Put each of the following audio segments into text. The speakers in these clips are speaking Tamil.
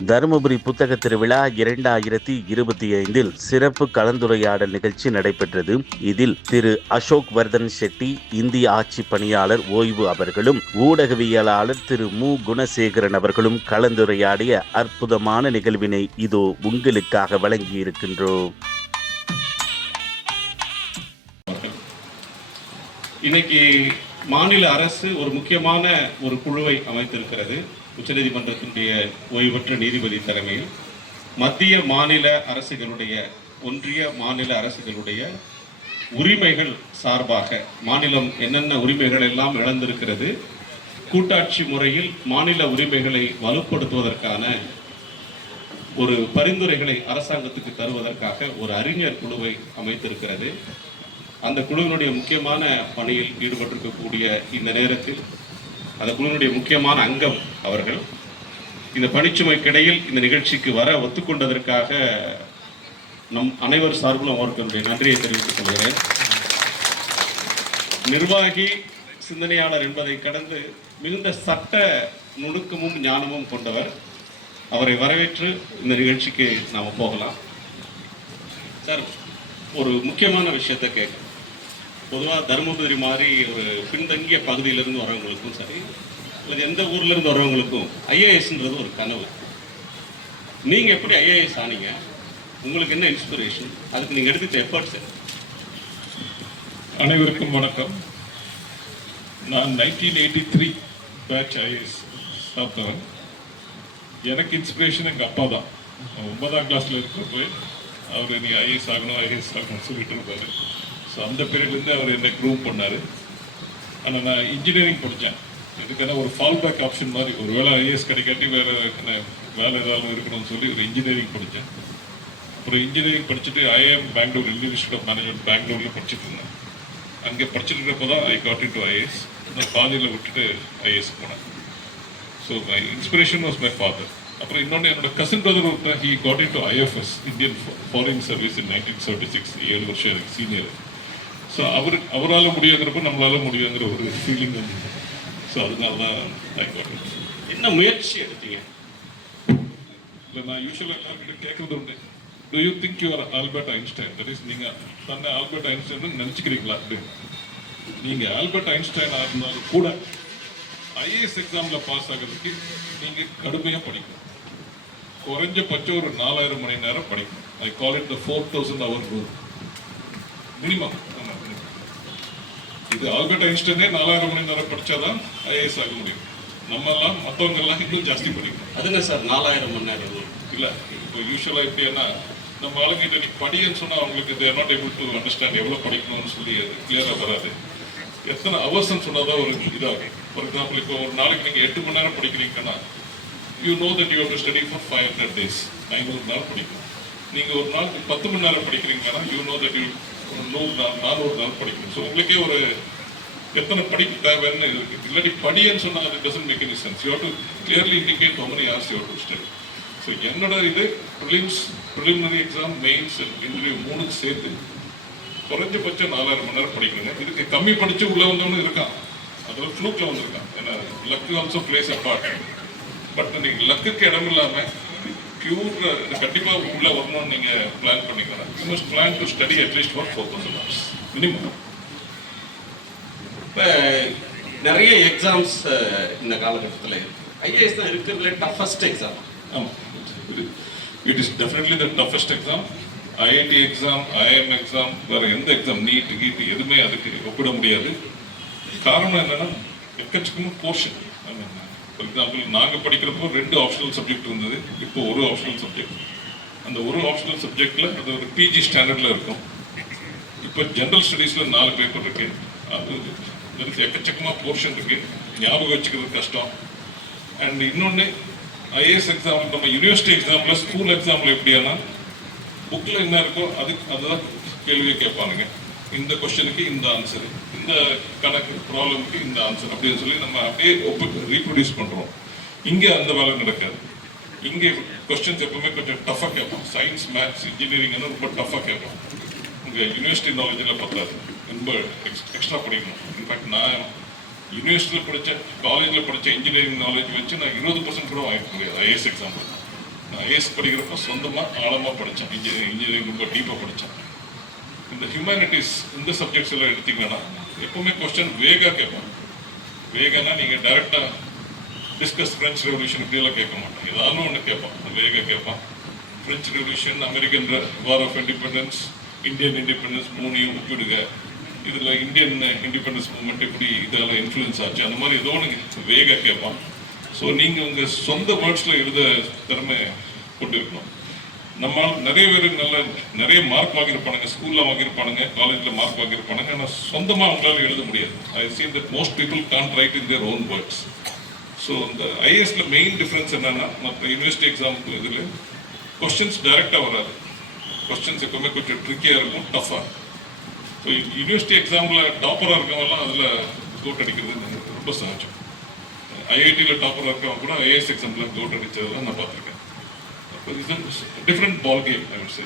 தருமபுரி புத்தக திருவிழா 2025 சிறப்பு கலந்துரையாடல் நிகழ்ச்சி நடைபெற்றது. இதில் திரு அசோக் வர்தன் ஷெட்டி, இந்திய ஆட்சி பணியாளர் ஓய்வு அவர்களும், ஊடகவியலாளர் திரு மு குணசேகரன் அவர்களும் கலந்துரையாடிய அற்புதமான நிகழ்வினை இதோ உங்களுக்காக வழங்கியிருக்கின்றோம். இன்னைக்கு மாநில அரசு ஒரு முக்கியமான ஒரு குழுவை அமைத்திருக்கிறது. உச்சநீதிமன்றத்தினுடைய ஓய்வு பெற்ற நீதிபதி தலைமையில் மத்திய மாநில அரசுகளுடைய, ஒன்றிய மாநில அரசுகளுடைய உரிமைகள் சார்பாக மாநிலம் என்னென்ன உரிமைகள் எல்லாம் இழந்திருக்கிறது, கூட்டாட்சி முறையில் மாநில உரிமைகளை வலுப்படுத்துவதற்கான ஒரு பரிந்துரைகளை அரசாங்கத்துக்கு தருவதற்காக ஒரு அறிஞர் குழுவை அமைத்திருக்கிறது. அந்த குழுவினுடைய முக்கியமான பணியில் ஈடுபட்டிருக்கக்கூடிய இந்த நேரத்தில் அந்த குழுவினுடைய முக்கியமான அங்கம் அவர்கள் இந்த பணிச்சுமைக்கிடையில் இந்த நிகழ்ச்சிக்கு வர ஒத்துக்கொண்டதற்காக நம் அனைவர் சார்பிலும் அவர்களுடைய நன்றியை தெரிவித்துக் கொள்கிறேன். நிர்வாகி, சிந்தனையாளர் என்பதை கடந்து மிகுந்த சட்ட நுணுக்கமும் ஞானமும் கொண்டவர். அவரை வரவேற்று இந்த நிகழ்ச்சிக்கு நாம் போகலாம். சார், ஒரு முக்கியமான விஷயத்தை கேட்க, பொதுவாக தருமபுரி மாதிரி ஒரு பின்தங்கிய பகுதியிலிருந்து வரவங்களுக்கும் சரி, இல்லை எந்த ஊர்லேருந்து வரவங்களுக்கும் ஐஏஎஸ்ன்றது ஒரு கனவு. நீங்கள் எப்படி ஐஏஎஸ் ஆனீங்க? உங்களுக்கு என்ன இன்ஸ்பிரேஷன்? அதுக்கு நீங்கள் எடுத்துக்கிட்ட எஃபர்ட்ஸ்? அனைவருக்கும் வணக்கம். நான் 1983 பேட்ச் ஐஏஎஸ் சாப்பிட்டவன். எனக்கு இன்ஸ்பிரேஷன் எங்கள் அப்பா தான். 9ஆம் கிளாஸில் இருக்கிறப்ப அவர் நீ ஐஏஎஸ் ஆகணும்னு சொல்லிட்டு இருப்பார். ஸோ அந்த பீரியட்லேருந்து அவர் என்னை க்ரூம் பண்ணார். ஆனால் நான் இன்ஜினியரிங் படித்தேன். இதுக்கான ஒரு ஃபால் பேக் ஆப்ஷன் மாதிரி, ஒரு வேளை ஐஏஎஸ் கிடைக்காட்டி வேறு வேலை ஏதாவது இருக்கணும்னு சொல்லி ஒரு இன்ஜினியரிங் படித்தேன். அப்புறம் இன்ஜினியரிங் படிச்சுட்டு IIM Bangalore, Indian institute of management பெங்களூரில் படிச்சுட்டு இருந்தேன். அங்கே படிச்சுட்டு இருக்கப்போ தான் I got in to IAS. நான் பாதியில் விட்டுட்டு ஐஏஎஸ் போனேன். So my inspiration was my father. அப்புறம் இன்னொன்று, என்னோட கசின் பிரதர் ஒருத்தர், he got in to IFS, Indian foreign service in 1976, 7 வருஷம் எனக்கு சீனியர். ஸோ அவரால் முடியுங்கிறப்ப நம்மளால முடியுங்கிற ஒரு ஃபீலிங் வந்து, ஸோ அதனால தான் ஐ காட் இட். என்ன முயற்சி எடுத்தீங்க? இல்லை, நான் யூஸ்வலாக எல்லாருக்கிட்ட கேட்குறது உண்டு, to you think you are Albert Einstein? That is, நீங்கள் தன்னை ஆல்பர்ட் ஐன்ஸ்டைன் நினச்சிக்கிறீங்களா அப்படின்னு. நீங்கள் ஆல்பர்ட் ஐன்ஸ்டைனாக இருந்தாலும் கூட ஐஏஎஸ் எக்ஸாமில் பாஸ் ஆகிறதுக்கு நீங்கள் கடுமையாக படிக்கணும். குறைஞ்சபட்சம் ஒரு 4000 மணி நேரம் படிக்கணும். I call it the 4000 hour rule minimum. இது ஆல்பர்ட் ஐன்ஸ்டைனே 4000 மணி நேரம் படித்தாதான் ஐஏஎஸ் ஆக முடியும். நம்மெல்லாம் மற்றவங்கெல்லாம் இன்னும் ஜாஸ்தி படிக்கணும். அதுங்க சார் 4000 மணி நேரம் ரூல் இல்லை. இப்போ யூஸ்வலாக எப்படின்னா, நம்ம ஆளுங்கிட்ட நீ படின்னு சொன்னால் அவங்களுக்கு தேர் நாட் ஏபிள் டு அண்டர்ஸ்டாண்ட் எவ்வளோ படிக்கணும்னு சொல்லி அது கிளியராக வராது. எத்தனை அவர்ஸ்ன்னு சொன்னால் தான் ஒரு இதாகும். ஃபார் எக்ஸாம்பிள், இப்போ ஒரு நாளைக்கு நீங்கள் 8 மணி நேரம் படிக்கிறீங்கன்னா, you know that you have to study for 500 days, 500 நாள் படிக்கணும். நீங்கள் ஒரு நாளுக்கு 10 மணி நேரம் படிக்கிறீங்கன்னா, யூ நோ தட் யூ 400 நாள் படிக்கணும். ஸோ உங்களுக்கே ஒரு எத்தனை படிப்பு தேவைன்னு இருக்குது. இல்லாட்டி படின்னு சொன்னால் அது doesn't make any sense. You have to clearly indicate how many hours you have to study. So என்னோட இது ப்ரிலிமினரி எக்ஸாம், மெயின்ஸ், இன்டர்வியூ 3 சேர்த்து குறைஞ்சபட்சம் 4000 மணி நேரம் படிக்கணுங்க. இதுக்கு கம்மி படித்து உள்ளே வந்தவனு இருக்கான், அதில் ஃப்ளூக்கில் வந்திருக்கான். ஏன்னா luck also place a part. But நீங்கள் லக்குக்கு இடம் இல்லாமல் பியூர் கண்டிப்பாக உள்ளே வரணும்னு நீங்கள் பிளான் பண்ணிங்கன்னா, you must plan to study at least for 4000 hours minimum. இப்போ நிறைய எக்ஸாம்ஸ் இந்த காலகட்டத்தில் ஐஏஎஸ் தான் இருக்கிறதுல டஃபஸ்ட் எக்ஸாம். ஆமாம், it is definitely the toughest exam. IIT exam, IM exam, வேறு எந்த எக்ஸாம், நீட் கீட் எதுவுமே அதுக்கு ஒப்பிட முடியாது. காரணம் என்னென்னா, எக்கச்சக்கமாக போர்ஷன். ஃபார் எக்ஸாம்பிள், நாங்கள் படிக்கிறப்போ 2 ஆப்ஷனல் சப்ஜெக்ட் இருந்தது, இப்போ ஒரு ஆப்ஷனல் சப்ஜெக்ட். அந்த ஒரு ஆப்ஷனல் சப்ஜெக்டில் அது ஒரு பிஜி ஸ்டாண்டர்டில் இருக்கும். இப்போ ஜென்ரல் ஸ்டடீஸில் 4 பேப்பர் இருக்குது. அது எக்கச்சக்கமாக போர்ஷன் இருக்குது, ஞாபகம் வச்சுக்கிறது கஷ்டம். அண்ட் இன்னொன்று, ஐஏஎஸ் எக்ஸாம் நம்ம யூனிவர்சிட்டி எக்ஸாமில், ஸ்கூல் எக்ஸாமில் எப்படியானா புக்கில் என்ன இருக்கோ அதுதான் கேள்வியை கேட்பானுங்க. இந்த கொஸ்டினுக்கு இந்த ஆன்சர், இந்த கணக்கு ப்ராப்ளமுக்கு இந்த ஆன்சர் அப்படின்னு சொல்லி நம்ம அப்படியே ரீப்ரொடியூஸ் பண்ணுறோம். இங்கே அந்த வேலை நடக்காது. இங்கே கொஸ்டின்ஸ் எப்பவுமே கொஞ்சம் டஃபாக கேட்போம். சயின்ஸ், மேத்ஸ், இன்ஜினியரிங்னு ரொம்ப டஃபாக கேட்போம். உங்கள் யூனிவர்சிட்டி நாலேஜில் பத்தாது, ரொம்ப எக்ஸ்ட்ரா படிக்கணும். இன்ஃபேக்ட் நான் யூனிவர்சிட்டியில் படித்த, காலேஜில் படித்த இன்ஜினியரிங் நாலேஜ் வச்சு நான் 20% கூட வாங்கிக்க முடியாது ஐஏஎஸ் எக்ஸாம்பிள். நான் ஐஏஎஸ் படிக்கிறப்ப சொந்தமாக ஆழமாக படித்தேன். இன்ஜினியரிங் ரொம்ப டீப்பாக படித்தேன். இந்த ஹியூமனிட்டிஸ் இந்த சப்ஜெக்ட்ஸ் எல்லாம் எடுத்தீங்கன்னா எப்பவுமே கொஸ்டின் வேகா கேட்பாங்க. வேகனா நீங்கள் டைரெக்டாக டிஸ்கஸ் ஃப்ரெஞ்ச் ரெவல்யூஷன் இப்படியெல்லாம் கேட்க மாட்டாங்க. ஏதாவது ஒன்று கேட்பான், வேக கேட்பான். French revolution, American war of independence, Indian independence மூணையும் ஒப்பிடுங்க. இதில் இந்தியன் இண்டிபெண்டன்ஸ் மூவ்மெண்ட் எப்படி இதெல்லாம் இன்ஃப்ளூயன்ஸ் ஆச்சு, அந்த மாதிரி ஏதோ ஒன்று வேக கேட்பான். ஸோ நீங்கள் உங்கள் சொந்த வேர்ட்ஸில் எழுத திறமை கொண்டு இருக்கணும். நம்மளால் நிறைய பேர் நிறைய மார்க் வாங்கியிருப்பானுங்க, ஸ்கூலில் வாங்கியிருப்பானுங்க, காலேஜில் மார்க் வாங்கியிருப்பானுங்க. ஆனால் சொந்தமாக அவங்களால எழுத முடியாது. I seen that most people can't write in their own words. So இந்த ஐஏஎஸ்ல மெயின் டிஃப்ரென்ஸ் என்னன்னா, மற்ற யூனிவர்சிட்டி எக்ஸாமுக்கு இதில் கொஸ்டின்ஸ் டைரெக்டாக வராது. கொஸ்டின்ஸ் எப்பவுமே கொஞ்சம் ட்ரிக்கியாக இருக்கும், டஃப்பாக. ஸோ யூனிவர்சிட்டி எக்ஸாமில் டாப்பராக இருக்கவங்கலாம் அதில் கோட் அடிக்கிறது ரொம்ப சகஜம். ஐஐடியில் டாப்பராக இருக்கவங்க கூட ஐஏஎஸ் எக்ஸாமில் கோட் அடித்ததெல்லாம் நான் பார்த்துருக்கேன். Different ball game I would say.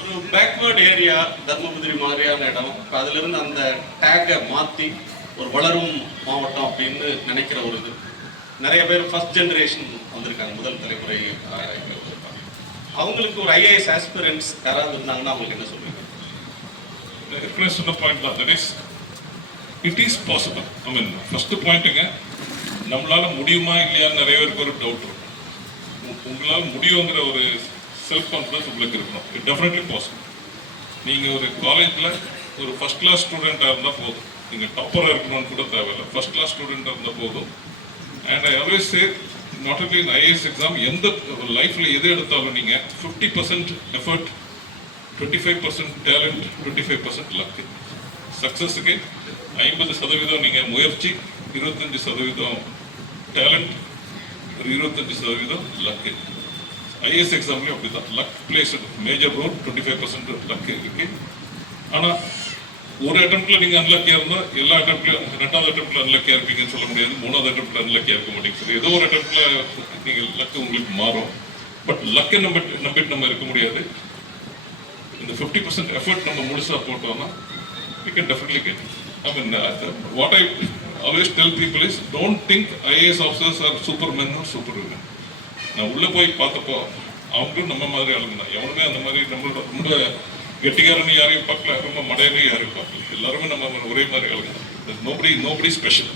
ஒரு பேக்வேர்டு ஏரியா தர்மபுரி மாதிரியான இடம், அதிலிருந்து அந்த டேக்கை மாற்றி ஒரு வளரும் மாவட்டம் அப்படின்னு நினைக்கிற ஒரு இது. நிறைய பேர் ஃபர்ஸ்ட் ஜென்ரேஷன் வந்திருக்காங்க, முதல் தலைமுறை வந்திருக்காங்க. அவங்களுக்கு ஒரு ஐஏஎஸ் ஆஸ்பிரன்ஸ் யாராவது இருந்தாங்கன்னா அவங்களுக்கு என்ன சொல்லுவீங்க? சொன்ன பாயிண்ட் தான், that is it is possible. I mean first பாயிண்ட்டுங்க, நம்மளால முடியுமா இல்லையான்னு நிறைய பேருக்கு ஒரு டவுட் இருக்கும். உங்களால் முடியுங்கிற ஒரு செல்ஃப் கான்ஃபிடன்ஸ் உங்களுக்கு இருக்கணும். It definitely possible. நீங்கள் ஒரு காலேஜில் ஒரு ஃபர்ஸ்ட் கிளாஸ் ஸ்டூடெண்ட்டாக இருந்தால் போதும். நீங்கள் டாப்பராக இருக்கணும்னு கூட தேவையில்லை, ஃபர்ஸ்ட் கிளாஸ் ஸ்டூடெண்ட்டாக இருந்தால் போதும். And I always say, not only in IAS exam, எந்த லைஃப்பில் எது எடுத்தாலும் நீங்கள் 50% எஃபர்ட், 25% டேலண்ட், 25% லக்கு. சக்ஸஸுக்கு 50% நீங்கள் முயற்சி, 25% டேலண்ட், ஒரு 25% லக்கு. ஐஏஎஸ் எக்ஸாம்லேயும் அப்படி தான். Luck plays major role, 25% luck இருக்கு. ஆனால் ஒரு அட்டம்ப்ட்ல நீங்கள் அன்லக்கியாக இருந்தால் எல்லா அட்டம்ப்ட்ல, ரெண்டாவது அட்டம்ப்ட்ல அன்லக்கியாக இருப்பீங்கன்னு சொல்ல முடியாது, மூணாவது அட்டம்ப்ட்ல அன்லக்கியாக இருக்க மாட்டேங்குது. சரி, ஏதோ ஒரு அட்டம்ப்ட்ல நீங்கள் லக்கு உங்களுக்கு மாறும். பட் லக்கை நம்பிட்டு நம்ம இருக்க முடியாது. இந்த 50% எஃபர்ட் நம்ம முழுசாக போட்டோம்னா we can definitely get it. I mean, what I always tell people is, don't think IAS officers are supermen or superwomen. நான் உள்ளே போய் பார்த்தப்போ அவங்களும் நம்ம மாதிரி ஆளுங்க தான். எவனுமே அந்த மாதிரி நம்மளோட ரொம்ப கெட்டிக்காரன்னு யாரையும் பார்க்கல, ரொம்ப மடையனே யாரையும் பார்க்கல. எல்லாருமே நம்ம ஒரே மாதிரி ஆளுங்க தான். nobody special.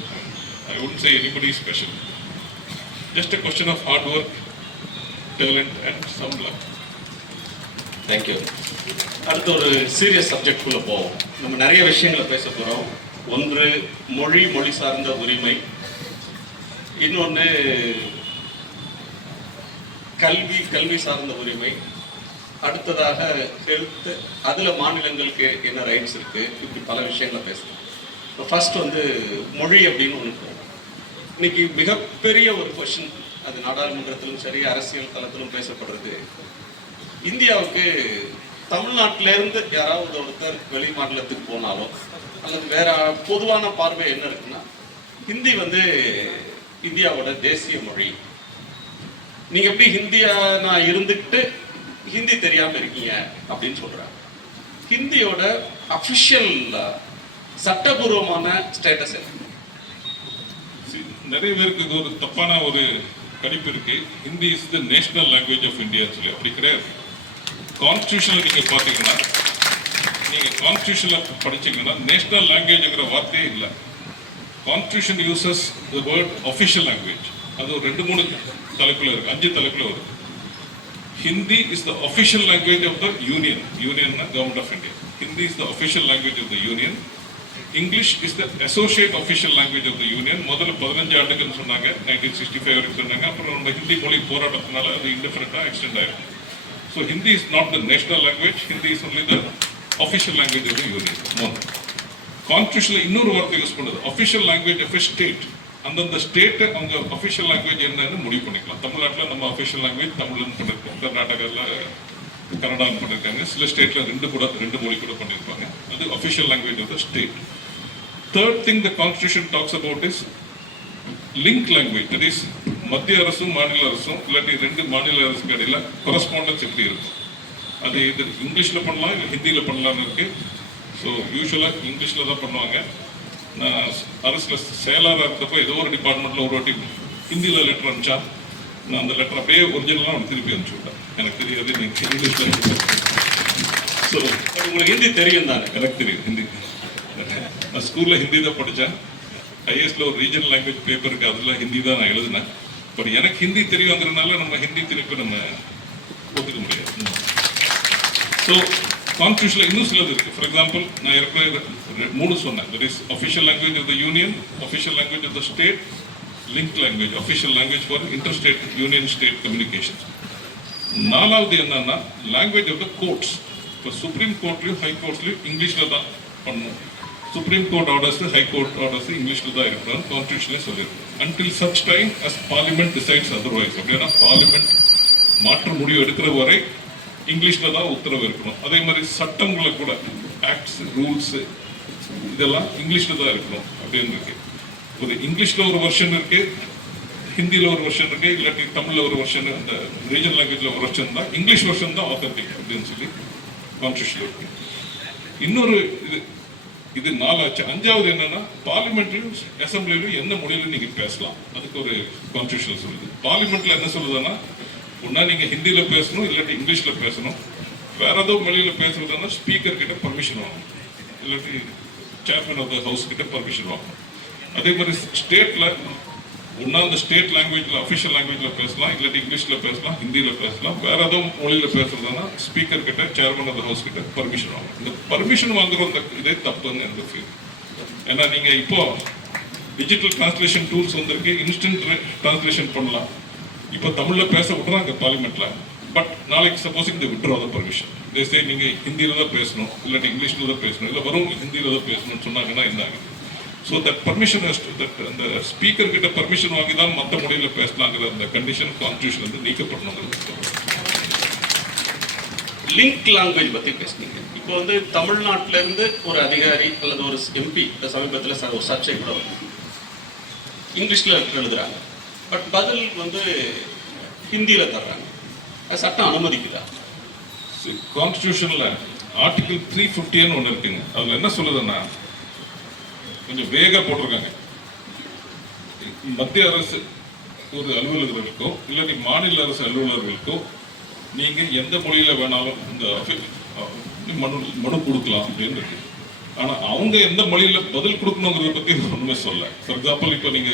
I wouldn't say anybody is special. Just a question of hard work, talent and some luck. Thank you. அடுத்த ஒரு சீரியஸ் சப்ஜெக்ட்குள்ளே போவோம். நம்ம நிறைய விஷயங்களை பேச போகிறோம். ஒன்று மொழி சார்ந்த உரிமை, இன்னொன்று கல்வி சார்ந்த உரிமை, அடுத்ததாக ஹெல்த், அதில் மாநிலங்களுக்கு என்ன ரைட்ஸ் இருக்குது, இப்படி பல விஷயங்களை பேசணும். இப்போ ஃபர்ஸ்ட் மொழி அப்படின்னு ஒன்று. இன்னைக்கு மிகப்பெரிய ஒரு கொஷின், அது நாடாளுமன்றத்திலும் சரி அரசியல் தளத்திலும் பேசப்படுறது. இந்தியாவுக்கு தமிழ்நாட்டிலேருந்து யாராவது ஒருத்தர் வெளி மாநிலத்துக்கு போனாலோ அல்லது வேற பொதுவான பார்வை என்ன இருக்குன்னா, ஹிந்தி இந்தியாவோட தேசிய மொழி. நீங்க எப்படி ஹிந்தியா இருந்துக்கிட்டு ஹிந்தி தெரியாம இருக்கீங்க அப்படின்னு சொல்றாங்க. ஹிந்தியோட அபிஷியல் சட்டபூர்வமான ஸ்டேட்டஸ் என்ன? நிறைய பேருக்கு இது ஒரு தப்பான ஒரு கணிப்பு இருக்கு. Hindi is the national language of India சொல்லி. அப்படி கிடையாது. கான்ஸ்டியூஷனில் நீங்கள் பார்த்தீங்கன்னா, நீங்கள் கான்ஸ்டியூஷனில் படிச்சீங்கன்னா நேஷனல் லாங்குவேஜ்ங்கிற வார்த்தையே இல்லை. Constitution uses the word official language. அது ஒரு 2-3 தலைப்பில் இருக்கு, 5 தலைப்பில் வருது. Hindi is the official language of the union. யூனியன்னா government of India. Hindi is the official language of the union. English is the associate official language of the union. முதல்ல 15 ஆண்டுகள்னு சொன்னாங்க, 1965 வரைக்கும் சொன்னாங்க. அப்புறம் நம்ம ஹிந்தி மொழி போராட்டத்தினால அது இன்டெஃபினட்டாக எக்ஸ்டெண்ட் ஆயிருக்கு. So Hindi is not the national language, Hindi is only the official language of the union. கான்ஸ்டியூஷனில் இன்னொரு வார்த்தை யூஸ் பண்ணுது, official language of a state. அந்தந்த ஸ்டேட்டு அவங்க அஃபிஷியல் லாங்குவேஜ் என்னன்னு முடிவு பண்ணிக்கலாம். தமிழ்நாட்டில் நம்ம அஃபிஷியல் லாங்குவேஜ் தமிழ்னு பண்ணியிருக்கோம், கர்நாடகாவில் கன்னடான்னு பண்ணியிருக்காங்க, சில ஸ்டேட்டில் 2 மொழி கூட பண்ணியிருப்பாங்க. அது official language of the state. Third thing the constitution talks about is link language. That is, மத்திய அரசும் மாநில அரசும் இல்லாட்டி 2 மாநில அரசுக்கு இடையில கரஸ்பாண்டன்ஸ் எப்படி இருக்கும். அது இது இங்கிலீஷில் பண்ணலாம், இல்லை ஹிந்தியில் பண்ணலாம்னு இருக்கு. ஸோ யூஸ்வலாக இங்கிலீஷில் தான் பண்ணுவாங்க. நான் அரசில் செயலாளராக இருந்தப்போ ஏதோ ஒரு டிபார்ட்மெண்ட்டில் ஒரு வாட்டி ஹிந்தியில் லெட்டர் அனுப்பிச்சா நான் அந்த லெட்டர் அப்படியே ஒரிஜினலாக அவனுக்கு திருப்பி அனுப்பிச்சு விட்டேன். எனக்கு தெரியாது நீங்கள் இங்கிலீஷில். ஸோ உங்களுக்கு ஹிந்தி தெரியும் தானே? எனக்கு தெரியும் ஹிந்தி. நான் ஸ்கூலில் ஹிந்தி தான் படித்தேன். ஐஎஸ்ல ஒரு ரீஜனல் லாங்குவேஜ் பேப்பர் இருக்குது, அதில் ஹிந்தி தான் நான் எழுதினேன். பட் எனக்கு ஹிந்தி தெரியுங்கிறதுனால நம்ம ஹிந்தி திருப்பி நம்ம ஒத்துக்க முடியாது. ஸோ கான்ஸ்டியூஷனில் இன்னும் சிலது இருக்குது. ஃபார் எக்ஸாம்பிள், நான் ஏற்கனவே 3 சொன்னேன். That is official language of the union, official language of the state, link language, official language for inter state union state communication. 4வது என்னன்னா லாங்குவேஜ் ஆஃப் த கோர்ட்ஸ். இப்போ சுப்ரீம் கோர்ட்லையும் ஹை கோர்ட்ஸ்லையும் இங்கிலீஷில் தான் பண்ணணும். Supreme court orders, high court orders இங்கிலீஷில் தான் இருக்கணும், கான்ஸ்டியூஷனே சொல்லியிருக்கு. Until such time as parliament decides otherwise. அப்படின்னா பார்லிமெண்ட் மாற்று முடிவு எடுக்கிற வரை இங்கிலீஷில் தான் உத்தரவு இருக்கணும். அதே மாதிரி சட்டங்களை கூட, ஆக்ட்ஸ், ரூல்ஸு, இதெல்லாம் இங்கிலீஷில் தான் இருக்கணும் அப்படின்னு இருக்கு. ஒரு இங்கிலீஷில் ஒரு வெர்ஷன் இருக்கு, ஹிந்தியில் ஒரு வெர்ஷன் இருக்கு, இல்லாட்டி தமிழில் ஒரு வெர்ஷன், அந்த ரீஜனல் லாங்குவேஜில் ஒரு வெர்ஷன் தான், இங்கிலீஷ் வெர்ஷன் தான் ஆத்தென்டிக் அப்படின்னு சொல்லி கான்ஸ்டியூஷன் இருக்கு. இன்னொரு இது 4 ஆச்சு. 5வது என்னன்னா பார்லிமெண்ட்லையும் அசம்பிளிலையும் எந்த மொழியிலும் நீங்க பேசலாம், அதுக்கு ஒரு கான்ஸ்டியூஷன் சொல்லுது. பார்லிமெண்ட்ல என்ன சொல்லுதுன்னா, ஒன்னா நீங்க ஹிந்தியில பேசணும், இல்லாட்டி இங்கிலீஷ்ல பேசணும். வேற ஏதோ மொழியில பேசுறதுன்னா ஸ்பீக்கர் கிட்ட பர்மிஷன் வாங்கணும், இல்லாட்டி சேர்மன் ஆஃப் த ஹவுஸ் கிட்ட பர்மிஷன் வாங்கணும். அதே மாதிரி ஸ்டேட்ல ஒன்னா அந்த ஸ்டேட் லாங்குவேஜ்ல, அஃபிஷியல் லாங்குவேஜ்ல பேசலாம், இல்லாட்டி இங்கிலீஷ்ல பேசலாம், ஹிந்தியில பேசலாம். வேற ஏதோ மொழியில பேசுறதுன்னா ஸ்பீக்கர் கிட்ட, சேர்மன் ஆஃப் த ஹவுஸ் கிட்ட பர்மிஷன் வாங்கணும். இந்த பர்மிஷன் வாங்குற இதே தப்புன்னு எனக்கு ஃபீல். ஏன்னா நீங்க இப்போ டிஜிட்டல் டிரான்ஸ்லேஷன் டூல்ஸ் வந்திருக்கு, இன்ஸ்டன்ட் டிரான்ஸ்லேஷன் பண்ணலாம். இப்போ தமிழ்ல பேச விடுறாங்க பார்லிமெண்ட்ல. பட் நாளைக்கு சப்போஸ் இந்த விட்ரா த பர்மிஷன், சரி நீங்க ஹிந்தியில தான் பேசணும், இல்லாட்டி இங்கிலீஷ்ல தான் பேசணும், இல்லை வரும் ஹிந்தியில தான் பேசணும்னு சொன்னாங்கன்னா என்ன ஆகுது? ஸோ தட் பர்மிஷன், அந்த ஸ்பீக்கர் கிட்ட பர்மிஷன் வாங்கி தான் மற்ற மொழியில பேசலாங்கிற அந்த கண்டிஷன் கான்ஸ்டியூஷன் வந்து நீக்கப்படணுங்கிறது. லிங்க் லாங்குவேஜ் பத்தி பேசுனீங்க. இப்போ வந்து தமிழ்நாட்டில இருந்து ஒரு அதிகாரி அல்லது ஒரு எம்பி சமீபத்தில் ஒரு சர்ச்சை கூட வருது, இங்கிலீஷ்ல எழுதுறாங்க, பட் பதில் வந்து ஹிந்தியில தர்றாங்க. அது சட்டம் அனுமதிக்குதா? கான்ஸ்டியூஷன்ல ஆர்டிகிள் 350 ஒன்று இருக்குங்க. அதுல என்ன சொல்லுதுன்னா, கொஞ்சம் வேகா போட்டிருக்காங்க. மத்திய அரசு ஒரு அலுவலர்களுக்கோ இல்லாட்டி மாநில அரசு அலுவலர்களுக்கோ நீங்க எந்த மொழியில வேணாலும் இந்த மனு கொடுக்கலாம் அப்படின்னு இருக்கு. ஆனா அவங்க எந்த மொழியில பதில் கொடுக்கணுங்கிறத பத்தி ஒண்ணுமே சொல்ல. ஃபார் எக்ஸாம்பிள், இப்போ நீங்க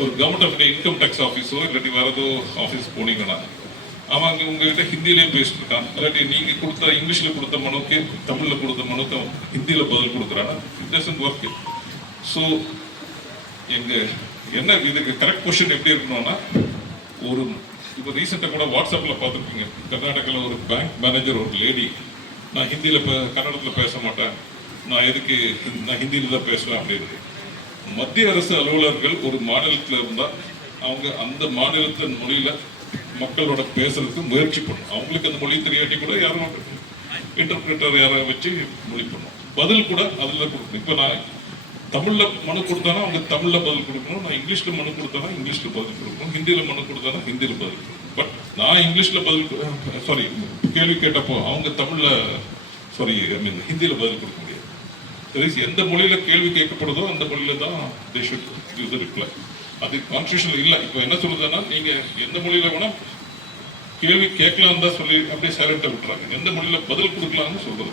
ஒரு கவர்மெண்ட் ஆஃப் இன்கம் டேக்ஸ் ஆஃபீஸோ இல்லாட்டி வேற ஏதோ ஆஃபீஸ் போனீங்கன்னா அவங்க உங்ககிட்ட ஹிந்திலேயே பேசிட்டு இருக்காங்க, இல்லாட்டி நீங்க கொடுத்த இங்கிலீஷ்ல கொடுத்த மனுக்கு தமிழ்ல கொடுத்த மனுக்கு ஹிந்தியில பதில் கொடுக்குறாங்க. It doesn't work. ஸோ எங்க என்ன இதுக்கு கரெக்ட் கொஸ்டின் எப்படி இருக்கணும்னா, ஒரு இப்போ ரீசெண்டாக கூட வாட்ஸ்அப்பில் பார்த்துருப்பீங்க, கர்நாடகாவில் ஒரு பேங்க் மேனேஜர், ஒரு லேடி, நான் ஹிந்தியில் கன்னடத்தில் பேச மாட்டேன், நான் ஹிந்தியில் தான் பேசுவேன் அப்படின்னு. மத்திய அரசு அலுவலர்கள் ஒரு மாநிலத்தில் இருந்தால் அவங்க அந்த மாநிலத்தின் மொழியில் மக்களோட பேசுறதுக்கு முயற்சி பண்ணும். அவங்களுக்கு அந்த மொழி தெரியாட்டி கூட யாரும் இன்டர்பிரேட்டர் யாராவது வச்சு மொழி பண்ணும். பதில் கூட அதில் கொடுக்கணும். இப்போ நான் தமிழில் மனு கொடுத்தானா அவங்க தமிழில் பதில் கொடுக்கணும், நான் இங்கிலீஷில் மனு கொடுத்தானா இங்கிலீஷில் பதில் கொடுக்கணும், ஹிந்தியில் மனு கொடுத்தானா ஹிந்தியில் பதில் கொடுக்கணும். பட் நான் இங்கிலீஷில் கேள்வி கேட்டப்போ அவங்க ஹிந்தியில் பதில் கொடுக்க முடியாது. எந்த மொழியில கேள்வி கேட்கப்படுதோ அந்த மொழியில தான் they should use the reply. அது கான்ஸ்டியூஷன்ல இல்லை. இப்போ என்ன சொல்லுதுன்னா, நீங்க எந்த மொழியில வேணா கேள்வி கேட்கலாம் தான் சொல்லி அப்படியே சைலண்டா விட்டுறாங்க. எந்த மொழியில பதில் கொடுக்கலாம்னு சொல்றது.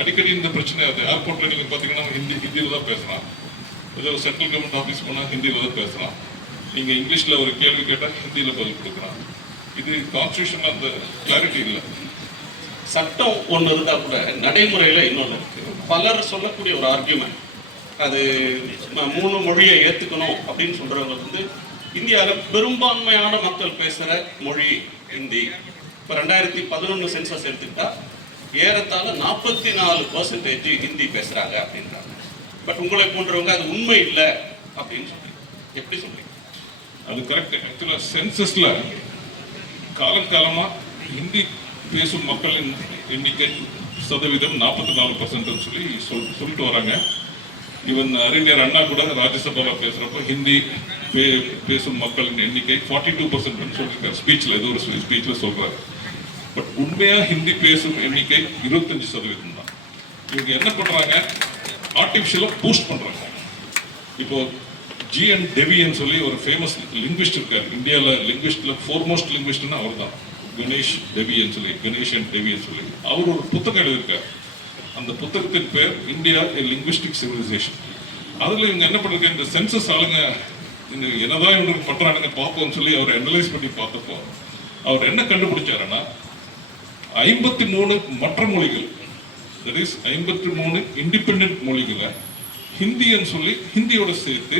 அடிக்கடி இந்த பிரச்சனை அது ஏர்போர்ட்ல நீங்க பாத்தீங்கன்னா ஹிந்தியில தான் பேசலாம், ஏதோ சென்ட்ரல் கவர்மெண்ட் ஆஃபீஸ் போனா ஹிந்தியில தான் பேசலாம், நீங்க இங்கிலீஷ்ல ஒரு கேள்வி கேட்டா ஹிந்தியில பதில் கொடுக்கலாம். இது கான்ஸ்டியூஷன்ல அந்த கிளாரிட்டி இல்லை. சட்டம் ஒன்று இருந்தா கூட நடைமுறையில இன்னொன்று இருக்கு. பலர் சொல்லக்கூடிய ஒரு ஆர்கியூமெண்ட், அது 3 மொழியை ஏத்துக்கணும் அப்படின்னு சொல்றவங்க வந்து இந்தியாவில் பெரும்பான்மையான மக்கள் பேசுற மொழி ஹிந்தி. இப்போ 2011 சென்சஸ் எடுத்துக்கிட்டா ஏறத்தாழ 44% ஹிந்தி பேசுறாங்க அப்படின்றாங்க. பட் உங்களை போன்றவங்க அது உண்மை இல்லை அப்படின்னு சொல்றீங்க. எப்படி சொல்றீங்க? அது கரெக்ட். ஆக்சுவலா சென்சஸ்ல காலங்காலமா ஹிந்தி பேசும் மக்களின் எண்ணிக்கை சதவீதம் 44% சொல்லி சொல்லிட்டு வராங்க. ஈவன் அறிஞர் அண்ணா கூட ராஜ்யசபாவில் பேசுறப்ப ஹிந்தி பேசும் மக்களின் எண்ணிக்கை 42% சொல்லியிருக்காரு ஸ்பீச்ல, ஏதோ ஒரு ஸ்பீச்ல சொல்றாரு. பட் உண்மையா ஹிந்தி பேசும் எண்ணிக்கை 25% தான். இவங்க என்ன பண்றாங்க, ஆர்டிபிஷியலா பூஸ்ட் பண்றாங்க. இப்போ G.N. டெவின்னு சொல்லி ஒரு ஃபேமஸ் லிங்குவிஸ்ட் இருக்கார் இந்தியாவில். லிங்குவிஸ்ட்ல ஃபோர்மோஸ்ட் லிங்குவிஸ்ட்னா அவர் தான், கணேஷ் டெவின்னு சொல்லி, கணேஷன் டெவின்னு சொல்லி. அவர் ஒரு புத்தகம் எழுதியிருக்கார். அந்த புத்தகத்தின் பேர் இந்தியா ஏ லிங்குவிஸ்டிக் சிவிலைசேஷன். அதில் இவங்க என்ன பண்ணிருக்காங்க, இந்த சென்சஸ் ஆளுங்க என்னதான் இவங்களுக்கு பண்றானுங்க பார்ப்போம்னு சொல்லி அவர் அனலைஸ் பண்ணி பார்த்தப்போ அவர் என்ன கண்டுபிடிச்சாருன்னா 53 மற்ற மொழிகள், தட் இஸ் 53 இண்டிபெண்டன்ட் மொழிகளை ஹிந்தின்னு சொல்லி ஹிந்தியோட சேர்த்து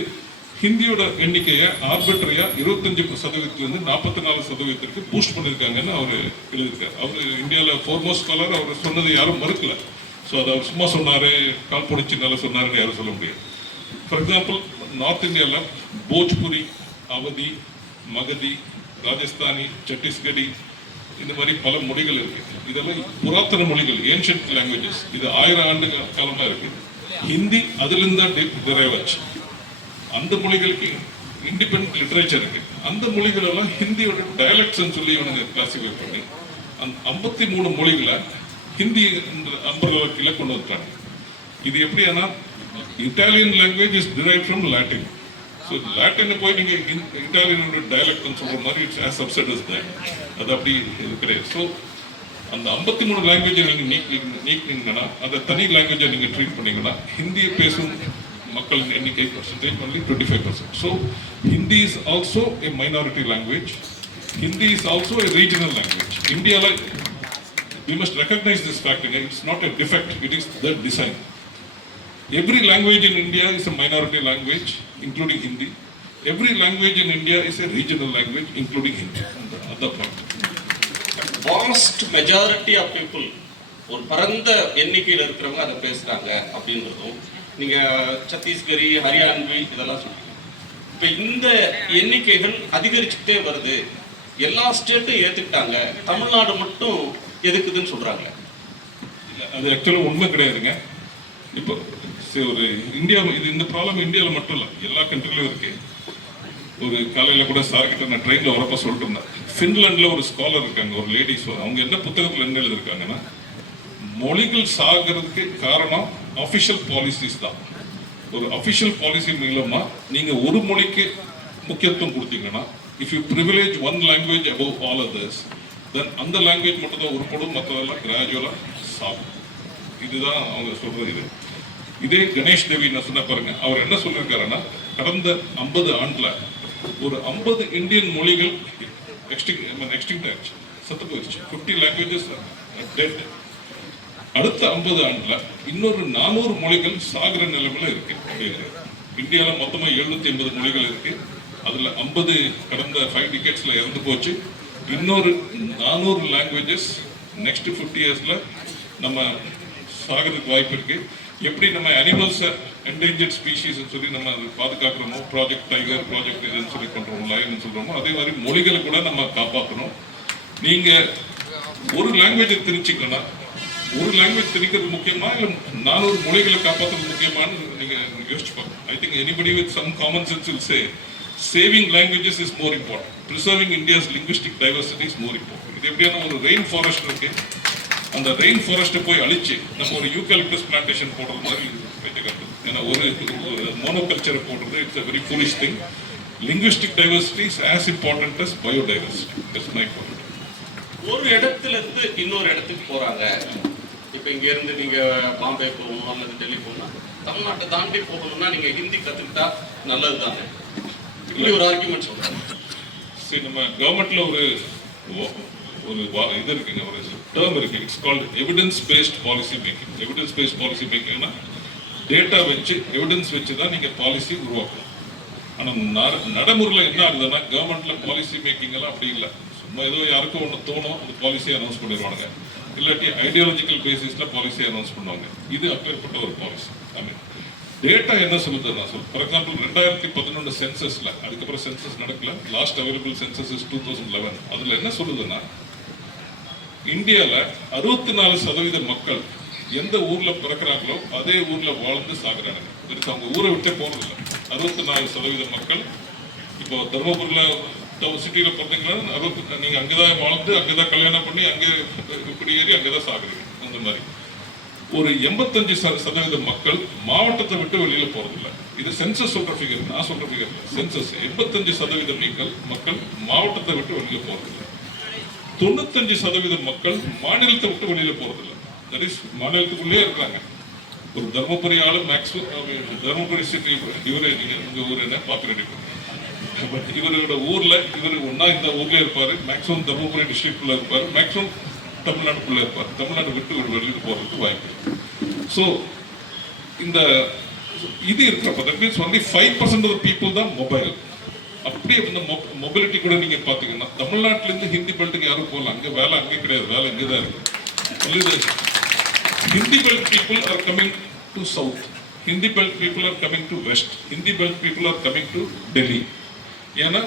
ஹிந்தியோட எண்ணிக்கையை ஆர்பிட்ரியா 25% 44% பூஸ்ட் பண்ணியிருக்காங்கன்னு அவர் எழுதியிருக்காரு. அவர் இந்தியாவில் ஃபோர்மோஸ்ட் ஸ்காலர். அவர் சொன்னதை யாரும் மறுக்கல. ஸோ அதை அவர் சும்மா சொன்னாரு, கால் பொடிச்சு நல்லா சொன்னாருன்னு யாரும் சொல்ல முடியாது. ஃபார் எக்ஸாம்பிள், நார்த் இந்தியாவில் போஜ்புரி, அவதி, மகதி, ராஜஸ்தானி, சத்தீஸ்கடி, இந்த மாதிரி பல மொழிகள் இருக்கு. இதெல்லாம் புராத்தன மொழிகள், ஏன்ஷியன்ட் லாங்குவேஜஸ். இது 1000 ஆண்டு காலமா இருக்கு. ஹிந்தி அதிலிருந்து தான் டிரைவ் ஆச்சு. அந்த மொழிகளுக்கு இண்டிபெண்டன்ட் லிட்ரேச்சர் இருக்கு. அந்த மொழிகள் எல்லாம் ஹிந்தியோட டயலெக்ட்ஸ் சொல்லி இவனுங்க கிளாசிஃபை பண்ணி அந்த 53 மொழிகளை ஹிந்தி அம்பர்களை கீழே கொண்டு வந்துட்டாங்க. இது எப்படின்னா, Italian language is derive from Latin. So லாட்டினை போய் நீங்கள் இட்டாலியனோட டயலெக்ட்னு சொல்கிற மாதிரி it's as subset is that. அது அப்படி கிடையாது. ஸோ அந்த 53 லாங்குவேஜை நீங்கள் நீக்கினீங்கன்னா, அந்த தனி லாங்குவேஜை நீங்கள் ட்ரீட் பண்ணீங்கன்னா, ஹிந்தியை பேசும் மக்களின் எண்ணிக்கை percentage only 25%. So Hindi is also A minority language. Hindi is also A regional language. இந்தியாவில் we must recognize this fact. It's not a defect, it is the design. Every language in India is a minority language, including Hindi. Every language in India is a regional language, including Hindi. That's the point. Vast majority of people, ஒரு பரந்த எண்ணிக்கையில் இருக்கிறவங்க அதை பேசுகிறாங்க அப்படின்றதும், நீங்கள் சத்தீஸ்கரி, ஹரியான்வி இதெல்லாம் சொல்லுங்க. இப்போ இந்த எண்ணிக்கைகள் அதிகரிச்சுக்கிட்டே வருது. எல்லா ஸ்டேட்டும் ஏற்றுக்கிட்டாங்க, தமிழ்நாடு மட்டும் எதுக்குதுன்னு சொல்கிறாங்க. அது ஆக்சுவலாக உண்மை கிடையாதுங்க. இப்போ ஒரு இந்தியா, இது இந்த ப்ராப்ளம் இந்தியாவில் மட்டும் இல்லை, எல்லா கண்ட்ரிலையும் இருக்கு. ஒரு காலையில் கூட சார்கிட்ட நான் ட்ரெயினில் வரப்போ சொல்லிட்டு இருந்தேன். ஃபின்லாண்டில் ஒரு ஸ்காலர் இருக்காங்க, ஒரு லேடிஸ். அவங்க என்ன புத்தகத்தில் என்ன எழுதியிருக்காங்கன்னா, மொழிகள் சாகிறதுக்கு காரணம் அஃபிஷியல் பாலிசிஸ் தான். ஒரு அஃபிஷியல் பாலிசி மூலமாக நீங்கள் ஒரு மொழிக்கு முக்கியத்துவம் கொடுத்தீங்கன்னா, if you privilege one language above all others, then அந்த லாங்குவேஜ் மட்டும் தான் உருப்படும், மற்றதெல்லாம் கிராஜுவலாக சாகும். இதுதான் அவங்க சொல்கிறது. இதே கணேஷ் தேவி நான் சொன்ன பாருங்க, அவர் என்ன சொல்லியிருக்காருன்னா, கடந்த 50 ஆண்டில் ஒரு 50 இந்தியன் மொழிகள் எக்ஸ்டிங்க்ட் ஆயிடுச்சு, சத்து போயிடுச்சு. 50 லாங்குவேஜஸ் டெட். அடுத்த 50 ஆண்டில் இன்னொரு 400 மொழிகள் சாகிற நிலைமையில இருக்கு. இந்தியாவில் மொத்தமாக 780 மொழிகள் இருக்கு. அதில் 50 கடந்த 5 டிகேட்ஸில் இறந்து போச்சு. இன்னொரு 400 லாங்குவேஜஸ் நெக்ஸ்ட் 50 இயர்ஸில் நம்ம சாகிறதுக்கு வாய்ப்பு இருக்கு. எப்படி நம்ம அனிமல்ஸை என்டேஞ்சர்ட் ஸ்பீஷீஸ் சொல்லி நம்ம அதை பாதுகாக்கிறோமோ, ப்ராஜெக்ட் டைகர், ப்ராஜெக்ட் இதுன்னு சொல்லி பண்ணுறோமோ, லயன் சொல்கிறோமோ, அதே மாதிரி மொழிகளை கூட நம்ம காப்பாற்றணும். நீங்கள் ஒரு லாங்குவேஜை திணிச்சிங்கன்னா, ஒரு லாங்குவேஜ் திணிக்கிறது முக்கியமா இல்லை 400 மொழிகளை காப்பாற்றுறது முக்கியமானு நீங்கள் யோசிச்சு பார்க்கணும். I think anybody with some common sense will say saving languages is more important. Preserving India's linguistic diversity is more important. இது எப்படியான ஒரு ரெயின் ஃபாரஸ்ட் இருக்கு, அந்த ரெயின் ஃபாரஸ்ட்டை போய் அழிச்சு நம்ம ஒரு யூக்கலிப்டஸ் பிளான்டேஷன் போடுறது மாதிரி வைக்கிறது. ஏன்னா ஒரு மோனோகல்ச்சரை போடுறது it's a very foolish thing. Linguistic diversity is as important as biodiversity. That's my point. ஒரு இடத்துல இருந்து இன்னொரு இடத்துக்கு போறாங்க. இப்போ இங்க இருந்து நீங்க பாம்பே போகணும் அல்லது டெல்லி போகணும், தமிழ்நாட்டை தாண்டி போகணும்னா நீங்க ஹிந்தி கத்துக்கிட்டா நல்லது தானே, இப்படி ஒரு ஆர்குமெண்ட் சொல்றாங்க. சரி, நம்ம கவர்மெண்ட்ல ஒரு இது இருக்குங்க, ஒரு டேர்ம் இருக்கு. It's called evidence based policy making. Evidence based policy மேக்கிங்னா டேட்டா வச்சு, எவிடன்ஸ் வச்சு தான் நீங்க பாலிசி உருவாக்கணும். ஆனால் நடைமுறையில் என்ன ஆகுதுன்னா, கவர்மெண்ட்ல பாலிசி மேக்கிங் எல்லாம் அப்படி இல்லை. சும்மா ஏதோ யாருக்கும் ஒன்று தோணும், அந்த பாலிசியை அனௌன்ஸ் பண்ணிடுவாங்க. இல்லாட்டி ஐடியாலஜிக்கல் பேசிஸ்ல பாலிசியை அனௌன்ஸ் பண்ணுவாங்க. இது அப்பேற்பட்ட ஒரு பாலிசி. ஐ மீன் டேட்டா என்ன சொல்லுது நான் சொல்றேன். ஃபார் எக்ஸாம்பிள் 2011 சென்சஸ்ல, அதுக்கப்புறம் சென்சஸ் நடக்கல, லாஸ்ட் அவைலபிள் சென்சஸ் இஸ் 2011. அதுல என்ன சொல்லுதுன்னா, இந்தியாவில் 64% மக்கள் எந்த ஊர்ல பிறக்கிறாங்களோ அதே ஊர்ல வாழ்ந்து சாகுறாங்க. அவங்க ஊரை விட்டே போறதில்லை. 64% மக்கள் இப்போ தர்மபுரியில சிட்டியில பிறந்தீங்கன்னா நீங்க அங்கேதான் வாழ்ந்து, அங்கேதான் கல்யாணம் பண்ணி, அங்கே குடியேறி அங்கேதான் சாகுறீங்க. அந்த மாதிரி ஒரு 85% மக்கள் மாவட்டத்தை விட்டு வெளியில போறதில்லை. இது சென்சஸ் சொல்ற ஃபிகர், நான் சொல்ற ஃபிகர் சென்சஸ். 85% மக்கள் மாவட்டத்தை விட்டு வெளியே போறதில்லை. 95% மக்கள் மாநிலத்தை விட்டு வெளியில போறதில்லை. தட் இஸ் மாநிலத்துக்குள்ளே இருக்கிறாங்க. ஒரு தர்மபுரி ஆளு மேக்ஸிமம் தர்மபுரி சிட்டி, இவரே உங்க ஊர் என்ன பாக்குறேன், பட் இவரோட ஊர்ல இவர் ஒன்னா இந்த ஊர்ல இருப்பாரு, மேக்ஸிமம் தர்மபுரி டிஸ்ட்ரிக்ட்குள்ள இருப்பாரு, மேக்ஸிமம் தமிழ்நாட்டுக்குள்ள இருப்பாரு. தமிழ்நாடு விட்டு ஒரு வெளியில போறதுக்கு வாய்ப்பு. ஸோ இந்த இது இருக்கிறப்ப that means only 5% of people தான் மொபைல். அப்படியே இந்த மொபிலிட்டி கூட நீங்க பாத்தீங்கன்னா தமிழ்நாட்டில இருந்து ஹிந்தி பெல்ட்டுக்கு யாரும் போகலாம், அங்க வேலை அங்கே கிடையாது, வேலை இங்கே தான் இருக்கு. Hindi belt people are coming to south, Hindi belt people are coming to west, Hindi belt people are coming to Delhi. ஏன்னா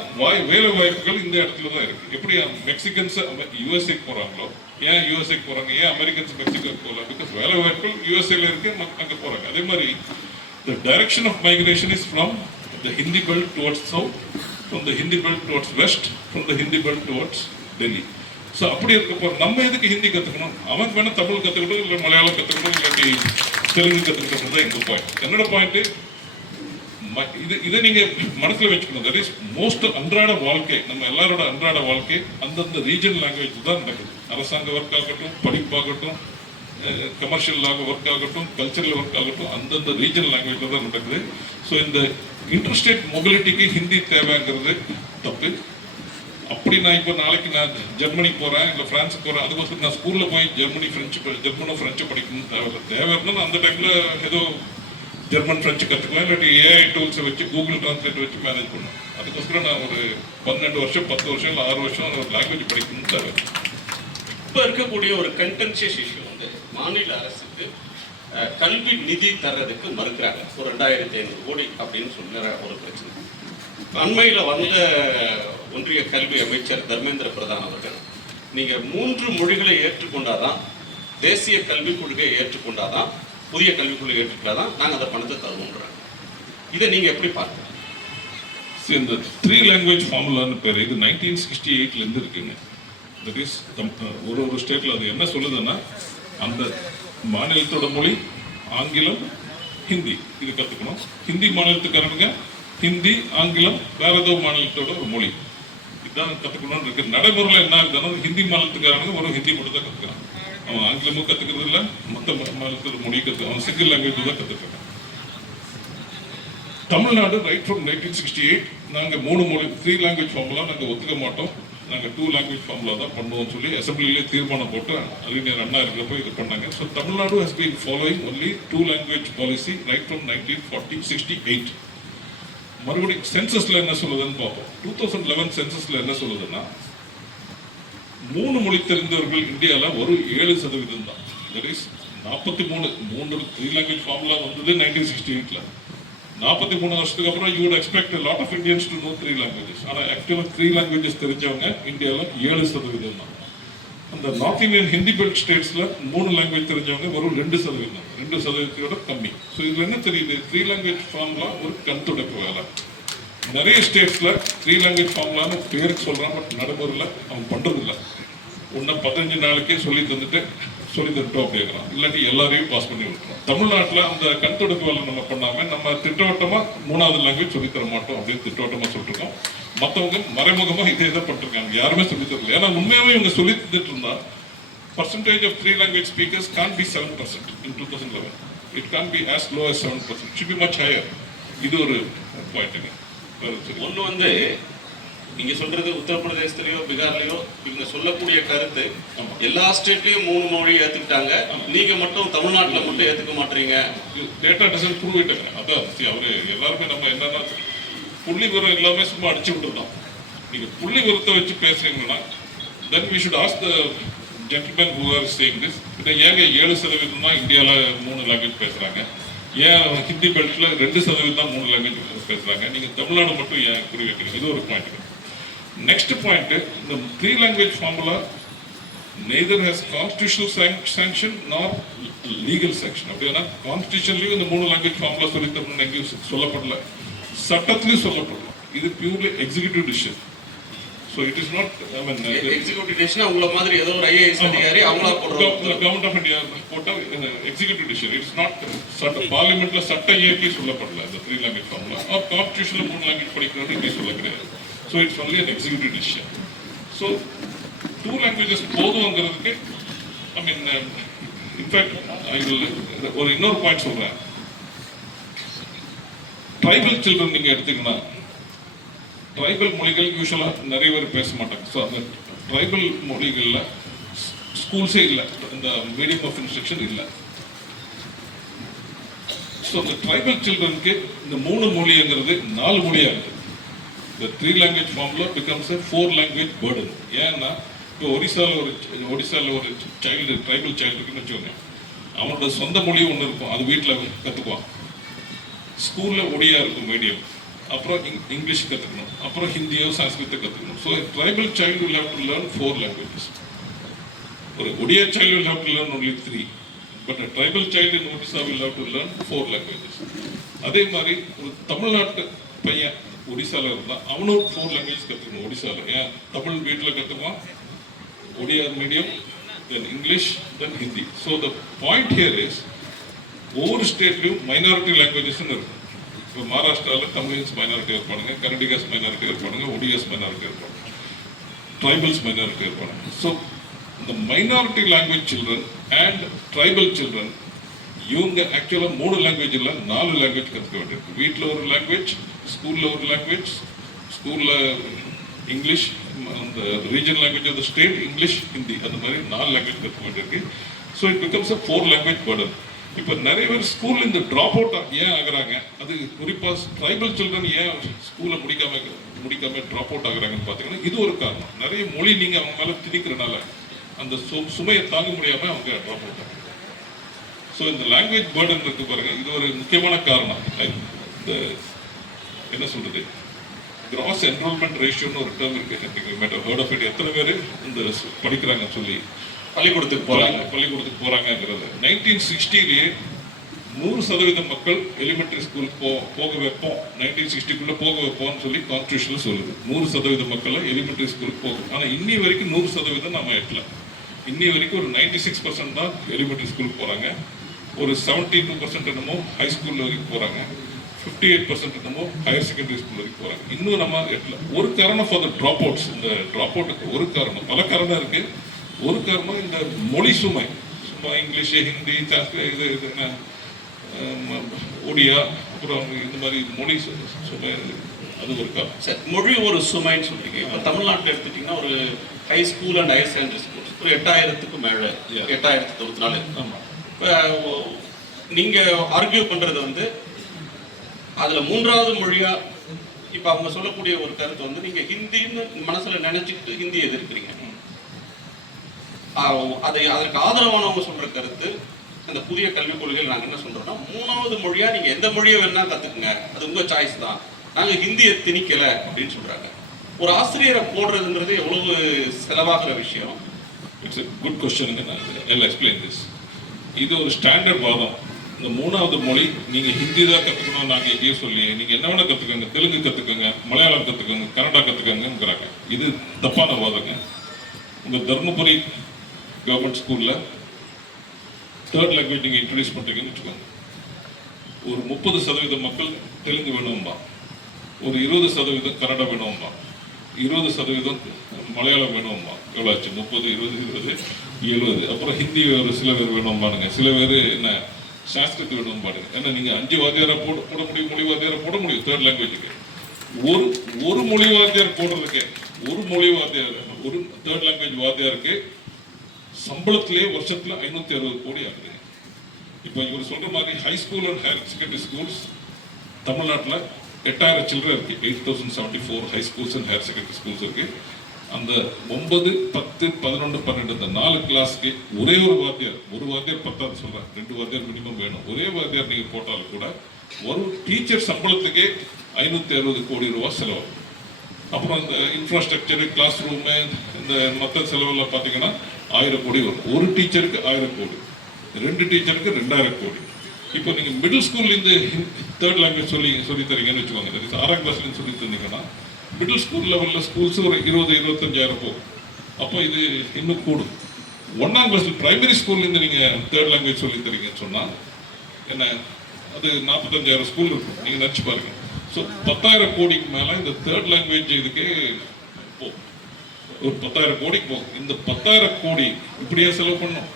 வேலை வாய்ப்புகள் இந்த இடத்துல தான் இருக்கு. எப்படி மெக்சிகன்ஸ் யூஎஸ்ஏக்கு போறாங்களோ, ஏன் யூஎஸ்ஏக்கு போறாங்க, ஏன் அமெரிக்கன்ஸ் மெக்சிகோக்கு போகலாம், பிகாஸ் வேலை வாய்ப்புகள் யூஎஸ்ஏல இருக்கு, அங்க போறாங்க. அதே மாதிரி the direction of migration is from the Hindi belt towards south, from the Hindi belt towards west, from the Hindi belt towards Delhi. So அப்படி இருக்கப்போ நம்ம எதுக்கு ஹிந்தி கற்றுக்கணும்? அவன் வேணா தமிழ் கற்றுக்கணும், இல்லை மலையாளம் கற்றுக்கணும், இல்லாட்டி தெலுங்கு கற்றுக்கணும் தான் எங்கள் பாயிண்ட். என்னோட பாயிண்ட் இதை நீங்க மனசுல வச்சுக்கணும். தட் இஸ் மோஸ்ட் அன்றாட வாழ்க்கை, நம்ம எல்லாரோட அன்றாட வாழ்க்கை அந்தந்த ரீஜனல் லாங்குவேஜ் தான் நடக்குது. அரசாங்க ஒர்க் ஆகட்டும், படிப்பாகட்டும், கமர்ஷியல் ஒர்க் ஆகட்டும், கல்ச்சரல் ஒர்க் ஆகட்டும், அந்தந்த ரீஜனல் லாங்குவேஜ்ல தான் நடக்குது. ஸோ இந்த இன்டர்ஸ்டேட் மொபிலிட்டிக்கு ஹிந்தி தேவைங்கிறது தப்பு. அப்படி நான் இப்போ நாளைக்கு நான் ஜெர்மனி போறேன், இல்லை பிரான்ஸுக்கு போறேன், அதுக்கோசரம் நான் ஸ்கூல்ல போய் ஜெர்மனோ ஃப்ரெஞ்சு படிக்கணும்னு தேவைன்னா அந்த டைம்ல ஏதோ ஜெர்மன் ஃப்ரெஞ்சு கற்றுக்கலாம், இல்லாட்டி ஏஐ டூல்ஸை வச்சு கூகுள் டிரான்ஸ்லேட் வச்சு மேனேஜ் பண்ணணும். அதுக்கோசரம் நான் ஒரு 12 வருஷம் 10 வருஷம் இல்லை 6 வருஷம் ஒரு லாங்குவேஜ் படிக்கணும்னு தேவை. இப்போ இருக்கக்கூடிய ஒரு கண்டென்ஷியஸ் இஷ்யூ வந்து மாநில அரசுக்கு கல்வி நிதி தர்றதுக்கு மறுக்கிறாங்க. ஒரு 2500 கோடி அப்படின்னு சொல்லுற ஒரு பிரச்சனை. அண்மையில் வந்த ஒன்றிய கல்வி அமைச்சர் தர்மேந்திர பிரதான் அவர்கள், நீங்க 3 மொழிகளை ஏற்றுக்கொண்டாதான், தேசிய கல்விக் கொள்கையை ஏற்றுக்கொண்டாதான், புதிய கல்விக் கொள்கை ஏற்றுக்கொண்டாதான் நாங்கள் அந்த பணத்தை தருவோம்ன்றாங்க. இதை நீங்க எப்படி பார்க்க? இந்த 3 லாங்குவேஜ் ஃபார்முலான்னு பேர், இது 1968ல இருந்து இருக்குங்க. தட் இஸ் ஒரு ஸ்டேட்ல அது என்ன சொல்லுதுன்னா, அந்த மாநிலத்தோட மொழி ஆங்கிலம், ஹிந்தி இது கற்றுக்கணும். ஹிந்தி மாநிலத்துக்காரனுங்க ஹிந்தி, ஆங்கிலம், வேற ஏதோ மாநிலத்தோட ஒரு மொழி இதுதான் கற்றுக்கணும்னு இருக்கு. நடைமுறையில் என்ன ஆகுதுன்னா, ஹிந்தி மாநிலத்துக்காரனுங்க ஒரு ஹிந்தி மட்டும் தான் கற்றுக்கிறான். அவன் ஆங்கிலமும் கற்றுக்கிறது இல்லை, மற்ற மாநிலத்தோட மொழி அவன் சிங்கிள் லாங்குவேஜ் தான் கற்றுக்கிறான். தமிழ்நாடு ரைட் ஃப்ரம் 1968 நாங்கள் 3 லாங்குவேஜ் ஃபார்முலா நாங்கள் ஒத்துக்க மாட்டோம், நாங்கள் 2 லாங்குவேஜ் ஃபார்முலா தான் பண்ணுவோம்னு சொல்லி அசம்பிளிலே தீர்மானம் போட்டு அறிஞர் அண்ணா இருக்கிறப்போ இது பண்ணாங்க. So Tamil Nadu has been following only 2 language policy right from 1968. மறுபடியும் சென்சஸ்ல என்ன சொல்லுதுன்னு பார்ப்போம். 2011 சென்சஸ்ல என்ன சொல்லுதுன்னா, 3 மொழி தெரிந்தவர்கள் இந்தியாவில் ஒரு 7% தான். தட் இஸ் 43 3 லாங்குவேஜ் ஃபார்முலா வந்தது 1968ல. 43 வருஷத்துக்கு அப்புறம் you would expect a lot of Indians to know 3 languages. ஆனால் ஆக்சுவலாக 3 languages தெரிஞ்சவங்க இந்தியாவில் 7% தான். அந்த நார்த் இந்தியன் ஹிந்தி பெல்ட் ஸ்டேட்ஸ்ல 3 லாங்குவேஜ் தெரிஞ்சவங்க வெறும் 2% தான், 2%ஓட கம்மி. ஸோ இதுல என்ன தெரியுது, 3 லாங்குவேஜ் ஃபார்முலா ஒரு கண் துடைப்பு வேலை. நிறைய ஸ்டேட்ஸ்ல 3 லாங்குவேஜ் ஃபார்முலான்னு பேருக்கு சொல்றான், பட் நடைமுறையில் அவன் பண்றது இல்லை. ஒன்னா 15 நாளைக்கே சொல்லி தந்துட்டோம் அப்படிங்கிறான், இல்லாட்டி எல்லாரையும் பாஸ் பண்ணி விட்டுறோம். தமிழ்நாட்டில் அந்த கண் துடைப்பு வேலை நம்ம பண்ணாம நம்ம திட்டவட்டமா 3வது லாங்குவேஜ் சொல்லி தர மாட்டோம் அப்படின்னு திட்டவட்டமா சொல்லிருக்கோம். மற்றவங்க மறைமுகமாக இதே தான் பண்ணிருக்காங்க, யாருமே சொல்லி தரல. ஏன்னா உண்மையாவே இவங்க சொல்லி தந்துட்டு இருந்தா percentage of 3 language speakers can't be 7% in 2011. It can't be as low as 7%. It should be much higher. இது ஒரு பாயிண்ட்டுங்க. ஒன்று வந்து நீங்க சொல்றது உத்தரப்பிரதேசத்திலயோ பீகார்லயோ இவங்க சொல்லக்கூடிய கருத்து, எல்லா ஸ்டேட்லயும் 3 மொழி ஏத்துக்கிட்டாங்க, நீங்க மட்டும் தமிழ்நாட்டில் மட்டும் ஏத்துக்க மாட்டீங்க. Data doesn't prove it. அதான் அவரு எல்லாருமே நம்ம என்னன்னா புள்ளி விவரம் எல்லாமே சும்மா அடிச்சு விட்டுருந்தோம். நீங்க புள்ளி விவரத்தை வச்சு பேசுறீங்கன்னா then we should ask the gentlemen who are saying this, ஏங்க 7% தான் இந்தியாவில் 3 லாங்குவேஜ் பேசுறாங்க, ஏன் ஹிந்தி பெல்ட்ல 2% தான் 3 லாங்குவேஜ் பேசுறாங்க, நீங்க தமிழ்நாடு மட்டும் ஏன் குறி வைக்கிறீங்க? இது ஒரு பாயிண்ட். நெக்ஸ்ட் பாயிண்ட், இந்த 3 language formula neither has constitutional sanction nor legal sanction. அப்படின்னா கான்ஸ்டிடியூஷன்லயும் இந்த 3 லாங்குவேஜ் ஃபார்முலா சொல்லி தரணும்னு எங்கேயும் சொல்லப்படல, சட்டத்திலையும் சொல்லப்படலாம். இது purely executive decision. So it is not I mean executive decision உங்கள மாதிரி ஏதோ ஒரு ஐஏஎஸ் அதிகாரி அவங்களா போடுறாங்க. கவர்மெண்ட் ஆஃப் இந்தியா போட்ட எக்ஸிக்யூட்டிவ் டிசிஷன். இட்ஸ் நாட் பார்லிமெண்ட்ல சட்ட இயக்கி சொல்லப்படல இந்த 3 லாங்குவேஜ் ஃபார்ம்ல. கான்ஸ்டிடியூஷன்ல 3 லாங்குவேஜ் படிக்கணும்னு இப்படி சொல்ல கிடையாது. So it's only an executive decision. So 2 languages போதுங்கிறதுக்கு ஐ மீன் இன்ஃபேக்ட் ஒரு இன்னொரு பாயிண்ட் சொல்றேன். ட்ரைபல் சில்ட்ரன் நீங்க எடுத்தீங்கன்னா ட்ரைபல் மொழிகள் யூஸ்வலா நிறைய பேர் பேச மாட்டாங்க. ஸோ அந்த ட்ரைபல் மொழிகள்ல ஸ்கூல்ஸே இல்லை, இந்த மீடியம் ஆஃப் இன்ஸ்ட்ரக்ஷன் இல்லை. ஸோ அந்த ட்ரைபல் சில்ட்ரனுக்கு இந்த 3 மொழிங்கிறது 4 மொழியாகுது. இந்த 3 லாங்குவேஜ் ஃபார்ம்ல பிகம்ஸ் a 4 லாங்குவேஜ் burden. ஏன்னா இப்போ ஒடிசால ஒரு சைல்டு ட்ரைபல் சைல்டு இருக்குன்னு வச்சுக்கோங்க, அவனோட சொந்த மொழி ஒன்று இருக்கும், அது வீட்டில் கற்றுக்குவான். ஸ்கூலில் ஒடியா இருக்கும் மீடியம், அப்புறம் இங்கிலீஷ் கற்றுக்கணும், அப்புறம் ஹிந்தியோ சான்ஸ்கிரிட்டோ கற்றுக்கணும். So tribal child will have to learn 4 languages. ஒரு Odia child will have to learn only 3, but a tribal child in Odisha will have to learn 4 languages. அதே மாதிரி ஒரு தமிழ்நாட்டு பையன் ஒடிசால இருந்தால் அவனும் 4 லாங்குவேஜ் கற்றுக்கணும் ஒடிசால. ஏன் தமிழ் வீட்டில் கற்றுக்குவான், Odia medium, then English, then Hindi. So the point here is ஒவ்வொரு ஸ்டேட்லையும் மைனாரிட்டி லாங்குவேஜஸ்ன்னு இருக்கும். இப்போ மகாராஷ்டிராவில் தமிழியன்ஸ் மைனாரிட்டி இருப்பானுங்க, கன்னடிகாஸ் மைனாரிட்டி இருப்பானுங்க, ஒடியாஸ் மைனாரிட்டி இருப்பாங்க, ட்ரைபல்ஸ் மைனாரிட்டி இருப்பாங்க. ஸோ இந்த minority language children and tribal children இவங்க ஆக்சுவலாக 3 லாங்குவேஜ் இல்லை 4 லாங்குவேஜ் கற்றுக்க வேண்டியிருக்கு. வீட்டில் ஒரு லாங்குவேஜ், ஸ்கூலில் ஒரு லாங்குவேஜ், ஸ்கூலில் இங்கிலீஷ், அந்த regional language of the state English, Hindi, அந்த மாதிரி 4 லாங்குவேஜ் கற்றுக்க வேண்டியிருக்கு. So it becomes a 4 language burden. இப்போ நிறைய பேர் ஸ்கூலில் இந்த ட்ராப் அவுட் ஏன் ஆகுறாங்க, அது குறிப்பாக ட்ரைபல் சில்ட்ரன் ஏன் ஸ்கூலை முடிக்காம ட்ராப் அவுட் ஆகுறாங்கன்னு பார்த்தீங்கன்னா இது ஒரு காரணம். நிறைய மொழி நீங்கள் அவங்க மேலே திணிக்கிறனால அந்த சுமையை தாங்க முடியாமல் அவங்க ட்ராப் அவுட் ஆகுறாங்க. ஸோ இந்த லாங்குவேஜ் பேர்டன் இருக்கு பாருங்க, இது ஒரு முக்கியமான காரணம். இந்த என்ன சொல்றது, கிராஸ் என்ரோல்மெண்ட் ரேஷியோன்னு ஒரு டேர்ம் இருக்கு, ஹர்ட் ஆஃப் இட். எத்தனை பேர் இந்த படிக்கிறாங்கன்னு சொல்லி பள்ளிக்கூடத்துக்கு போறாங்கிறது 1960லேயே 100% மக்கள் எலிமெண்டரி ஸ்கூலுக்கு போக வைப்போம், 1960க்குள்ள போக வைப்போம்னு சொல்லி கான்ஸ்டியூஷன் சொல்லுது. 100% மக்களை எலிமெண்டரி ஸ்கூலுக்கு போகும். ஆனால் இன்னி வரைக்கும் 100% நம்ம எட்டல. இன்னி வரைக்கும் ஒரு 96% தான் எலிமெண்டரி ஸ்கூலுக்கு போறாங்க, ஒரு 72% என்னமோ ஹை ஸ்கூல் வரைக்கும் போறாங்க, 58% என்னமோ ஹையர் செகண்டரி ஸ்கூல் வரைக்கும் போறாங்க. இன்னும் நம்ம எட்டல. ஒரு காரணம் ஃபார் த ட்ராப் அவுட்ஸ், இந்த ட்ராப் அவுட்டுக்கு ஒரு காரணம், பல காரணம் இருக்கு. ஒரு காரணம் இந்த மொழி சுமை, இங்கிலீஷ், ஹிந்தி, இது என்ன ஒடியா, அப்புறம் இந்த மாதிரி மொழி சுமை, அது ஒரு காரணம். சார், மொழி ஒரு சுமைன்னு சொல்றீங்க. இப்போ தமிழ்நாட்டில் எடுத்துட்டீங்கன்னா ஒரு high school and higher secondary school ஒரு 8000க்கு மேலே, 8024. ஆமாம். இப்போ நீங்கள் ஆர்கியூ பண்ணுறது வந்து அதில் 3வது மொழியாக இப்போ அவங்க சொல்லக்கூடிய ஒரு கருத்து வந்து நீங்கள் ஹிந்தின்னு மனசில் நினச்சிக்கிட்டு ஹிந்தியை எதிர்க்கிறீங்க. அதற்கு ஆதரவானவங்க சொல்கிற கருத்து, அந்த புதிய கல்விக் கொள்கையில் நாங்கள் என்ன சொல்கிறோம்னா 3வது மொழியாக நீங்கள் எந்த மொழியை வேணால் கற்றுக்குங்க, அது உங்கள் சாய்ஸ் தான், நாங்கள் ஹிந்தியை திணிக்கலை அப்படின்னு சொல்கிறாங்க. ஒரு ஆசிரியரை போடுறதுங்கிறது எவ்வளவு செலவாகிற விஷயம்? It's a good question. நான் எக்ஸ்பிளைன் திஸ். இது ஒரு ஸ்டாண்டர்ட் வாதம். இந்த 3வது மொழி நீங்கள் ஹிந்தி தான் கற்றுக்கணும் நாங்கள் எங்கேயும் சொல்லி, நீங்கள் என்ன வேணால் கற்றுக்கோங்க, தெலுங்கு கற்றுக்கோங்க, மலையாளம் கற்றுக்கோங்க, கன்னடா கற்றுக்கோங்கிறாங்க. இது தப்பான வாதங்க. உங்கள் தர்மபுரி கவர்மெண்ட் ஸ்கூலில் 3rd லாங்குவேஜ் நீங்கள் இன்ட்ரடியூஸ் பண்ணுறீங்கன்னு வச்சுக்கோங்க, ஒரு 30% மக்கள் தெலுங்கு வேணும்பா, ஒரு 20% கன்னடா வேணும்பா, 20% மலையாளம் வேணும்பா. எவ்வளோ ஆச்சு? 30, 20, 70. அப்புறம் ஹிந்தி ஒரு சில பேர் வேணும்பானுங்க, சில பேர் என்ன சான்ஸ்கிரிட் வேணும்பானுங்க. ஏன்னா நீங்கள் 5 வாத்தியாரை போட முடியும், மொழி வாத்தியாரை போட முடியும் 3rd லாங்குவேஜுக்கு. ஒரு மொழி வாத்தியார் போடுறதுக்கு, ஒரு 3rd லாங்குவேஜ் வாத்தியாருக்கு சம்பளத்திலே வருஷத்துல 560 கோடி ஆகுது. இப்போ இவர் சொல்ற மாதிரி high school and higher secondary schools தமிழ்நாட்டில் 8000 சில்ட்ரன் இருக்கு. 8074 high schools and higher secondary schools இருக்கு. அந்த 9, 10, 11, 12 இந்த 4 கிளாஸ்க்கு ஒரே ஒரு வாத்தியார் 10 சொல்றேன், 2 வாத்தியார் மினிமம் வேணும். ஒரே வாத்தியார் நீங்க போட்டாலும் கூட ஒரு டீச்சர் சம்பளத்துக்கே 560 கோடி ரூபாய் செலவு. அப்புறம் இந்த இன்ஃப்ராஸ்ட்ரக்சரு, கிளாஸ் ரூமு, இந்த மற்ற செலவெல்லாம் பார்த்தீங்கன்னா 1000 கோடி வரும். ஒரு டீச்சருக்கு 1000 கோடி, 2 டீச்சருக்கு 2000 கோடி. இப்போ நீங்கள் மிடில் ஸ்கூல்லேருந்து 3rd லாங்குவேஜ் சொல்லி தரீங்கன்னு வச்சுக்கோங்க, 6ஆம் கிளாஸ்லேருந்து சொல்லி தந்தீங்கன்னா மிடில் ஸ்கூல் லெவலில் ஸ்கூல்ஸ் ஒரு 20-25,000 போகும். அப்போ இது இன்னும் கூடும். 1ஆம் கிளாஸ் பிரைமரி ஸ்கூல்லேருந்து நீங்கள் தேர்ட் லாங்குவேஜ் சொல்லி தரீங்கன்னு சொன்னால் என்ன, அது 45,000 ஸ்கூல் இருக்கும். நீங்கள் நினச்சி பாருங்க. ஸோ 10,000 கோடிக்கு மேலே இந்த தேர்ட் லாங்குவேஜ் இதுக்கே போகும். ஒரு 10,000 கோடிக்கு போகும். இந்த 10,000 கோடி இப்படியே செலவு பண்ணும்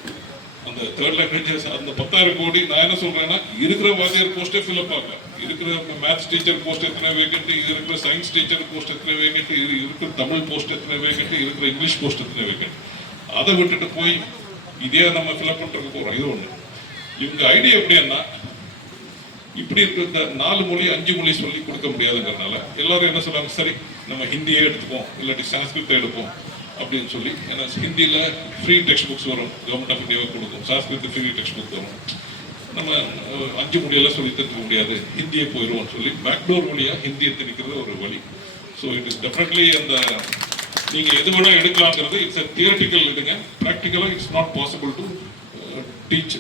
அந்த தேர்ட் லாங்குவேஜ். அந்த 10,000 கோடி நான் என்ன சொல்றேன்னா, இருக்கிற வாத்தியார் போஸ்டே ஃபில்அப் ஆகல, இருக்கிற மேத்ஸ் டீச்சர் போஸ்ட் எத்தனை வேகண்ட், இருக்கிற சயின்ஸ் டீச்சர் போஸ்ட் எத்தனை வேகண்ட், இருக்கிற தமிழ் போஸ்ட் எத்தனை வேகண்ட், இருக்கிற இங்கிலீஷ் போஸ்ட் எத்தனை வேகண்ட், அதை விட்டுட்டு போய் இதே நம்ம ஃபில்அப் பண்ணுறதுக்கு போகிறோம். இது ஒன்று. இவங்க ஐடியா எப்படின்னா, இப்படி இருக்கிற 4 மொழி 5 மொழி சொல்லி கொடுக்க முடியாதுங்கிறதுனால எல்லாரும் என்ன சொல்றாங்க, சரி நம்ம ஹிந்தியே எடுத்துப்போம், இல்லாட்டி சான்ஸ்கிரிட் எடுப்போம் அப்படின்னு சொல்லி. ஏன்னா ஹிந்தியில் ஃப்ரீ டெக்ஸ்ட் புக்ஸ் வரும், கவர்மெண்ட் ஆஃப் இந்தியாவை கொடுக்கும். சான்ஸ்கிரிட் ஃப்ரீ டெக்ஸ்ட் புக் வரும். நம்ம 5 மொழியெல்லாம் சொல்லி தெரிஞ்சுக்க முடியாது, ஹிந்தியே போயிடுவோம்னு சொல்லி பேக்டோர் வழியாக ஹிந்தியை திணிக்கிறது ஒரு வழி. ஸோ இட் இஸ் டெஃபினெட்லி அந்த நீங்கள் எது வேணால் எடுக்கலாங்கிறது இட்ஸ் அ தியரட்டிக்கல் இதுங்க. ப்ராக்டிக்கலாக it's not possible to teach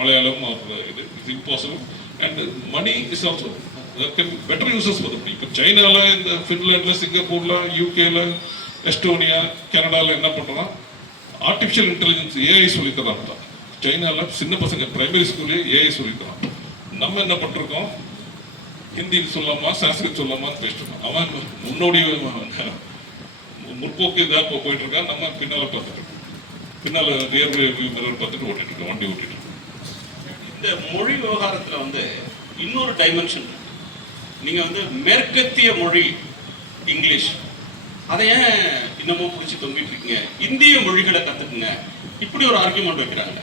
Malayalam. இது it's impossible. And money is also better uses for that. இப்போ சைனாவில், இந்த ஃபின்லாண்டில், சிங்கப்பூரில், யூகேல, எஸ்டோனியா, கனடாவில் என்ன பண்ணுறோம், ஆர்டிஃபிஷியல் இன்டெலிஜென்ஸ் ஏஐ சொல்லித்தரான் தான். சைனாவில் சின்ன பசங்க பிரைமரி ஸ்கூல்லேயே ஏஐ சொல்லித்தரான். நம்ம என்ன பண்ணிருக்கோம், ஹிந்தி சொல்லாமா சான்ஸ்கிரிட் சொல்லாமான்னு பேசிட்டு அவன் முன்னோடி முற்போக்கு இதாக போயிட்டு இருக்கான். நம்ம பின்னால் பார்த்துட்டு இருக்கோம், பின்னால் ரியர் மிரர் பார்த்துட்டு ஓட்டிட்டு இருக்கோம், வண்டி ஓட்டிட்டு இருக்கோம். இந்த மொழி விவகாரத்தில் வந்து இன்னொரு டைமென்ஷன். நீங்கள் வந்து மேற்கத்திய மொழி இங்கிலீஷ், அதை ஏன் இன்னமும் பிடிச்சி தொங்கிட்டு இருக்கீங்க, இந்திய மொழிகளை கற்றுக்குங்க, இப்படி ஒரு ஆர்குமெண்ட் வைக்கிறாங்க.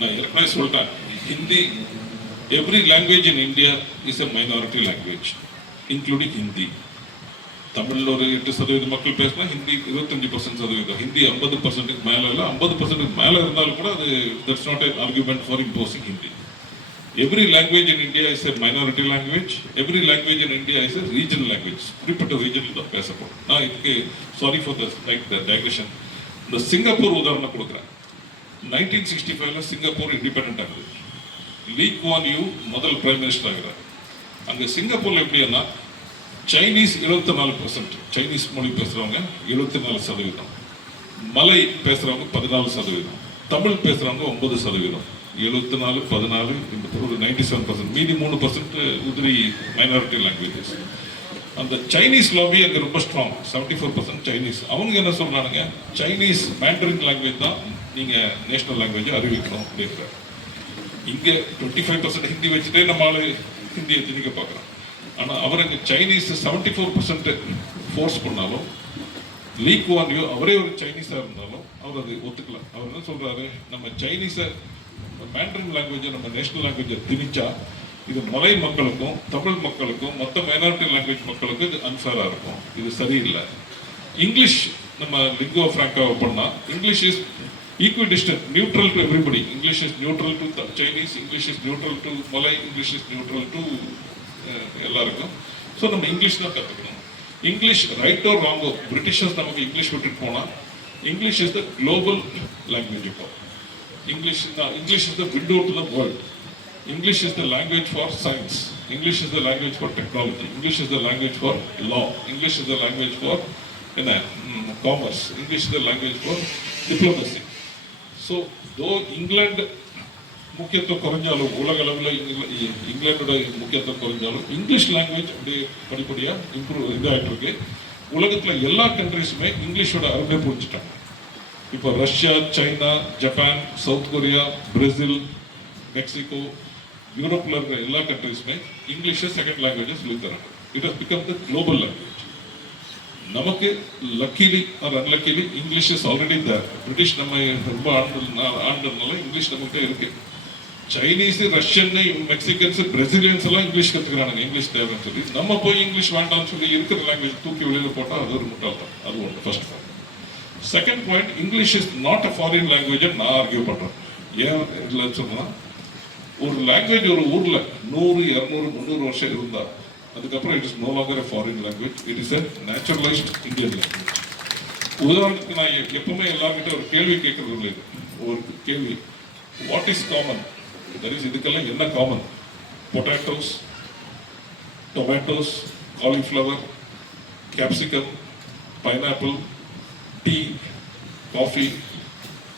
நான் ஏற்கனவே சொல்லிட்டேன், Hindi, every language in India is a minority language including Hindi. தமிழில் ஒரு 8% மக்கள் பேசினா ஹிந்தி 25%. ஹிந்தி 50% மேலே இல்லை, 50% மேலே இருந்தாலும் கூட அது that's not an argument for imposing Hindi. Every language in India is a minority language. Every language in India is a regional language. குறிப்பிட்ட ரீஜனில் தான் பேசப்படும். நான் இதுக்கு சாரி ஃபார் த டைக்ரெஷன். இந்த சிங்கப்பூர் உதாரணம் கொடுக்குறேன். 1965 சிங்கப்பூர் இண்டிபெண்ட் ஆகுது. லீ குவான் யூ முதல் பிரைம் மினிஸ்டர் ஆகிறார். அங்கே சிங்கப்பூரில் எப்படின்னா, சைனீஸ் 74%, சைனீஸ் மொழி பேசுகிறவங்க 74%, மலை பேசுகிறவங்க 14%, தமிழ் பேசுகிறவங்க 9%. 74, 14, ஒரு 97%, மீதி 3% உதிரி மைனாரிட்டி லாங்குவேஜஸ். அந்த சைனீஸ் லாபி அங்கே ரொம்ப ஸ்ட்ராங். 74% சைனீஸ். அவங்க என்ன சொல்றானுங்க, சைனீஸ் மேண்டரின் லாங்குவேஜ் தான் நீங்கள் நேஷனல் லாங்குவேஜை அறிவிக்கணும் அப்படின்றார். இங்கே 25% ஹிந்தி வச்சுட்டே நம்ம ஆளு ஹிந்தியை திணிக்க பார்க்குறோம். ஆனால் அவர் அங்கே சைனீஸ் 74% ஃபோர்ஸ் பண்ணாலும், லீ குவான் யூ அவரே ஒரு சைனீஸாக இருந்தாலும் அவர் அது ஒத்துக்கலாம். அவர் என்ன சொல்கிறாரு, நம்ம சைனீஸை மேண்டரின் லாங்குவேஜை நம்ம நேஷனல் லாங்குவேஜை திணிச்சா இது மலை மக்களுக்கும் தமிழ் மக்களுக்கும் மற்ற மைனாரிட்டி லாங்குவேஜ் மக்களுக்கும் இது அன்ஃபேராக இருக்கும், இது சரியில்லை. இங்கிலீஷ் நம்ம லிங்கோ ஃப்ராங்காவை பண்ணால் English is equidistant, neutral to everybody. English is neutral to Chinese, English is neutral to Malay, English is neutral to எல்லாருக்கும். ஸோ நம்ம இங்கிலீஷ் தான் கற்றுக்கணும். இங்கிலீஷ் ரைட்டோ ராங்கோ, பிரிட்டிஷர்ஸ் நமக்கு இங்கிலீஷ் விட்டுட்டு போனால், English is the global language. இப்போ English is the window to the world. English is the language for science. English is the language for technology. English is the language for law. English is the language for commerce. English is the language for diplomacy. So, though England முக்கியத்துவம் குறைஞ்சாலும், உலக அளவில் இங்கிலாண்டோட முக்கியத்துவம் குறைஞ்சாலும், இங்கிலீஷ் லாங்குவேஜ் அப்படியே படிப்படியாக இம்ப்ரூவ் இதாகிட்டு இருக்கு. உலகத்தில் எல்லா கண்ட்ரிஸுமே இங்கிலீஷோட அருமை புரிஞ்சுட்டாங்க. இப்போ Russia, China, Japan, South Korea, Brazil, Mexico, யூரோப்பில் இருக்கிற எல்லா கண்ட்ரிஸுமே இங்கிலீஷை செகண்ட் லாங்குவேஜ் சொல்லி தராங்க. It has become the global language. நமக்கு luckily or unluckily English is already there. British நம்ம ரொம்ப ஆண்டதுனால இங்கிலீஷ் நம்மகிட்ட இருக்கு. சைனீஸு, ரஷ்யன்னு, மெக்சிகன்ஸு, பிரசிலியன்ஸ் எல்லாம் இங்கிலீஷ் கற்றுக்கிறாங்க, இங்கிலீஷ் தேவைன்னு சொல்லி. நம்ம போய் இங்கிலீஷ் வேண்டாம்னு சொல்லி இருக்கிற லாங்குவேஜ் தூக்கி வெளியில் போட்டால் அது ஒரு முட்டாள்தான். அது ஒன்று first point. Second point, English is not a foreign language நான் ஆர்கியூ பண்ணுறேன். ஏன் இல்லை சொன்னால், ஒரு லாங்குவேஜ் ஒரு ஊரில் 100, 200, 300 வருஷம் இருந்தால் அதுக்கப்புறம் it is no longer a foreign language, it is a naturalised Indian language. உதாரணத்துக்கு நான் எப்பவுமே எல்லாருக்கிட்ட ஒரு கேள்வி கேட்கறது இல்லை. ஒரு கேள்வி, what is common? That is இதுக்கெல்லாம் என்ன common? Potatoes, tomatoes, cauliflower, capsicum, pineapple, tea, coffee,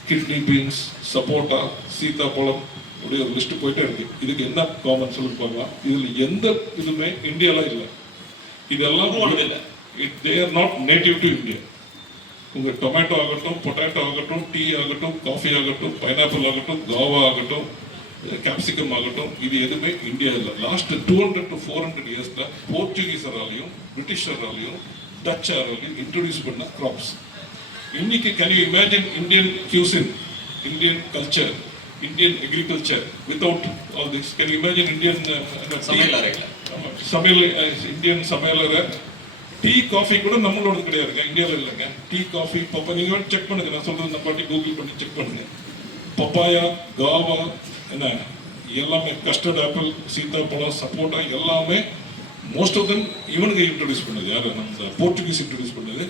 kidney beans, சப்போட்டா, சீதாப்பழம், அப்படியே ஒரு லிஸ்ட் போயிட்டே இருக்கு. இதுக்கு என்ன காமன் சொல்லி பார்க்கலாம். இதில் எந்த இதுவுமே இந்தியாவில் இல்லை. இதெல்லாம் they are not native to India. உங்கள் டொமேட்டோ ஆகட்டும், பொட்டேட்டோ ஆகட்டும், டீ ஆகட்டும், காஃபி ஆகட்டும், பைனாப்பிள் ஆகட்டும், காவா ஆகட்டும், கேப்சிகம் ஆகட்டும், இது எதுவுமே இந்தியா இல்லை. லாஸ்ட் 200 to 400 இயர்ஸ்ல போர்ச்சுகீஸராலையும் பிரிட்டிஷராலையும் டச்சாராலையும் இன்ட்ரோடியூஸ் பண்ண கிராப்ஸ். இன்னைக்கு can you imagine Indian cuisine, Indian culture, Indian agriculture without all this? Can you imagine Indian Indian சமையலறை? டீ காஃபி கூட நம்மளோட கிடையாதுங்க, இந்தியாவில் இல்லைங்க. டீ காஃபி பப்பா நீங்கள் செக் பண்ணுங்க, நான் சொல்றது நம்ம பாட்டி கூகுள் பண்ணி செக் பண்ணுங்க. பப்பாயா, காவா, என்ன எல்லாமே, கஸ்டர்ட் ஆப்பிள், சீதாப்பழம், சப்போட்டா எல்லாமே மோஸ்ட் ஆஃப் தம் இவனுக்கு இன்ட்ரடியூஸ் பண்ணது யாரு? நம்ம போர்ச்சுகீஸ் இன்ட்ரடியூஸ் பண்ணது,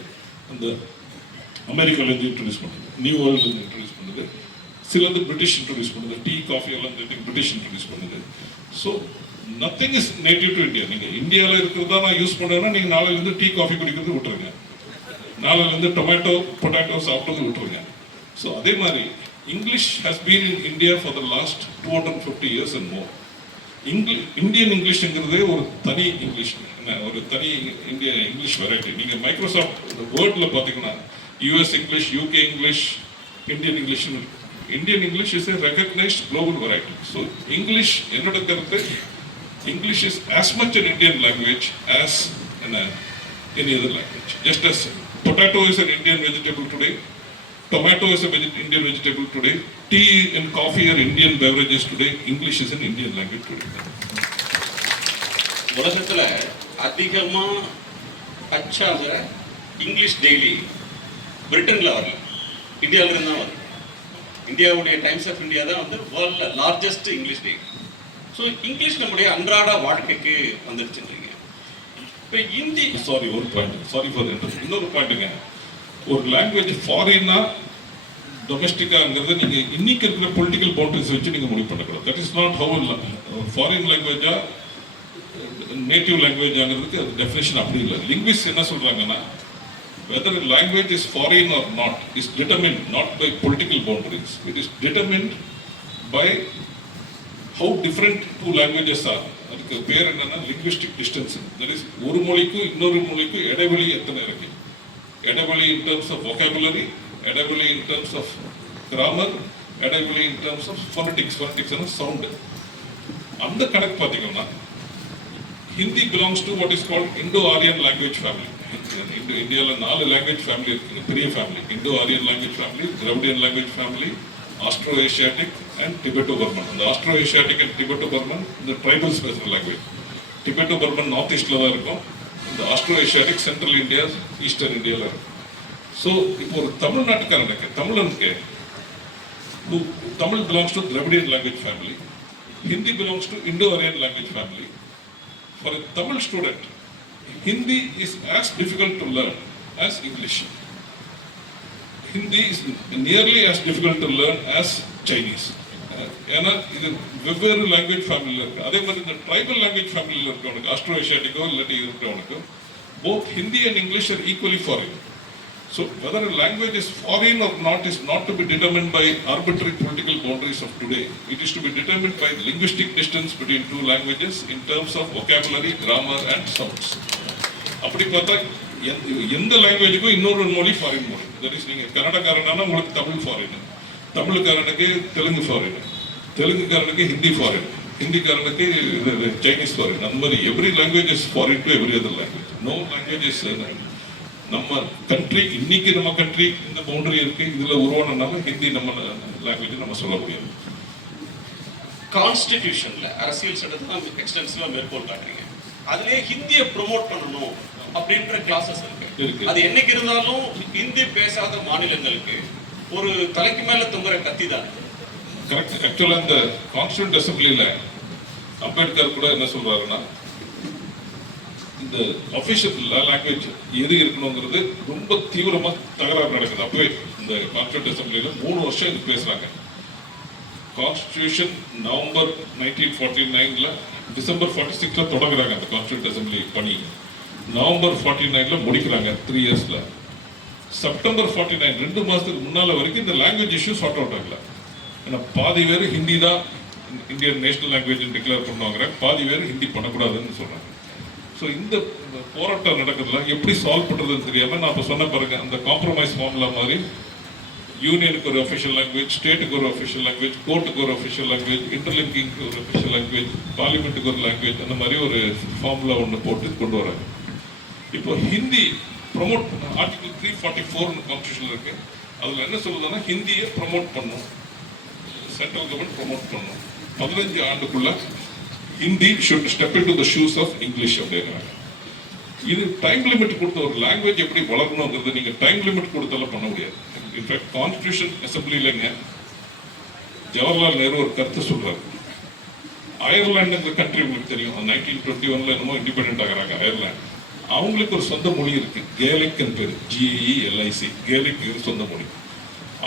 அந்த அமெரிக்காலேருந்து இன்ட்ரடியூஸ் பண்ணது, நியூ வேர்ல்டுலேருந்து இன்ட்ரடியூஸ் பண்ணது, சிலது பிரிட்டிஷ் இன்ட்ரடியூஸ் பண்ணுது. டீ காஃபி எல்லாம் பிரிட்டிஷ் இன்ட்ரடியூஸ் பண்ணுது. So nothing is native to India. நீங்கள் இந்தியாவில் இருக்கிறதா நான் யூஸ் பண்ணுறேன்னா நீங்கள் நாளையிலேருந்து டீ காஃபி குடிக்கிறது விட்டுருங்க, நாளையிலேருந்து டொமேட்டோ பொட்டேட்டோ சாப்பிட்றது விட்டுருங்க. ஸோ அதே மாதிரி English has been in India for the last 250 years and more. Indian இங்கிலீஷ்ங்கிறதே ஒரு தனி இங்கிலீஷ், ஒரு தனி இந்திய இங்கிலீஷ் வெரைட்டி. நீங்கள் மைக்ரோசாஃப்ட் வேர்டில் பார்த்தீங்கன்னா US English, UK English, Indian இங்கிலீஷ்னு. Indian English is a recognized global variety. So English, என்னோட கருத்து, English is as much an Indian language as any other language. Just as potato is an Indian vegetable today, tomato is an Indian vegetable today, tea and coffee are Indian beverages today, English is an Indian language today. உலகத்துல அதிகமா அச்சாகிற இங்கிலீஷ் டெய்லி பிரிட்டன்ல வரல, இந்தியாவில இருந்து தான் வருது. இந்தியாவுடைய டைம்ஸ் ஆஃப் இந்தியா தான் வந்து வேர்ல்ட்ல லார்ஜஸ்ட் இங்கிலீஷ் டே. ஸோ இங்கிலீஷ் நம்முடைய அன்றாட வாழ்க்கைக்கு வந்துருச்சுன்றீங்க. இப்போ ஹிந்தி, சாரி ஒரு பாயிண்ட், சாரி ஃபார் இன்னொரு பாயிண்ட்டுங்க. ஒரு லாங்குவேஜ் ஃபாரின்னா டொமஸ்டிக்காங்கிறது நீங்கள் இன்னைக்கு இருக்கிற பொலிட்டிக்கல் பவுண்டரிஸ் வச்சு நீங்கள் முடிவு பண்ணக்கூடாது. That is not how foreign லாங்குவேஜா நேட்டிவ் லாங்குவேஜாங்கிறதுக்கு அது டெஃபினேஷன் அப்படி இல்லை. லிங்குவிஸ்ட் என்ன சொல்கிறாங்கன்னா, whether a language is foreign or not is determined not by political boundaries. It is determined by how different two languages are. அதுக்கு பேர் என்னன்னா linguistic distance. That is, ஒரு மொழிக்கும் இன்னொரு மொழிக்கும் இடைவெளி எத்தனை இருக்கு. இடைவெளி in terms of vocabulary, இடைவெளி in terms of grammar, இடைவெளி in terms of phonetics and sound. அந்த கணக்கு பார்த்தீங்கன்னா Hindi belongs to what is called Indo-Aryan language family. இந்தியாவில் 4 லாங்குவேஜ் ஃபேமிலி இருக்குது, பெரிய family. Indo Aryan language family, Dravidian language family, Austro Asiatic and Tibeto Burman. அந்த Austro Asiatic and Tibeto Burman இந்த ட்ரைபல்ஸ் பேசுகிற லாங்குவேஜ். டிபெட்டோ பர்மன் நார்த் ஈஸ்டில் தான் இருக்கும், இந்த Austro Asiatic central India, eastern இந்தியாவில் இருக்கும். ஸோ இப்போ ஒரு தமிழ்நாட்டுக்காரனுக்கு, தமிழனுக்கு Tamil belongs to Dravidian language family, Hindi belongs to Indo Aryan language family. For a Tamil student, Hindi is as difficult to learn as English. Hindi is nearly as difficult to learn as Chinese. ஏன்னா இது வெவ்வேறு லாங்குவேஜ் ஃபேமிலியில் இருக்கு. அதே மாதிரி இந்த ட்ரைபல் லாங்குவேஜ் ஃபேமிலியில் இருக்கிறவனுக்கு, ஆஸ்ட்ரோ ஏஷியாட்டிக்கோ இல்லாட்டி இருக்கிறவனுக்கு, both Hindi and English R equally foreign. So whether a language is foreign or not is not to be determined by arbitrary political boundaries of today. It is to be determined by linguistic distance between two languages in terms of vocabulary, grammar and sounds. அப்படி பார்த்தா எந்த லாங்குவேஜுக்கும் இன்னொரு மொழி ஃபாரின் மொழி. தட் இஸ், நீங்கள் கன்னடக்காரனானா உங்களுக்கு தமிழ் ஃபாரின், தமிழுக்காரனுக்கு தெலுங்கு ஃபாரின், தெலுங்குக்காரனுக்கு ஹிந்தி ஃபாரின், ஹிந்திக்காரனுக்கு சைனீஸ் ஃபாரின். அந்த மாதிரி every language is foreign to every other language. No language is நம்ம கண்ட்ரி. இன்னைக்கு நம்ம கண்ட்ரி இந்த பவுண்டரி இருக்கு, இதுல உருவானனால ஹிந்தி நம்ம லாங்குவேஜ் நம்ம சொல்ல முடியாது. கான்ஸ்டிடியூஷன்ல அரசியல் சட்டத்தை எக்ஸ்டென்சிவா மேற்கோள் காட்டுறீங்க, அதுலயே ஹிந்தியை ப்ரொமோட் பண்ணணும் அப்படின்ற கிளாஸஸ் இருக்கு. அது என்னைக்கு இருந்தாலும் ஹிந்தி பேசாத மாநிலங்களுக்கு ஒரு தலைக்கு மேல தொங்குற கத்தி தான். கரெக்ட். ஆக்சுவலா இந்த கான்ஸ்டிடியூண்ட் அசம்பிளில அம்பேத்கர் கூட என்ன சொல்றாருன்னா, இந்த அஃபிஷியல் லாங்குவேஜ் எது இருக்கணுங்கிறது ரொம்ப தீவிரமா தகராறு நடக்குது. அப்பவே இந்த கான்ஸ்டிடியூண்ட் அசம்பிளில 3 வருஷம் இது பேசுறாங்க. கான்ஸ்டிடியூஷன் நவம்பர் 1949ல, டிசம்பர் 46ல தொடங்குறாங்க அந்த கான்ஸ்டிடியூண்ட் அசம்பிளி பணி. நவம்பர் 49ல முடிக்கிறாங்க 3 இயர்ஸ்ல. செப்டம்பர் 49 2 மாசத்துக்கு முன்னால வரைக்கும் இந்த லாங்குவேஜ் இஷ்யூ சார்ட் அவுட் ஆகல. ஏன்னா பாதி பேர் ஹிந்தி தான் இந்தியன் நேஷனல் லாங்குவேஜ் டிக்ளேர் பண்ணுவாங்க, பாதி பேர் ஹிந்தி பண்ணக்கூடாதுன்னு சொல்றாங்க. ஸோ இந்த போராட்டம் நடக்கிறதுல எப்படி சால்வ் பண்ணுறதுன்னு தெரியாமல் நான் இப்போ சொன்ன பாருங்க, அந்த காம்ப்ரமைஸ் ஃபார்முலா மாதிரி யூனியனுக்கு ஒரு அஃபிஷியல் லாங்குவேஜ், ஸ்டேட்டுக்கு ஒரு அஃபிஷியல் லாங்குவேஜ், கோர்ட்டுக்கு ஒரு அஃபிஷியல் லாங்குவேஜ், இன்டர்லிங்கிங்க்கு ஒரு அஃபிஷியல் லாங்குவேஜ், பார்லிமெண்ட்டுக்கு ஒரு லாங்குவேஜ், அந்த மாதிரி ஒரு ஃபார்முலா ஒன்று போட்டு கொண்டு வராங்க. இப்போ ஹிந்தி ப்ரொமோட் ஆர்டிகல் 344 கான்ஸ்டியூஷனில் இருக்கு. அதில் என்ன சொல்லுதுன்னா ஹிந்தியை ப்ரொமோட் பண்ணும், சென்ட்ரல் கவர்மெண்ட் ப்ரொமோட் பண்ணும். 15 ஆண்டுக்குள்ள Hindi should step into the shoes of English அப்படிங்கிறாங்க. இது டைம் லிமிட் கொடுத்த ஒரு லாங்குவேஜ் எப்படி வளரணுங்கிறது நீங்கள் டைம் லிமிட் கொடுத்தாலும் பண்ண முடியாது. இன்ஃபேக்ட் கான்ஸ்டியூஷன் அசம்பிளிலங்க ஜவஹர்லால் நேரு ஒரு கருத்து சொல்றாரு. அயர்லாண்டுங்கிற கண்ட்ரி உங்களுக்கு தெரியும், 1921 என்னமோ இண்டிபெண்டன்ட் ஆகிறாங்க அயர்லாந்து. அவங்களுக்கு ஒரு சொந்த மொழி இருக்கு, கேலிக் பேரு, GELIC, கேலிக் சொந்த மொழி.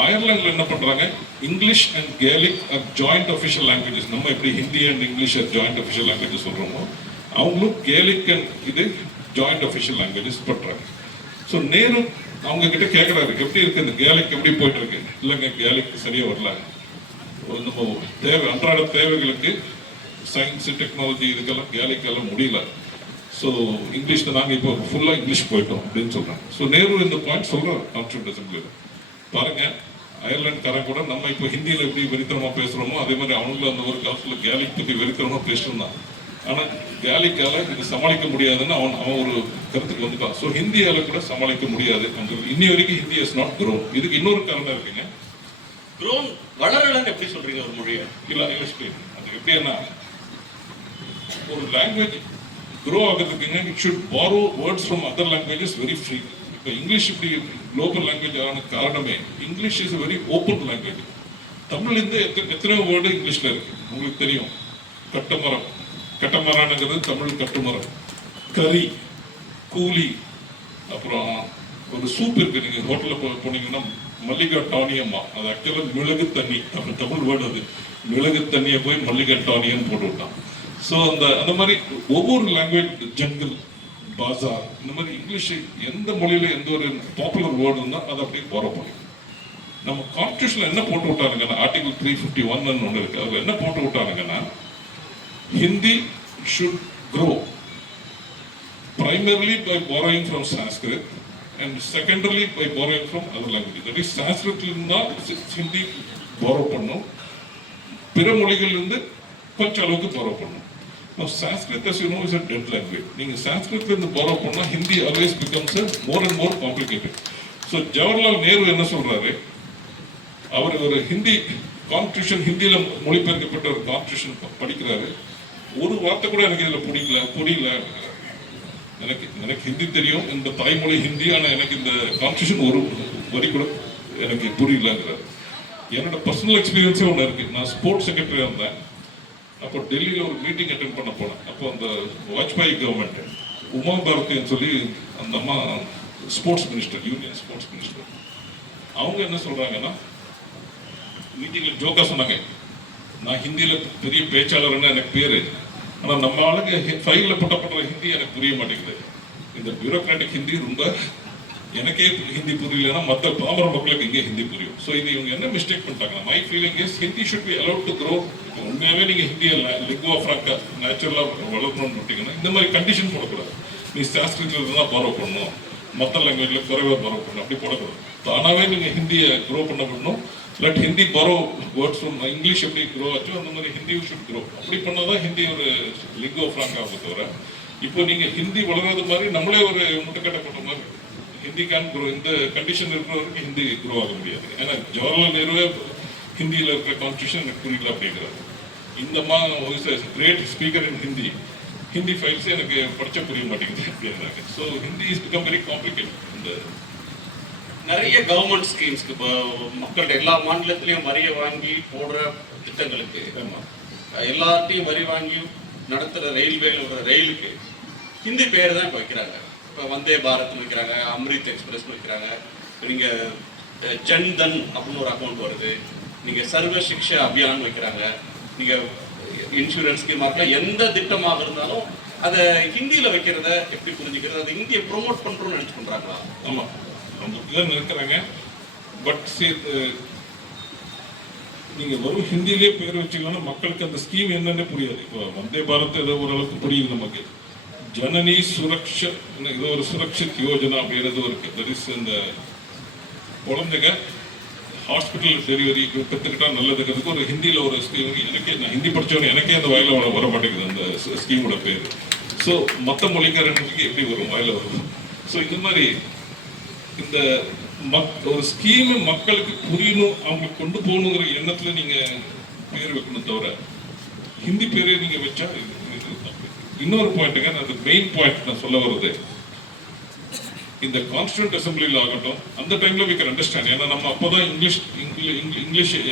அயர்லாண்டில் என்ன பண்றாங்க, English and Gaelic are joint official languages. நம்ம எப்படி Hindi and English are joint official languages சொல்றோமோ, அவங்களும் கேலிக் அண்ட் இது ஜாயிண்ட் அஃபிஷியல் லாங்குவேஜஸ் பண்றாங்க. ஸோ நேரு அவங்க கிட்ட கேட்கறாரு, எப்படி இருக்கு இந்த கேலிக், எப்படி போயிட்டு இருக்கு? இல்லைங்க, கேலிக் சரியா வரல, நம்ம தேவை அன்றாட தேவைகளுக்கு சயின்ஸ் டெக்னாலஜி இதுக்கெல்லாம் கேலிக் எல்லாம் முடியல. ஸோ இங்கிலீஷ் தான் நாங்கள் இப்போ ஃபுல்லாக இங்கிலீஷ் போயிட்டோம் அப்படின்னு சொல்றாங்க. ஸோ நேரு இந்த பாயிண்ட் சொல்றாரு கான்ஸ்டியூண்ட் அசம்பிளியில். பாருங்க, அயர்லாந்துக்காரன் கூட நம்ம இப்போ ஹிந்தியில் எப்படி வெறித்தனமா பேசுறோமோ அதே மாதிரி அவங்களும் அந்த ஒரு காலத்தில் கேலிக் பற்றி வெறித்தனமா பேசிருந்தான். ஆனால் கேலிக்கால இது சமாளிக்க முடியாதுன்னு அவன் ஒரு கருத்துக்கு வந்துட்டான். ஸோ ஹிந்தியால கூட சமாளிக்க முடியாது. இன்னி வரைக்கும் ஹிந்தி இஸ் நாட் க்ரோ. இதுக்கு இன்னொரு காரணம் இருக்குங்க. க்ரோன் வளரலன்னு எப்படி சொல்றீங்க ஒரு மொழியை? இல்லை, அது எப்படின்னா ஒரு லாங்குவேஜ் க்ரோ ஆகிறதுக்குங்க it should borrow words from other languages very free. இப்போ இங்கிலீஷ் இப்படி குளோபல் லாங்குவேஜ் ஆன காரணமே English is very open language. தமிழ்லேருந்து எத்தனையோ வேர்டு இங்கிலீஷில் இருக்கு. உங்களுக்கு தெரியும், கட்டுமரம், கட்டமரானுங்கிறது தமிழ் கட்டுமரம், கறி, கூலி, அப்புறம் ஒரு சூப் இருக்கு. நீங்கள் ஹோட்டலில் போனீங்கன்னா மல்லிகா டானியம்மா, அது ஆக்சுவலாக மிளகு தண்ணி, தமிழ் வேர்டு அது. மிளகு தண்ணியை போய் மல்லிகா டானியம் போட்டு விட்டான். ஸோ அந்த மாதிரி ஒவ்வொரு லாங்குவேஜ், ஜங்கிள், பாசார், இந்த மாதிரி இங்கிலீஷ் எந்த மொழியில எந்த ஒரு பாப்புலர் வேர்டு இருந்தால் அதை அப்படியே போறப்போம். நம்ம கான்ஸ்டியூஷன்ல என்ன போட்டு விட்டாருங்கன்னா ஆர்டிகல் 351 ஒன்று இருக்கு. அதில் என்ன போட்டு விட்டாருங்கன்னா Hindi should grow primarily by borrowing from Sanskrit and secondarily by borrowing from other languages. That is, சான்ஸ்கிரிட்ல Hindi borrow பண்ணும், பிற மொழிகளிலிருந்து கொஞ்சம் அளவுக்கு borrow பண்ணும். Now Sanskrit, as you know, is a dead language. நீங்க சான்ஸ்கிரிட்ல இருந்து borrow பண்ணா Hindi always becomes a more and more complicated. So Jawaharlal Nehru என்ன சொல்றாரு, அவர் ஒரு ஹிந்தி கான்ஸ்டியூஷன், ஹிந்தியில மொழிபெயர்க்கப்பட்ட ஒரு கான்ஸ்டியூஷன் படிக்கிறாரு. ஒரு வார்த்தை கூட எனக்கு இதுல புரியல. எனக்கு ஹிந்தி தெரியும், இந்த தாய்மொழி ஹிந்தி, ஆனா எனக்கு இந்த கான்ஸ்டியூஷன் ஒரு வரி கூட எனக்கு புரியலங்கிறாரு. என்னோட பர்சனல் எக்ஸ்பீரியன்ஸே ஒன்று இருக்கு. நான் ஸ்போர்ட்ஸ் செக்ரட்டரியா இருந்தேன். அப்போ டெல்லியில் ஒரு மீட்டிங் அட்டென்ட் பண்ண போனேன். அப்போ அந்த வாஜ்பாய் கவர்மெண்ட், உமா பாரதின்னு சொல்லி அந்த அம்மா sports minister, union sports minister, அவங்க என்ன சொல்றாங்கன்னா, மீட்டிங்கில் ஜோக்கா சொன்னாங்க, நான் ஹிந்தியில பெரிய பேச்சாளர்னு எனக்கு பேரு, ஆனா நம்ம ஆளுங்க ஃபைலில் போட்டப்படுற ஹிந்தி எனக்கு புரிய மாட்டேங்குது. இந்த பியூரோக்ராட்டிக் ஹிந்தி ரொம்ப எனக்கே ஹிந்தி புரியலன்னா மற்ற பாமர மக்களுக்கு இங்கே ஹிந்தி புரியும். ஸோ இது இவங்க என்ன மிஸ்டேக் பண்ணிட்டாங்க, my feeling is Hindi should be allowed to grow. உண்மையாகவே நீங்கள் ஹிந்தியை லிங்குவா ஃப்ராங்கா நேச்சுரலாக வளர்க்கணும்னு விட்டீங்கன்னா இந்த மாதிரி கண்டிஷன் போடக்கூடாது. நீ சான்ஸ்கிரிட்ல தான் பாரோ பண்ணணும், மற்ற லாங்குவேஜில் குறைவாக பாரோ பண்ணணும், அப்படி போடக்கூடாது. தானாகவே நீங்கள் ஹிந்தியை க்ரோ பண்ண பண்ணணும். Let Hindi borrow words from English எப்படி க்ரோ ஆச்சோ அந்த மாதிரி ஹிந்தி ஷுட் க்ரோ. அப்படி பண்ணால் தான் ஹிந்தி ஒரு லிங்குவா ஃப்ராங்காக தவிர இப்போ நீங்கள் ஹிந்தி வளராத மாதிரி நம்மளே ஒரு முட்டுக்கட்டை போட்ட மாதிரி ஹிந்தி கேன் க்ரோ. இந்த கண்டிஷன் இருக்கிறவருக்கு ஹிந்தி க்ரோ ஆக முடியாது. ஏன்னா ஜவஹர்லால் நேருவே ஹிந்தியில் இருக்கிற கான்ஸ்டியூஷன் எனக்கு புரியல அப்படிங்கிறாரு. இந்த கிரேட் ஸ்பீக்கர் இன் ஹிந்தி, ஹிந்தி ஃபைல்ஸ் எனக்கு படிச்ச புரிய மாட்டேங்குது அப்படிங்கிறாங்க. So Hindi is become very complicate. இந்த நிறைய கவர்மெண்ட் ஸ்கீம்ஸ்க்கு இப்போ மக்கள்கிட்ட எல்லா மாநிலத்திலையும் வரியை வாங்கி போடுற திட்டங்களுக்கு, எல்லார்ட்டையும் வரி வாங்கி நடத்துகிற ரயில்வேல ரயிலுக்கு ஹிந்தி பேர் தான் இப்போ வைக்கிறாங்க. இப்போ வந்தே பாரத்னு வைக்கிறாங்க, அம்ரித் எக்ஸ்பிரஸ் வைக்கிறாங்க, நீங்கள் ஜன்தன் அப்படின்னு ஒரு அக்கௌண்ட் வருது, நீங்கள் சர்வ சிக்ஷா அபியான் வைக்கிறாங்க, நீங்கள் இன்சூரன்ஸ் ஸ்கீமாக எந்த திட்டமாக இருந்தாலும் அதை ஹிந்தியில வைக்கிறத எப்படி புரிஞ்சுக்கிறது? அது ஹிந்தியை ப்ரோமோட் பண்றோம்னு நினைச்சு பண்றாங்களா? ஆமா, அவங்க இருக்கிறாங்க. பட் நீங்க வெறும் ஹிந்தியிலே பேர் வச்சீங்கன்னா மக்களுக்கு அந்த ஸ்கீம் என்னன்னு புரியாது. இப்போ வந்தே பாரத் ஏதோ ஓரளவுக்கு புரியுது நமக்கு. ஜனனி சுரக்ஷ ஏதோ ஒரு சுரக்ஷித் யோஜனா அப்படிங்கிறது இருக்கு. தட் இஸ் இந்த குழந்தைங்க ஹாஸ்பிட்டல் டெலிவரி கற்றுக்கிட்டா நல்லதுங்கிறதுக்கு ஒரு ஹிந்தியில் ஒரு ஸ்கீம். எனக்கே நான் ஹிந்தி படித்தவொன்னே எனக்கே அந்த வாயில வர மாட்டேங்குது அந்த ஸ்கீமோட பேர். ஸோ மற்ற மொழிக்காரங்களுக்கு எப்படி வரும், வாயில வரும். ஸோ இந்த மாதிரி இந்த ஒரு ஸ்கீம் மக்களுக்கு புரியணும், அவங்களுக்கு கொண்டு போகணுங்கிற எண்ணத்தில் நீங்கள் பேர் வைக்கணும் தவிர ஹிந்தி பேரே நீங்கள் வச்சா இன்னொரு பாயிண்ட்டுங்க. அது மெயின் பாயிண்ட் நான் சொல்ல வருது. இந்த கான்ஸ்டியூண்ட் அசம்பிளியில் ஆகட்டும், அந்த டைம்ல we can understand. ஏன்னா நம்ம அப்போதான் இங்கிலீஷ்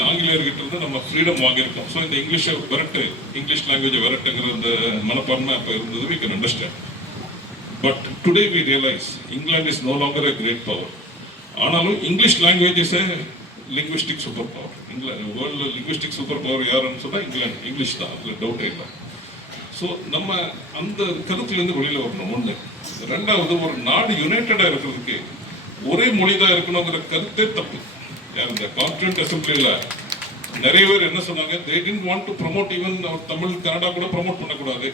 ஆங்கிலேயர்கிட்ட இருந்து நம்ம ஃப்ரீடம் வாங்கியிருக்கோம். ஸோ இந்த இங்கிலீஷை விரட்டு, இங்கிலீஷ் லாங்குவேஜை விரட்டுங்கிற அந்த மனப்பான்மை அப்போ இருந்தது. we can understand. But today we realize England is no longer a great power. ஆனாலும் English language is a linguistic super power. World linguistic super power யாருன்னு சொன்னால் இங்கிலாந்து, இங்கிலீஷ் தான், அதில் டவுட்டே இல்லை. ஸோ நம்ம அந்த கருத்துலேருந்து வெளியில் வரணும். ஒன்று. ரெண்டாவது, ஒரு நாடு யுனைட்டடாக இருக்கிறதுக்கு ஒரே மொழி தான் இருக்கணுங்கிற கருத்தே தப்பு. இந்த கான்ஸ்டியூண்ட் அசம்பிளியில் நிறைய பேர் என்ன சொன்னாங்க, they didn't want to promote even Tamil Kannada கூட ப்ரமோட் பண்ணக்கூடாது,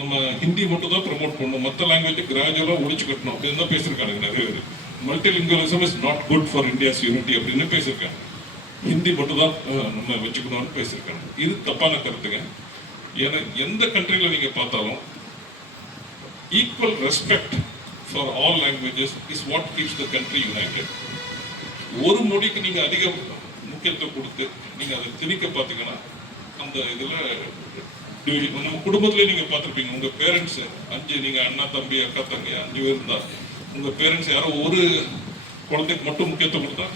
நம்ம ஹிந்தி மட்டும் தான் ப்ரமோட் பண்ணணும், மற்ற லாங்குவேஜ் கிராஜுவலாக ஒழிச்சு கட்டணும் அப்படின்னு தான் பேசியிருக்காங்க நிறைய பேர். Multilingualism is not good for India's unity அப்படின்னு பேசியிருக்காங்க. ஹிந்தி மட்டும் தான் நம்ம வச்சுக்கணும்னு பேசியிருக்காங்க. இது தப்பான கருத்துங்க. ஏன்னா எந்த கண்ட்ரியில் நீங்கள் பார்த்தாலும் equal respect for all languages is what keeps the country United. ஒரு மொழிக்கு நீங்கள் அதிக முக்கியத்துவம் கொடுத்து நீங்கள் அதை திணிக்க பார்த்தீங்கன்னா அந்த இதில் நம்ம குடும்பத்திலே நீங்கள் பார்த்துருப்பீங்க. உங்கள் பேரண்ட்ஸு 5, நீங்கள் அண்ணா தம்பி அக்கா தங்கி 5 பேர் இருந்தால் உங்கள் பேரண்ட்ஸ் யாரோ ஒரு குழந்தைக்கு மட்டும் முக்கியத்துவம் கொடுத்தா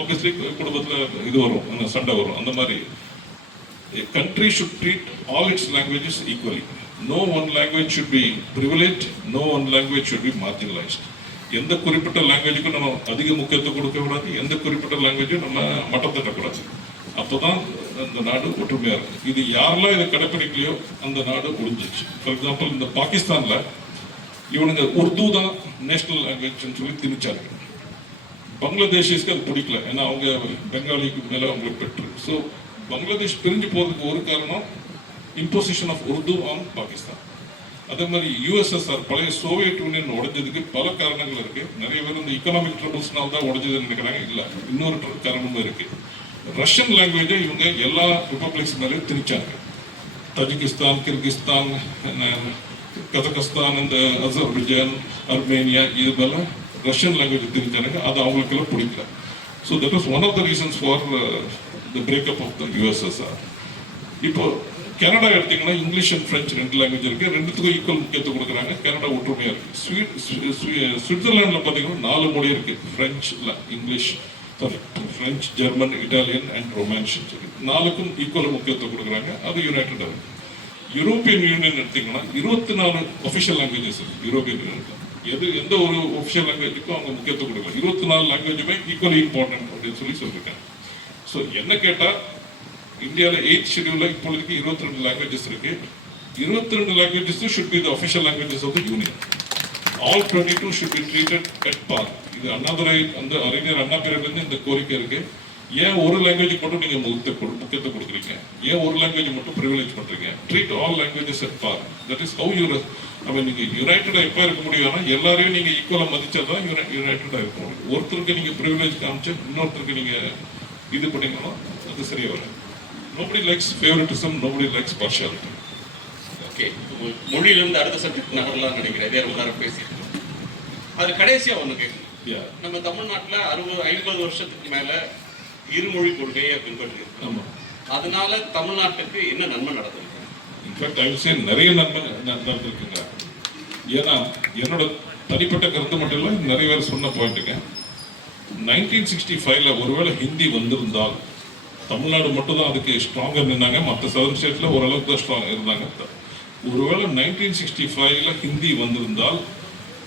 ஆப்வியஸ்லி குடும்பத்தில் இது வரும், சண்டை வரும். அந்த மாதிரி a country should treat all its languages equally. No one language should be privileged, no one language should be marginalized. எந்த குறிப்பிட்ட லாங்குவேஜுக்கும் நம்ம அதிக முக்கியத்துவம் கொடுக்கக்கூடாது, எந்த குறிப்பிட்ட லாங்குவேஜும் நம்ம மட்டம் தட்டக்கூடாது. அப்போதான் அந்த நாடு ஒற்றுமையாக இருக்கும். இது யாரெல்லாம் இதை கடைப்பிடிக்கலையோ அந்த நாடு ஒழிஞ்சிச்சு. ஃபார் எக்ஸாம்பிள், இந்த பாகிஸ்தானில் இவனுங்க உருது தான் நேஷனல் லாங்குவேஜ்னு சொல்லி திணிச்சாங்க. பங்களாதேஷிஸ்க்கு அது பிடிக்கல, ஏன்னா அவங்க பெங்காலிக்கு மேலே அவங்களுக்கு பெற்று. ஸோ பங்களாதேஷ் பிரிஞ்சு போகிறதுக்கு ஒரு காரணம் imposition of Urdu on Pakistan. அதே மாதிரி யூஎஸ்எஸ்ஆர் பழைய சோவியத் யூனியன் உடைஞ்சதுக்கு பல காரணங்கள் இருக்கு. நிறைய பேர் இந்த எக்கனாமிக் ட்ரபிள்ஸ்னால தான் உடைஞ்சதுன்னு நினைக்கிறாங்க. இல்லை, இன்னொரு காரணமும் இருக்கு. ரஷ்யன் லாங்குவேஜை இவங்க எல்லா ரிப்பப்ளிக்ஸ் மேலேயும் திணிச்சாங்க. தஜிகிஸ்தான், கிர்கிஸ்தான், கதகஸ்தான், இந்த அசர்பைஜான், அர்மேனியா, இது மேல ரஷ்யன் லாங்குவேஜ் திணிச்சாங்க. அது அவங்களுக்கெல்லாம் பிடிக்கல. So that was one of the reasons for the breakup of the USSR. இப்போ கனடா எடுத்தீங்கன்னா இங்கிலீஷ் அண்ட் பிரெஞ்சு 2 லாங்குவேஜ் இருக்கு. ரெண்டுத்துக்கும் ஈக்குவல் முக்கியத்துவம் கொடுக்குறாங்க. கனடா ஒற்றுமையா இருக்கு. சுவிட்சர்லாண்டில் பார்த்தீங்கன்னா 4 மொழி இருக்கு. French, German, Italian and Romansh. 4க்கும் ஈக்குவல் முக்கியத்துவம் கொடுக்குறாங்க. அது யுனைடெட் இருக்கு. யூரோப்பியன் யூனியன் எடுத்தீங்கன்னா 24 ஒஃபிஷியல் லாங்குவேஜஸ் இருக்கு. யூரோப்பியன் யூனியன் எந்த ஒரு ஒஃபிஷியல் லாங்குவேஜுக்கும் அவங்க முக்கியத்துவம் கொடுக்கல. 24 லாங்குவேஜுமே ஈக்குவலி இம்பார்ட்டன்ட் அப்படின்னு சொல்லியிருக்காங்க. ஸோ என்ன கேட்டால் இந்தியாவில் 8th ஷெட்யூலில் இப்பொழுதுக்கு 22 லாங்குவேஜஸ் இருக்கு. 22 languages should be the official languages of the union. All 22 should be treated at par. இது அண்ணாதுரை அந்த அறிஞர் அண்ணா பீரியட்லேருந்து இந்த கோரிக்கை இருக்கு. ஏன் ஒரு லாங்குவேஜ் மட்டும் நீங்கள் முக்கியத்துவம் கொடுக்குறீங்க? ஏன் ஒரு லாங்குவேஜ் மட்டும் ப்ரிவிலேஜ் பண்ணுறீங்க? Treat all languages at par. That is how you நீங்கள் யுனைடடாக எப்போ இருக்க முடியும்னா எல்லாரையும் நீங்கள் ஈக்குவலாக மதிச்சா தான் யுனைடடாக இருக்க முடியும். ஒருத்தருக்கு நீங்கள் ப்ரிவிலேஜ் காமிச்சு இன்னொருத்தருக்கு நீங்கள் இது பண்ணீங்கன்னா அது சரியாக வரும். Nobody likes favouritism, nobody likes partiality. Okay, மொழியிலிருந்து அடுத்த சப்ஜெக்ட் நகரலாம் நினைக்கிறேன். இதே ரொம்ப நேரம் பேசியிருக்கோம். அது கடைசியாக ஒன்று கேட்கணும். நம்ம தமிழ்நாட்டில் 50 வருஷத்துக்கு மேலே இருமொழி கொள்கையை பின்பற்றிருக்கு. ஆமாம். அதனால தமிழ்நாட்டுக்கு என்ன நன்மை நடந்திருக்கு? இன்ஃபேக்ட் ஐ வில் சே நிறைய நன்மை நடந்திருக்குங்க. ஏன்னா என்னோட தனிப்பட்ட கருத்து மட்டும் இல்லை, நிறைய பேர் சொன்ன பாயிண்ட்டுங்க. 1965 ஒருவேளை ஹிந்தி வந்திருந்தால் தமிழ்நாடு மட்டும் தான் அதுக்கு ஸ்ட்ராங்காக நின்னாங்க. மற்ற சதர்ன் ஸ்டேட்டில் ஓரளவுக்கு தான் ஸ்ட்ராங் இருந்தாங்க. ஒருவேளை 1965 ஹிந்தி வந்திருந்தால்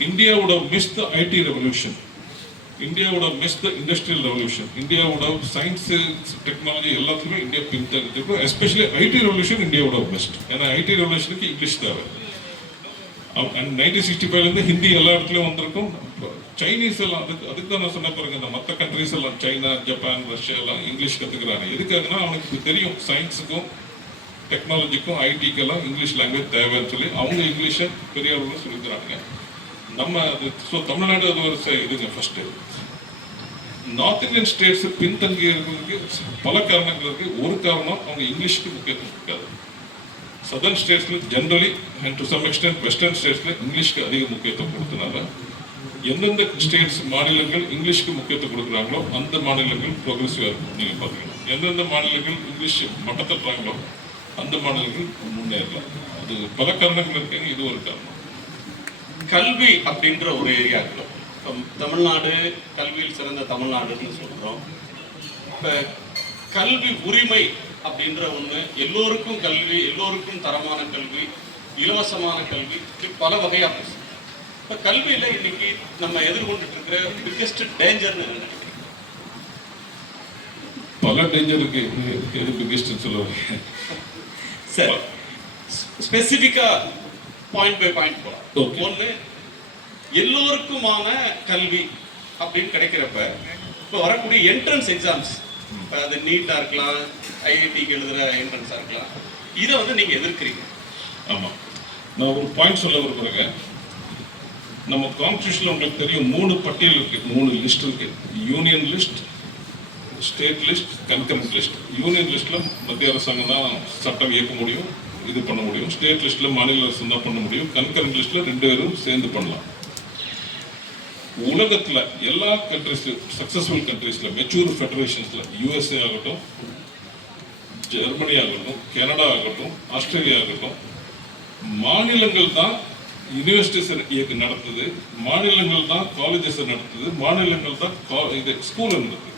India would have missed the IT revolution. India would have missed the industrial revolution. India would have science, technology, எல்லாத்துக்குமே இந்தியா பின்தங்கிட்டு, especially IT revolution India would have missed. ஏன்னா IT revolutionக்கு இங்கிலீஷ் தேவை. அண்ட் 1965 ஹிந்தி எல்லா இடத்துலையும் வந்திருக்கும். சைனீஸ் எல்லாம் அதுக்கு தான் நான் சொன்ன பாருங்க, இந்த மற்ற கண்ட்ரிஸ் எல்லாம் சைனா, ஜப்பான், ரஷ்யா எல்லாம் இங்கிலீஷ் கற்றுக்கிறாங்க. எதுக்காகனா அவனுக்கு தெரியும் சயின்ஸுக்கும் டெக்னாலஜிக்கும் ஐடிக்கெல்லாம் இங்கிலீஷ் லாங்குவேஜ் தேவைன்னு சொல்லி அவங்க இங்கிலீஷை பெரிய அளவில் சொல்லிக்கிறாங்க. நம்ம அது ஸோ தமிழ்நாடு அது ஒரு இதுங்க. ஃபர்ஸ்ட்டு நார்த் இந்தியன் ஸ்டேட்ஸ் பின்தங்கி இருக்கிறதுக்கு பல காரணங்கள் இருக்குது. ஒரு காரணம் அவங்க இங்கிலீஷ்க்கு முக்கியத்துவம் இருக்காது. சதர்ன் ஸ்டேட்ஸில் generally and to some extent western ஸ்டேட்ஸில் இங்கிலீஷ்க்கு அதிக முக்கியத்துவம் கொடுத்தனால எந்தெந்த ஸ்டேட்ஸ் மாநிலங்கள் இங்கிலீஷ்க்கு முக்கியத்துவம் கொடுக்குறாங்களோ அந்த மாநிலங்கள் ப்ரோக்ரெசிவாக இருக்கும். நீங்கள் பார்த்தீங்கன்னா எந்தெந்த மாநிலங்கள் இங்கிலீஷ் மட்டத்தட்டுறாங்களோ அந்த மாநிலங்கள் முன்னேறலாம். அது பல காரணங்கள் இருக்குங்க, இது ஒரு காரணம். கல்வி அப்படின்ற ஒரு ஏரியாக்கள் தமிழ்நாடு கல்வியில் சிறந்த தமிழ்நாடுன்னு சொல்கிறோம். இப்போ கல்வி உரிமை அப்படின்ற ஒன்று, எல்லோருக்கும் கல்வி, எல்லோருக்கும் தரமான கல்வி, இலவசமான கல்வி, பல வகையாக பேசும். இப்போ கல்வியில் இன்னைக்கு நம்ம எதிர்கொண்டுட்டு இருக்கிற பிக்கெஸ்ட் டேஞ்சர்னு நினைக்கிறேன். பல டேஞ்சர் இருக்கு, எது பிக்கெஸ்ட்னு சொல்லுவாங்க சார். ஸ்பெசிஃபிக்கா பாயிண்ட் பை பாயிண்ட் போகலாம். ஒன்று, எல்லோருக்குமான கல்வி அப்படின்னு கிடைக்கிறப்ப இப்போ வரக்கூடிய என்ட்ரன்ஸ் எக்ஸாம்ஸ், அது நீட்டாக இருக்கலாம், ஐஐடிக்கு எழுதுகிற என்ட்ரன்ஸாக இருக்கலாம், இதை வந்து நீங்கள் எதிர்க்கிறீங்க. ஆமாம், நான் ஒரு பாயிண்ட் சொல்ல விரும்புகிறேங்க. நம்ம கான்ஸ்டியூஷனில் உங்களுக்கு தெரியும் 3 பட்டியல் இருக்குது, 3 லிஸ்ட் இருக்குது. Union list, state list, concurrent list. Union லிஸ்ட்டில் மத்திய அரசாங்கம் தான் சட்டம் இயக்க முடியும், இது பண்ண முடியும். ஸ்டேட் லிஸ்ட்டில் மாநில அரசு தான் பண்ண முடியும். கன்கரண்ட் லிஸ்ட்டில் 2 பேரும் சேர்ந்து பண்ணலாம். உலகத்தில் எல்லா கண்ட்ரிஸ்லையும் சக்ஸஸ்ஃபுல் கண்ட்ரிஸில் மெச்சூர் ஃபெடரேஷன்ஸில் யூஎஸ்ஏ ஆகட்டும், ஜெர்மனி ஆகட்டும், கனடா ஆகட்டும், ஆஸ்திரேலியா ஆகட்டும், மாநிலங்கள் தான் யூனிவர்சிட்டிஸ் நடத்துது, மாநிலங்கள் தான் காலேஜஸ் நடத்துது, மாநிலங்கள் தான் இது ஸ்கூல் நடத்துது.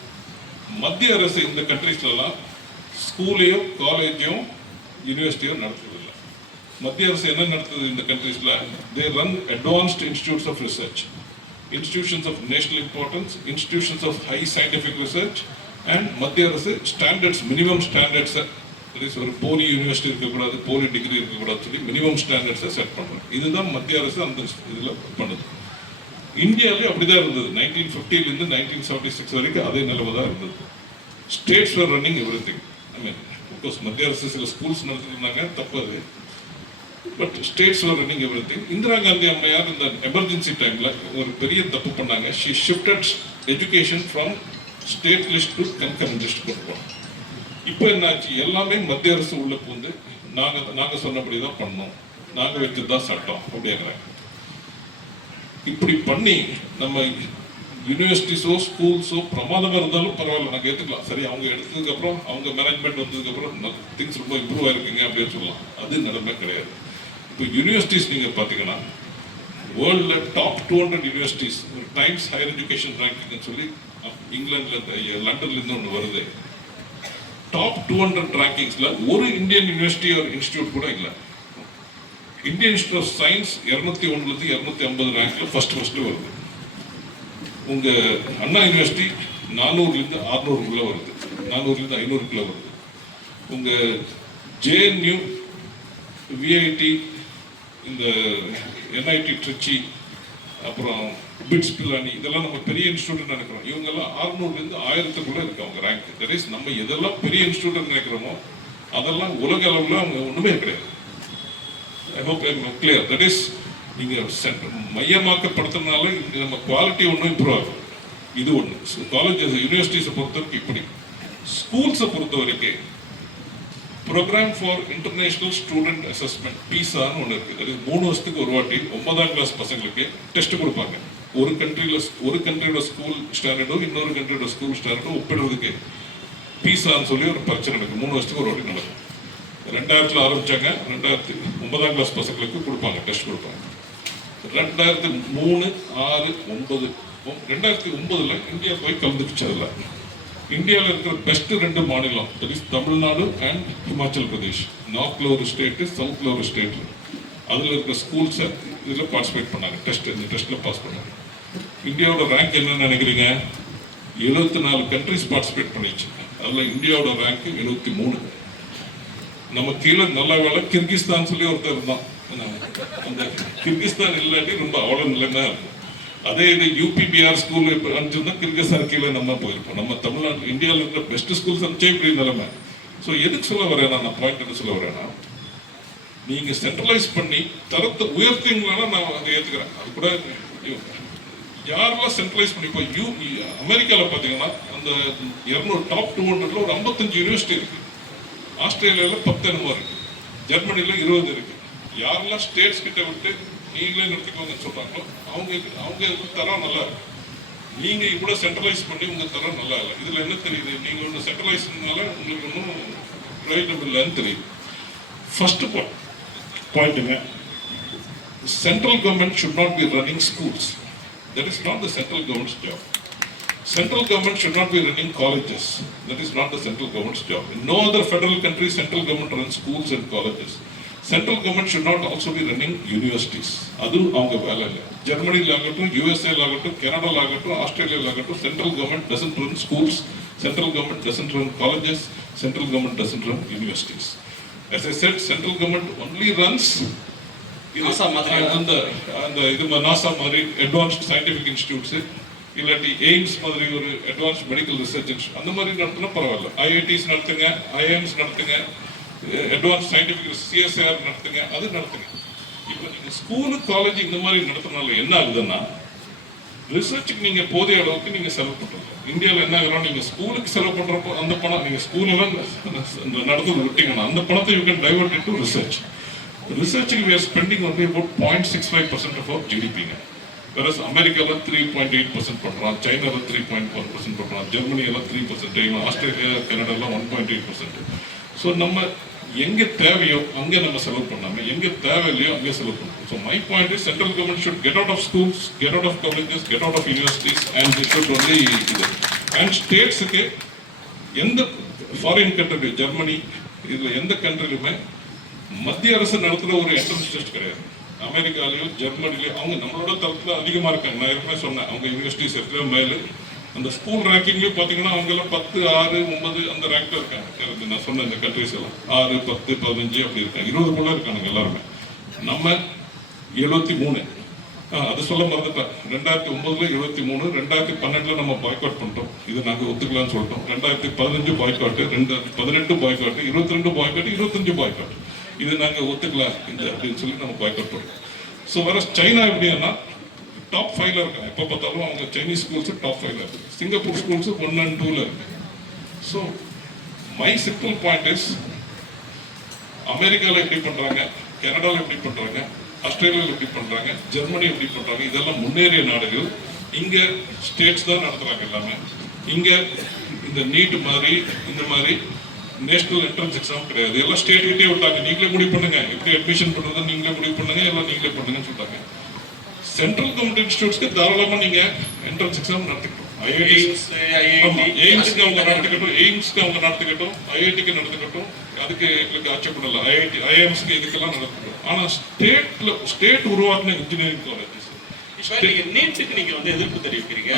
மத்திய அரசு இந்த கண்ட்ரிஸ்லாம் ஸ்கூலையும் காலேஜையும் யூனிவர்சிட்டியும் நடத்துறதில்லை. மத்திய அரசு என்ன நடத்துது இந்த கண்ட்ரிஸ்ல? They run advanced institutes of research, institutions of national importance, institutions of high scientific research, and மத்திய அரசு ஸ்டாண்டர்ட்ஸ், மினிமம் ஸ்டாண்டர்ட்ஸை, ஒரு போலி யூனிவர்சிட்டி இருக்கக்கூடாது, போலி டிகிரி இருக்கக்கூடாது சொல்லி மினிமம் ஸ்டாண்டர்ட்ஸை செட் பண்ணுறோம். இதுதான் மத்திய அரசு அந்த இதில் பண்ணுது. இந்தியாவிலே அப்படிதான் இருந்தது. 1950 1976 வரைக்கும் அதே நிலைமை தான் இருந்தது. States are running every thing. I mean because மத்திய அரசு சில ஸ்கூல்ஸ் நடத்திருந்தாங்க, தப்பு அது. But states are running every thing. Indira Gandhi அம்மையார் இந்த எமர்ஜென்சி டைம்ல ஒரு பெரிய தப்பு பண்ணாங்க. She shifted education from state list to concurrent list கொடுப்போம். இப்போ என்னாச்சு? எல்லாமே மத்திய அரசு உள்ள பூந்து நாங்கள் சொன்னபடி தான் பண்ணோம், நாங்கள் வச்சது தான் சட்டம் அப்படிங்கிறாங்க. இப்படி பண்ணி நம்ம யூனிவர்சிட்டிஸோ ஸ்கூல்ஸோ பிரமாதமாக இருந்தாலும் பரவாயில்ல, நாங்கள் ஏற்றுக்கலாம். சரி, அவங்க எடுத்ததுக்கப்புறம் அவங்க மேனேஜ்மெண்ட் வந்ததுக்கப்புறம் திங்ஸ் ரொம்ப இம்ப்ரூவ் ஆயிருக்குங்க அப்படின்னு சொல்லலாம். அது நிலைமை கிடையாது. இப்போ யூனிவர்சிட்டிஸ் நீங்கள் பார்த்தீங்கன்னா வேர்ல்டில் டாப் 200 யூனிவர்சிட்டிஸ், ஒரு டைம்ஸ் ஹையர் எஜுகேஷன் ரேங்கிங்னு சொல்லி இங்கிலாந்துல லண்டன்லேருந்து ஒன்று வருது. டாப் 200 ரேங்கிங்ஸில் ஒரு இந்தியன் யூனிவர்சிட்டி ஒரு இன்ஸ்டியூட் கூட இல்லை. இந்தியன் இன்ஸ்டியூட் ஆஃப் சயின்ஸ் 201 250 ரேங்க்ல ஃபர்ஸ்ட் வருது. உங்க அண்ணா யூனிவர்சிட்டி 400 600 வருது, 400 500 வருது. உங்க ஜேஎன்யூ, விஐடி, இந்த என்ஐடி ட்ரிச்சி, அப்புறம் பிட்ஸ் பிலானி, இதெல்லாம் நம்ம பெரிய இன்ஸ்டியூட் நினைக்கிறோம். இவங்கெல்லாம் 600 1000 இருக்கு அவங்க ரேங்க். தட் இஸ் நம்ம எதெல்லாம் பெரிய இன்ஸ்டியூட் நினைக்கிறோமோ அதெல்லாம் உலக அளவில் அவங்க ஒன்றுமே கிடையாது. I hope I am clear. That is நீங்கள் மையமாக்கப்படுத்துறதுனால நம்ம குவாலிட்டி ஒன்றும் இம்ப்ரூவ் ஆகும். இது ஒன்று. காலேஜஸ் யூனிவர்சிட்டிஸை பொறுத்தவரைக்கும் இப்படி. ஸ்கூல்ஸை பொறுத்த வரைக்கும் programme for international student assessment, PISAன்னு ஒன்று இருக்குது. அது 3 வருஷத்துக்கு ஒரு வாட்டி 9ஆம் கிளாஸ் பசங்களுக்கு டெஸ்ட் கொடுப்பாங்க. ஒரு கண்ட்ரியோட ஸ்கூல் ஸ்டாண்டர்டும் இன்னொரு கண்ட்ரியோட ஸ்கூல் ஸ்டாண்டர்டும் ஒப்பிடுறதுக்கு PISAன்னு சொல்லி ஒரு பரீட்சை நடக்கும். 3 வருஷத்துக்கு ஒரு வாட்டி நடக்கும். 2000 ஆரம்பிச்சாங்க. 9ஆம் கிளாஸ் பசங்களுக்கு கொடுப்பாங்க, டெஸ்ட் கொடுப்பாங்க. 2003 6 9 2009 இந்தியா போய் கலந்துக்குச்சு. அதில் இந்தியாவில் இருக்கிற பெஸ்ட் 2 மாநிலம், that is Tamil Nadu and Himachal Pradesh. நார்த்தில் ஒரு ஸ்டேட்டு, சவுத்தில் ஒரு ஸ்டேட்டு. அதில் இருக்கிற ஸ்கூல்ஸை இதில் பார்ட்டிசிபேட் பண்ணாங்க. இந்த டெஸ்ட்டில் பாஸ் பண்ணாங்க. இந்தியாவோட ரேங்க் என்னன்னு நினைக்கிறீங்க? 74 கண்ட்ரிஸ் பார்ட்டிசிபேட் பண்ணிச்சு. அதில் இந்தியாவோட ரேங்க் 73. நம்ம கீழே நல்ல வேலை கிர்கிஸ்தான் சொல்லி ஒருத்தர் இருந்தான், அந்த கிர்கிஸ்தான் இல்லாட்டி ரொம்ப அவ்வளோ நிலைமை இருக்கும். அதே இது யூபிபிஆர் ஸ்கூல் இப்போ அனுப்பிச்சிருந்தா கிர்கிஸ்தான் கீழே நம்ம போயிருப்போம். நம்ம தமிழ்நாடு இந்தியாவில் இருக்கிற பெஸ்ட் ஸ்கூல்ஸ் அனுப்பிச்சே இப்படி நிலைமை. ஸோ எதுக்கு சொல்ல வரேன்னா, நான் பாயிண்ட் என்ன சொல்ல வரேன்னா, நீங்க சென்ட்ரலைஸ் பண்ணி தரத்தை உயர்த்துங்களா நான் அதை ஏற்றுக்கிறேன். அது கூட யாரெல்லாம் சென்ட்ரலைஸ் பண்ணி இப்போ அமெரிக்காவில் பார்த்தீங்கன்னா அந்த 200 டாப் 200ல ஒரு 55 யூனிவர்சிட்டி இருக்கு. ஆஸ்திரேலியாவில் 10 என்னமோ இருக்கு. ஜெர்மனியில் 20 இருக்கு. யாரெல்லாம் ஸ்டேட்ஸ் கிட்ட விட்டு நீங்களே நடத்திக்கோங்கன்னு சொல்றாங்களோ அவங்க தரம் நல்லா இருக்கு. நீங்க கூட சென்ட்ரலைஸ் பண்ணி உங்க தரம் நல்லா இல்லை. இதுல என்ன தெரியுது, நீங்க ஒன்று சென்ட்ரலைஸ்னால உங்களுக்கு ஒன்றும் பிரயோஜனம் இல்லைன்னு தெரியுது. ஃபர்ஸ்ட் பாயிண்ட்டுங்க, central government should not be running schools. That is not the central government's job. Central government should not be running colleges. That is not the central government's job. In no other federal country, central government runs schools and colleges. Central government should not also be running universities. அது அவங்க வேலை இல்லை. ஜெர்மனியில் ஆகட்டும், யூஎஸ்ஏல ஆகட்டும், கனடாவில் ஆகட்டும், ஆஸ்திரேலியாவில் ஆகட்டும், central government doesn't run schools, central government doesn't run colleges, central government doesn't run universities. As I said, central government only runs அந்த இது நாசா மாதிரி அட்வான்ஸ்ட் சயின்டிஃபிக் இன்ஸ்டிடியூட்ஸ், இல்லாட்டி எய்ம்ஸ் மாதிரி ஒரு அட்வான்ஸ்ட் மெடிக்கல் ரிசர்ச் இன்ஸ்டியூட் அந்த மாதிரி நடத்தினா பரவாயில்ல. ஐஐடிஸ் நடத்துங்க, ஐஎம்ஸ் நடத்துங்க, அட்வான்ஸ் சயின்டிஃபிக் சிஎஸ்ஐஆர் நடத்துங்க, அது நடத்துங்க. இப்போ நீங்க ஸ்கூலு காலேஜ் இந்த மாதிரி நடத்துறதுனால என்ன ஆகுதுன்னா, ரிசர்ச்சுக்கு நீங்க போதிய அளவுக்கு நீங்க செலவு பண்றீங்க. இந்தியாவில் என்ன ஆகுறோம், நீங்க ஸ்கூலுக்கு செலவு பண்றப்போ அந்த பணம் நீங்க ஸ்கூல் எல்லாம் நடத்துறது விட்டீங்கன்னா அந்த பணத்தை you can divert into research. Researching we are spending only about 0.65% of our GDP. Whereas America 3.8% பண்றான், China 3.1% பண்றான், Germany 3%, Australia, Canada 1.8%. So நம்ம எங்க தேவையோ அங்கே நம்ம செலவு பண்ணாம எங்க தேவையில்லையோ அங்கே செலவு பண்ணணும். So my point is central government should get out of schools, get out of colleges, get out of universities and they should only இது. And states-க்கு எந்த ஃபாரின் கண்ட்ரி, ஜெர்மனி இதுல எந்த கண்ட்ரிலுமே மத்திய அரசு நடத்துகிற ஒரு என்ட்ரன்ஸ் டெஸ்ட் கிடையாது. அமெரிக்காலையும் ஜெர்மனிலையும் அவங்க நம்மளோட தரத்தில் அதிகமாக இருக்காங்க. நான் ஏற்கனவே சொன்னேன், அவங்க யூனிவர்சிட்டிஸ் இருக்கிற மேலே அந்த ஸ்கூல் ரேங்கிங்லேயும் பார்த்தீங்கன்னா அவங்கெல்லாம் 10, 6, 9 அந்த ரேங்க்ல இருக்காங்க. நான் சொன்ன இந்த கண்ட்ரிஸ் எல்லாம் 6, 10, 15 அப்படி இருக்காங்க. 20 போல இருக்கானுங்க எல்லாருமே. நம்ம 73. அது சொல்ல மறந்துட்டேன். 2009 73, 2012 நம்ம பாய்காட் பண்ணிட்டோம். இது நாங்கள் ஒத்துக்கலாம்னு சொல்லிட்டோம். 2015 பாய்காட்டு, 2018 பாய்காட்டு, 22 பாய்காட்டு, 25 பாய்காட்டு. இது நாங்கள் ஒத்துக்கலாம் இந்த அப்படின்னு சொல்லி நம்ம பாய்காட் பண்ணுறோம். ஸோ வர சைனா எப்படின்னா டாப் 5ல இருக்காங்க. எப்போ பார்த்தாலும் அவங்க சைனீஸ் ஸ்கூல்ஸ் டாப் 5ல இருக்கு. சிங்கப்பூர் ஸ்கூல்ஸ் 1 and 2ல இருக்கு. So my simple point is, அமெரிக்காவில் எப்படி பண்ணுறாங்க, கனடாவில் எப்படி பண்ணுறாங்க, ஆஸ்திரேலியாவில் எப்படி பண்ணுறாங்க, ஜெர்மனி எப்படி பண்ணுறாங்க, இதெல்லாம் முன்னேறிய நாடுகள். இங்கே ஸ்டேட்ஸ் தான் நடத்துகிறாங்க எல்லாமே. இங்கே இந்த நீட் மாதிரி இந்த மாதிரி நேஷனல் என்ட்ரன்ஸ் எக்ஸாம் கிடையாது. எல்லாம் ஸ்டேட் கிட்டே விட்டாங்க, நீங்களே முடிவு பண்ணுங்க, எப்படி அட்மிஷன் பண்ணுறது நீங்களே முடிவு பண்ணுங்க, எல்லாம் நீங்களே பண்ணுங்கன்னு சொல்லிட்டாங்க. சென்ட்ரல் கவர்மெண்ட் இன்ஸ்டிடியூட்ஸ்க்கு தாராளமாக நீங்கள் என்ட்ரன்ஸ் எக்ஸாம் நடத்திக்கணும். எய்ம்ஸ்க்கு அவங்க நடத்திக்கட்டும், ஐஐடிக்கு நடத்திக்கட்டும், அதுக்கு எங்களுக்கு ஆட்சேபம். ஐஎம்ஸ்க்கு இதுக்கெல்லாம் நடத்திக்கட்டும். ஆனால் ஸ்டேட் உருவாக்கின இன்ஜினியரிங் காலேஜஸ் நீட்டுக்கு நீங்க எதிர்ப்பு தெரிவிக்கிறீங்க,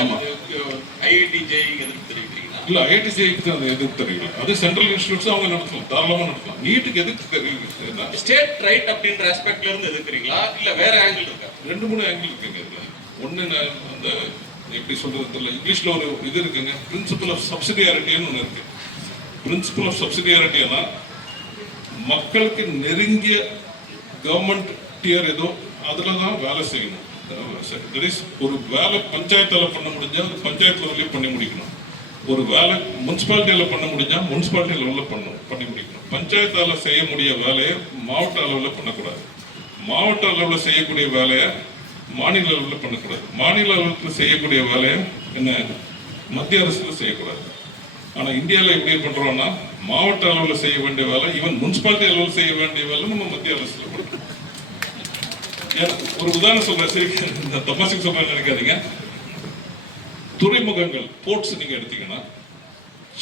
ஐஐடி ஜேஇ எதிர்ப்பு தெரிவிக்கிறீங்க. இல்ல, ஐஐடி ஜேஇக்கு அது எதிர்ப்பு தெரிவிக்கல. அது சென்ட்ரல் இன்ஸ்டிடியூட்ஸ் அவங்க நடத்தலாம், தாராளமா நடத்தலாம். நீட்டுக்கு எதிர்ப்பு தெரிவிக்கிறீங்க. ஸ்டேட் ரைட் அப்படின்ற ஆஸ்பெக்ட்ல இருந்து எதிர்க்கிறீங்களா இல்ல வேற ஆங்கிள் இருக்கா? 2-3 ஆங்கிள் இருக்குங்க இதுல. ஒண்ணு அந்த எப்படி சொல்றது தெரியல, இங்கிலீஷ்ல ஒரு இது இருக்குங்க, பிரின்சிபல் ஆஃப் சப்சிடியாரிட்டின்னு ஒன்று இருக்கு. பிரின்சிபல் ஆஃப் சப்சிடியாரிட்டினா மக்களுக்கு நெருங்கிய கவர்மெண்ட் டியர் ஏதோ அதுல தான் வேலை செய்யணும். ஒரு வேலை பஞ்சாயத்தால பண்ண முடிஞ்சா அது பஞ்சாயத்து லெவலில் பண்ணி முடிக்கணும். ஒரு வேலை முனிசிபாலிட்டியில் பண்ண முடிஞ்சா முனிசிபாலிட்டி லெவலில் பண்ணி முடிக்கணும். பஞ்சாயத்தால செய்ய முடிய வேலையை மாவட்ட அளவில் பண்ணக்கூடாது. மாவட்ட அளவில் செய்யக்கூடிய வேலையை மாநில அளவில் பண்ணக்கூடாது. மாநில அளவில் செய்யக்கூடிய வேலையை என்ன மத்திய அரசுல செய்யக்கூடாது. ஆனா இந்தியாவில் எப்படி பண்றோம்னா, மாவட்ட அளவில் செய்ய வேண்டிய வேலை, ஈவன் முனிசிபாலிட்டி அளவில் செய்ய வேண்டிய வேலை நம்ம மத்திய அரசுல பண்றோம். ஒரு உதாரணம் சொல்றேன், சரி இந்த தமாசிக்கு சொல்ற நினைக்காதீங்க. துறைமுகங்கள், போர்ட்ஸ் நீங்க எடுத்தீங்கன்னா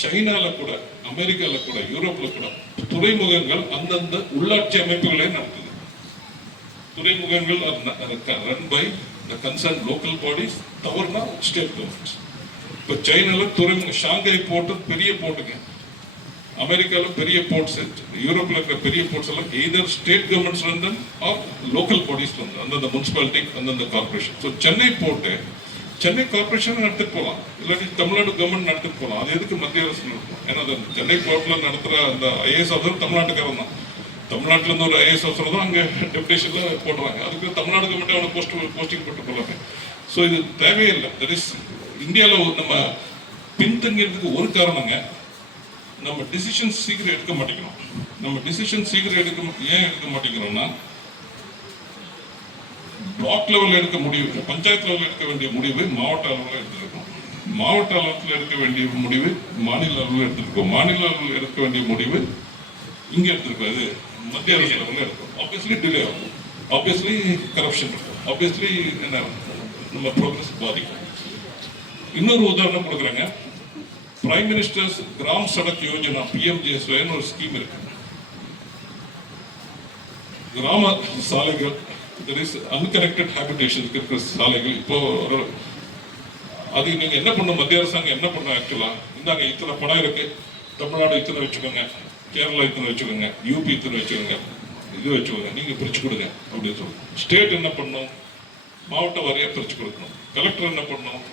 சைனால கூட, அமெரிக்கால கூட, யூரோப்ல கூட துறைமுகங்கள் அந்தந்த உள்ளாட்சி அமைப்புகளே நடத்துது. துறைமுகங்கள் run by the concern local bodies, தவறுனா ஸ்டேட் கவர்மெண்ட்ஸ். இப்போ சைனால துறைமுகம் ஷாங்காய் போர்ட்டு பெரிய போர்ட்டுங்க, அமெரிக்காவில் பெரிய போர்ட்ஸ், யூரோப்பில் இருக்கிற பெரிய போர்ட்ஸ் எல்லாம் எய்தர் ஸ்டேட் கவர்மெண்ட்ஸ்ல இருந்து ஆர் லோக்கல் பாடிஸ்ல இருந்து, அந்தந்த முனிசிபாலிட்டி, அந்தந்த corporation. So Chennai port Chennai corporation நடத்திட்டு போகலாம், இல்லாட்டி தமிழ்நாடு கவர்மெண்ட் நடத்திட்டு போகலாம். அது எதுக்கு மத்திய அரசு நடத்தும்? ஏன்னா அந்த சென்னை போர்ட்டில் நடத்துகிற அந்த ஐஏஎஸ் ஆஃபீஸர் தமிழ்நாட்டுக்காரன் தான். தமிழ்நாட்டில் இருந்து ஒரு ஐஏஎஸ் ஆஃபீஸர் தான் அங்கே டெப்டேஷனில் போடுறாங்க. அதுக்கு தமிழ்நாடு கவர்மெண்ட் அவனை போஸ்டிங் போட்டு போகலாங்க. ஸோ இது தேவையில்லை. தட் இஸ் இந்தியாவில் நம்ம பின்தங்கிறதுக்கு ஒரு காரணங்க, நம்ம டிசிஷன் சீக்கிரம் எடுக்க மாட்டேங்கிறோம். நம்ம டிசிஷன் சீக்கிரம் ஏன் எடுக்க மாட்டேங்கிறோம்னா, பிளாக் லெவலில் எடுக்க முடிவு, பஞ்சாயத்து லெவலில் எடுக்க வேண்டிய முடிவு மாவட்ட அளவில் எடுத்துருக்கோம். மாவட்ட அளவில் எடுக்க வேண்டிய முடிவு மாநில அளவில் எடுத்துருக்கோம். மாநில அளவில் எடுக்க வேண்டிய முடிவு இங்கே எடுத்துருக்கோம். இது மத்திய அரசு லெவலில் எடுக்கும். ஆப்வியஸ்லி டிலே ஆகும், ஆப்வியஸ்லி கரப்ஷன் இருக்கும், ஆப்வியஸ்லி என்ன நம்ம ப்ரோக்ரஸ் பாதிக்கும். இன்னொரு உதாரணம் கொடுக்குறாங்க. பிரைம் மினிஸ்டர்ஸ் கிராம் சடக் யோஜனா பிஎம்ஜிஎஸ்ஒய்னு ஒரு ஸ்கீம் இருக்கு. கிராம சாலைகள், அன்கனெக்டட் ஹேபிடேஷன் இருக்கிற சாலைகள். இப்போ அது நீங்க என்ன பண்ணும், மத்திய அரசாங்கம் என்ன பண்ணும்? ஆக்சுவலா இந்தாங்க இத்தனை படம் இருக்கு, தமிழ்நாடு இத்தனை வச்சுக்கோங்க, கேரளா இத்தனை வச்சுக்கோங்க, யூபி இத்தனை வச்சுக்கோங்க, இது வச்சுக்கோங்க, நீங்க பிரிச்சு கொடுங்க அப்படின்னு சொல்லுங்க. ஸ்டேட் என்ன பண்ணும்? மாவட்ட வாரியா பிரிச்சு கொடுக்கணும். கலெக்டர் என்ன பண்ணும்?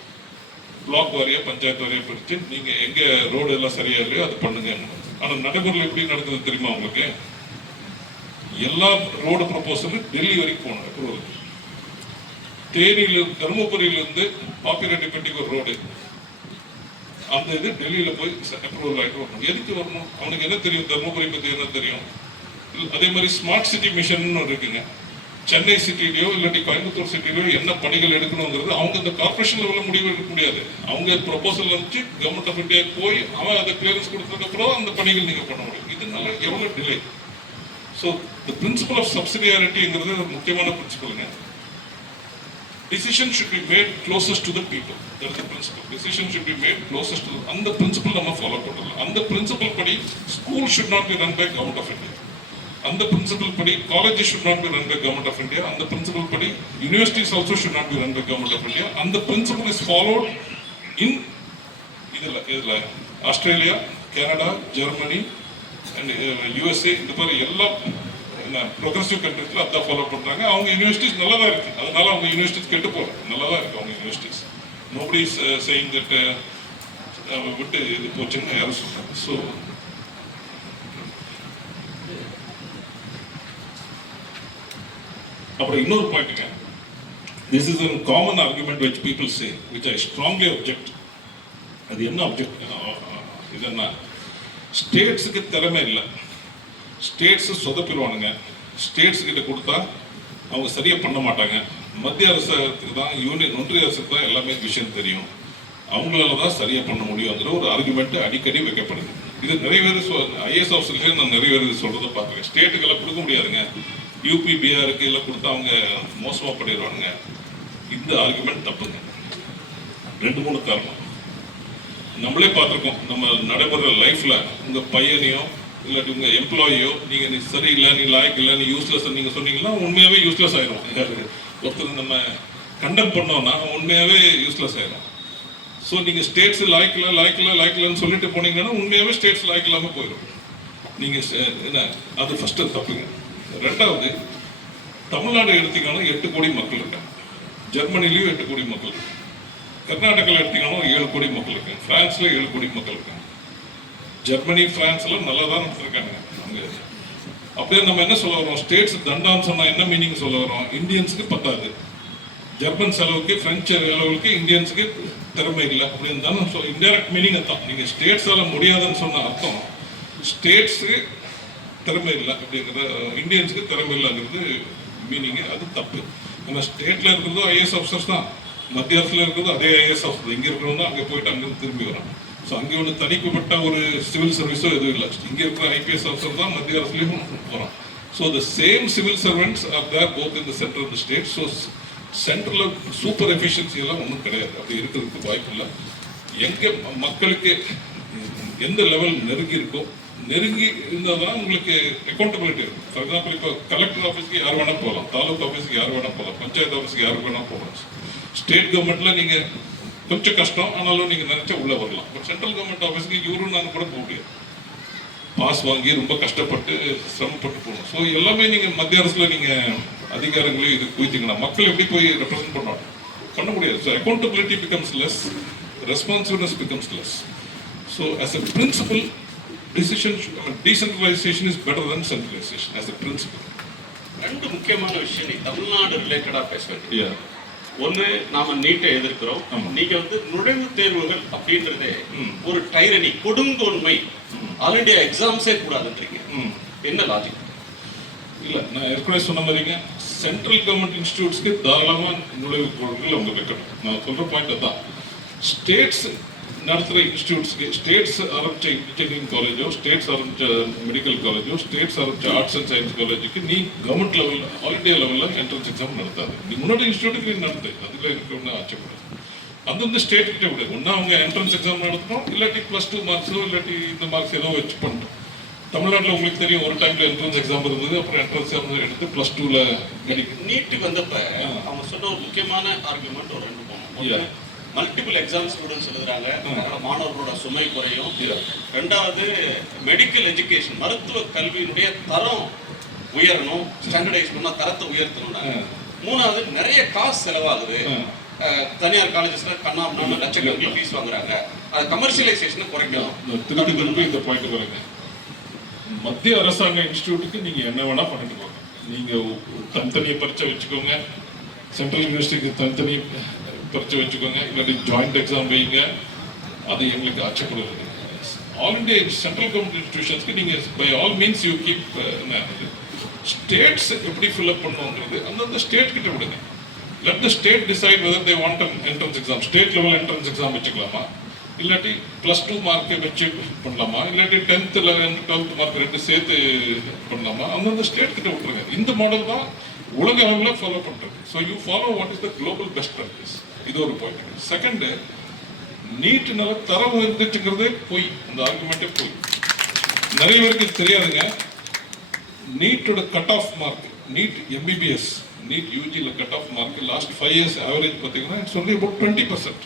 பிளாக் வாரியா, பஞ்சாயத்து வாரியா பிரிச்சு நீங்க எங்க ரோடு எல்லாம் சரியா இல்லையோ அது பண்ணுங்க. ஆனா நடைமுறையில் எப்படி நடக்குது தெரியுமா உங்களுக்கு? எல்லா ரோடு ப்ரொபோசலும் டெல்லி வரைக்கும் போகணும் அப்ரூவல். தருமபுரியிலிருந்து பாப்பிரெட்டிப்பட்டிக்கு ஒரு ரோடு, அந்த இது டெல்லியில போய் அப்ரூவல் ஆகிட்டு வரணும். எதுக்கு வரணும்? அவனுக்கு என்ன தெரியும்? தருமபுரி பத்தி என்ன தெரியும்? அதே மாதிரி ஸ்மார்ட் சிட்டி மிஷன் இருக்குங்க. சென்னை சிட்டிலையோ இல்லாட்டி கோயம்புத்தூர் சிட்டிலையோ என்ன பணிகள் எடுக்கணுங்கிறது அவங்க இந்த கார்பரேஷன் லெவலில் முடிவு எடுக்க முடியாது. அவங்க ப்ரொபோசல் வச்சு கவர்மெண்ட் ஆஃப் இந்தியா போய் அவன் அதை கிளியரன்ஸ் கொடுத்ததுக்கு அப்புறம் அந்த பணிகள் நீங்க பண்ண முடியும். இதனால எவ்வளவு delay. So the principle of சப்சிடியாரிட்டிங்கிறது ஒரு முக்கியமான பிரின்சிபலுங்க. Decision should be made closest to the people. That is the principle. Decision should be made closest to அந்த பிரின்சிபல் நம்ம ஃபாலோ பண்ணலாம். அந்த பிரின்சிபல் படி school should not be run by government of India. அந்த பிரின்சிபல் படி colleges should not be run by government of India. அந்த பிரின்சிபல் படி universities also should not be run by government of India. அந்த பிரின்சிபல் இஸ் ஃபாலோட் இன் இதில் Australia, Canada, Germany and USA, இந்த மாதிரி எல்லா ப்ரோக்ரஸிவ் கண்ட்ரீஸ்ல அதான் ஃபாலோ பண்றாங்க. அவங்க யூனிவர்சிட்டிஸ் நல்லா தான் இருக்கு. அதனால அவங்க யூனிவர்சிட்டிஸ் கெட்டு போறாங்க. நல்லா தான் இருக்கு அவங்க universities. Nobody is saying that விட்டு இது போச்சுன்னு யாரும் சொல்றாங்க. ஸோ அப்புறம் இன்னொரு பாயிண்ட்டுங்க. This is a common argument which people say, which I strongly object. அது என்ன அப்ஜெக்ட்? இதென்ன, ஸ்டேட்ஸுக்கு திறமை இல்லை, ஸ்டேட்ஸ் சொதப்பிடுவானுங்க, ஸ்டேட்ஸ் கிட்ட கொடுத்தா அவங்க சரியா பண்ண மாட்டாங்க, மத்திய அரசுக்கு தான் ஒன்றிய அரசுக்கு தான் எல்லாமே விஷயம் தெரியும், அவங்களால தான் சரியா பண்ண முடியுங்கிற ஒரு ஆர்குமெண்ட் அடிக்கடி வைக்கப்படுது. இது நிறைய பேர் ஐஏஎஸ் ஆஃபீஸர்கள் நான் நிறைய பேர் சொல்றதை பார்க்குறேன். ஸ்டேட்டுக்கெல்லாம் கொடுக்க முடியாதுங்க, யூபி பிஆருக்கு எல்லாம் கொடுத்தா அவங்க மோசமாக பண்ணிடுவானுங்க. இந்த ஆர்குமெண்ட் தப்புங்க. 2-3 காரணம் நம்மளே பார்த்துருக்கோம். நம்ம நடைமுறை லைஃப்ல உங்க பையனையோ இல்லாட்டி உங்க எம்ப்ளாயியோ நீ சரியில்லை, நீ லாய்க்கு இல்லை, நீ யூஸ்லெஸ் நீங்க சொன்னீங்கன்னா உண்மையாவே யூஸ்லெஸ் ஆயிடும். ஒருத்தர் நம்ம கண்டெம் பண்ணோம்னா உண்மையாவே யூஸ்லெஸ் ஆயிடும். ஸோ நீங்க ஸ்டேட்ஸ் லாய்க்கலன்னு சொல்லிட்டு போனீங்கன்னா உண்மையாவே ஸ்டேட்ஸ் லாய்க்கு இல்லாமல் போயிடும். நீங்க என்ன, அது ஃபர்ஸ்ட் தப்புங்க. 2வது, தமிழ்நாடு எடுத்தீங்கன்னா 8 கோடி மக்கள் இருக்காங்க, ஜெர்மனிலையும் 8 கோடி மக்கள் இருக்காங்க, கர்நாடகாவில் எடுத்தீங்கன்னா 7 கோடி மக்கள் இருக்காங்க, பிரான்ஸ்ல 7 கோடி மக்கள் இருக்காங்க. ஜெர்மனி, பிரான்ஸ்ல நல்லா தான் நடத்திருக்காங்க. அங்கே அப்படியே நம்ம என்ன சொல்ல வரோம்? ஸ்டேட்ஸ் தண்டான்னு சொன்னா என்ன மீனிங் சொல்ல வரோம்? இந்தியன்ஸுக்கு பத்தாது, ஜெர்மன் செலவுக்கு பிரெஞ்சு செலவுக்கு இந்தியன்ஸுக்கு திறமை இல்லை அப்படின்னு தானே இன்டைரக்ட் மீனிங். அர்த்தம் நீங்க ஸ்டேட்ஸால முடியாதுன்னு சொன்ன அர்த்தம் ஸ்டேட்ஸுக்கு திறமை இல்லை அப்படிங்கிற, இந்தியன்ஸுக்கு திறமை இல்லைங்கிறது மீனிங். அது தப்பு. ஏன்னா ஸ்டேட்ல இருக்கிறதோ ஐஏஎஸ் ஆஃபீஸர்ஸ் தான், மத்திய அரசுல இருக்கிறதோ அதே ஐஏஎஸ் ஆஃபீஸர். இங்கே இருக்கிறவங்க அங்கே போயிட்டு அங்கிருந்து திரும்பி வரோம். ஸோ அங்கே ஒன்று தனிக்கப்பட்ட ஒரு சிவில் சர்வீஸோ எதுவும் இல்லை. இங்கே இருக்கிற ஐபிஎஸ் ஆஃபீஸர் தான் மத்திய அரசுலையும் வரோம். So the same civil servants are there both in the centre of the state. So சென்ட்ரலில் சூப்பர் எஃபிஷியன்சி எல்லாம் ஒன்றும் கிடையாது, அப்படி இருக்கிறதுக்கு வாய்ப்பு இல்லை. எங்கே மக்களுக்கு எந்த லெவல் நெருங்கி இருக்கோ, நெருங்கி இருந்தால் தான் உங்களுக்கு அக்கௌண்டபிலிட்டி இருக்கும். ஃபார் எக்ஸாம்பிள், இப்போ கலெக்டர் ஆஃபீஸ்க்கு யார் வேணால் போகலாம், தாலுக்கா ஆஃபீஸ்க்கு யார் வேணால் போகலாம், பஞ்சாயத்து ஆஃபீஸ்க்கு யார் வேணால் போகலாம். ஸ்டேட் கவர்மெண்ட்டில் நீங்கள் கொஞ்சம் கஷ்டம், ஆனாலும் நீங்கள் நினச்சா உள்ளே வரலாம். பட் சென்ட்ரல் கவர்மெண்ட் ஆஃபீஸ்க்கு இவரும் நாங்கள் கூட போக முடியாது. பாஸ் வாங்கி ரொம்ப கஷ்டப்பட்டு சிரமப்பட்டு போகணும். ஸோ எல்லாமே நீங்கள் மத்திய அரசில் நீங்கள் அதிகாரங்களையும் இது குவித்தீங்கன்னா மக்கள் எப்படி போய் ரெப்ரசென்ட் பண்ண முடியாது. So accountability becomes less, responsibilities becomes less. So as a principle decision, decentralization is better than centralization as a principle. ரெண்டு முக்கியமான விஷயம் நீ தமிழ்நாடு ரிலேட்டடா பேச வேண்டியது. ஒன்று, நாம நீட்டை எதிர்க்கிறோம். நீங்க வந்து நுழைவுத் தேர்வுகள் அப்படின்றதே ஒரு டைரனி, கொடுங்கோன்மை, ஆல் இண்டியா எக்ஸாம்ஸே கூடாதுன்றீங்க. என்ன லாஜிக்? இல்ல, நான் ஏற்கனவே சொன்ன மாதிரிங்க, சென்ட்ரல் கவர்மெண்ட் இன்ஸ்டிடியூட்ஸ்க்கு தாராளமாக நுழைவுத் தேர்வுகள் அவங்க வைக்கணும். நான் சொல்ற பாயிண்ட் தான். ஸ்டேட்ஸ் நடத்துகிற இன்ஸ்டியூட்ஸ்க்கு, ஸ்டேட்ஸ் ஆரம்பிச்ச இன்ஜினியரிங் காலேஜோ, ஸ்டேட்ஸ் ஆரம்பிச்ச மெடிக்கல் காலேஜோ, ஸ்டேட்ஸ் ஆரம்பிச்ச ஆர்ட்ஸ் அண்ட் சயின்ஸ் காலேஜுக்கு நீ கவர்மெண்ட் லெவலில், ஆல் இண்டியா லெவலில் என்ட்ரன்ஸ் எக்ஸாம் நடத்தாது. நீ முன்னாடி இன்ஸ்டியூட்டுக்கு நீ நடத்து, அதில் எனக்கு ஒன்றும் ஆச்சரியப்படாது. அந்தந்த ஸ்டேட்டுக்கிட்ட விட ஒன்றா அவங்க என்ட்ரன்ஸ் எக்ஸாம் நடத்தணும், இல்லாட்டி +2 மார்க்ஸோ இல்லாட்டி இந்த மார்க்ஸ் ஏதோ வச்சு பண்ணிட்டோம். தமிழ்நாட்டில் உங்களுக்கு தெரியும், ஒரு டைம்ல என்ட்ரன்ஸ் எக்ஸாம் இருந்தது, அப்புறம் என்ட்ரன்ஸ் எக்ஸாம் எடுத்து +2ல நீட்டுக்கு வந்தப்ப அவங்க சொன்ன ஒரு முக்கியமான ஆர்குமெண்ட் ஒரு 2 மல்டிபிள் எக்ஸாம் ஸ்டூடெண்ட்ஸ் எழுதுறாங்க, மாணவர்களோட சுமை குறையும். ரெண்டாவது, மெடிக்கல் எஜுகேஷன், மருத்துவ கல்வியினுடைய தரம் உயரணும், ஸ்டாண்டர்டைஸ் பண்ணா தரத்தை உயர்த்தணும். மூணாவது, நிறைய காசு செலவாகுது, தனியார் காலேஜஸ்ல கண்ணாம லட்சக்கணக்கில் ஃபீஸ் வாங்குறாங்க, அது கமர்ஷியலைசேஷனை குறைக்கணும். திருப்பி இந்த பாயிண்ட் பாருங்க, மத்திய அரசாங்க இன்ஸ்டிடியூட்டுக்கு நீங்க என்ன வேணா பண்ணிட்டு போங்க. நீங்க தனித்தனியை பரீட்சை வச்சுக்கோங்க, சென்ட்ரல் யூனிவர்சிட்டிக்கு தனித்தனி பரீட்சை வச்சுக்கோங்க, இல்லாட்டி ஜாயிண்ட் எக்ஸாம் வைங்க, அது எங்களுக்கு ஆட்சேபடுறது. ஆல் இண்டியா சென்ட்ரல் கவர்மெண்ட் இன்ஸ்டிடியூஷன்ஸ்க்கு நீங்க by all means you keep. States எப்படி ஃபில்அப் பண்ணுங்கிறது அந்தந்த ஸ்டேட் கிட்ட விடுங்க. Let the state decide whether they want an entrance exam. State level entrance exam வச்சுக்கலாமா, இல்லாட்டி +2 மார்க்கை வச்சு பண்ணலாமா, இல்லாட்டி 10th 11th 12th மார்க் 2 சேர்த்து பண்ணலாமா, அந்தந்த ஸ்டேட் கிட்ட விட்டுருங்க. இந்த மாடல் தான் உலக அளவில் ஃபாலோ பண்றது. So you follow what is the global best practice. இது ஒரு பாயிண்ட். செகண்ட், நீட்னால தரம் இருந்துச்சுங்கிறதே போய், அந்த ஆர்குமெண்ட்டே போய். நிறைய பேருக்கு தெரியாதுங்க, நீட்டோட cut off mark, NEET MBBS, NEET யூஜியில் cut off mark last 5 years average பார்த்தீங்கன்னா இட்ஸ் ஒன்லி அபவுட் 20%.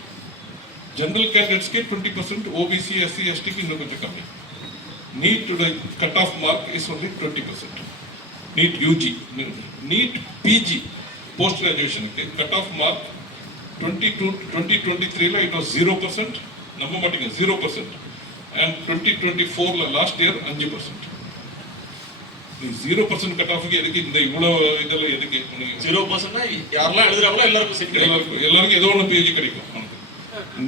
ஜெனரல் கேண்டிடேட்ஸ்க்கே 20%, OBC SC STக்கு இன்னும் கொஞ்சம் கம்மி. நீட்டோட cut off mark is only 20%. NEET UG, NEET PG post கிராஜுவேஷனுக்கு கட் ஆஃப் மார்க் 2023ல இட் வாஸ் 0%, நம்ப மாட்டீங்க 0%, அண்ட் 2024ல லாஸ்ட் இயர் 5%. நீ 0% கட் ஆஃப்க்கு எதுக்கு இந்த இவ்வளோ இதெல்லாம் எதுக்கு? 0% யாரெல்லாம் எழுதுறாங்களோ எல்லாருக்கும் சீட் கிடைக்கும், எல்லாருக்கும் ஏதோ ஒன்று பிஜி கிடைக்கும்.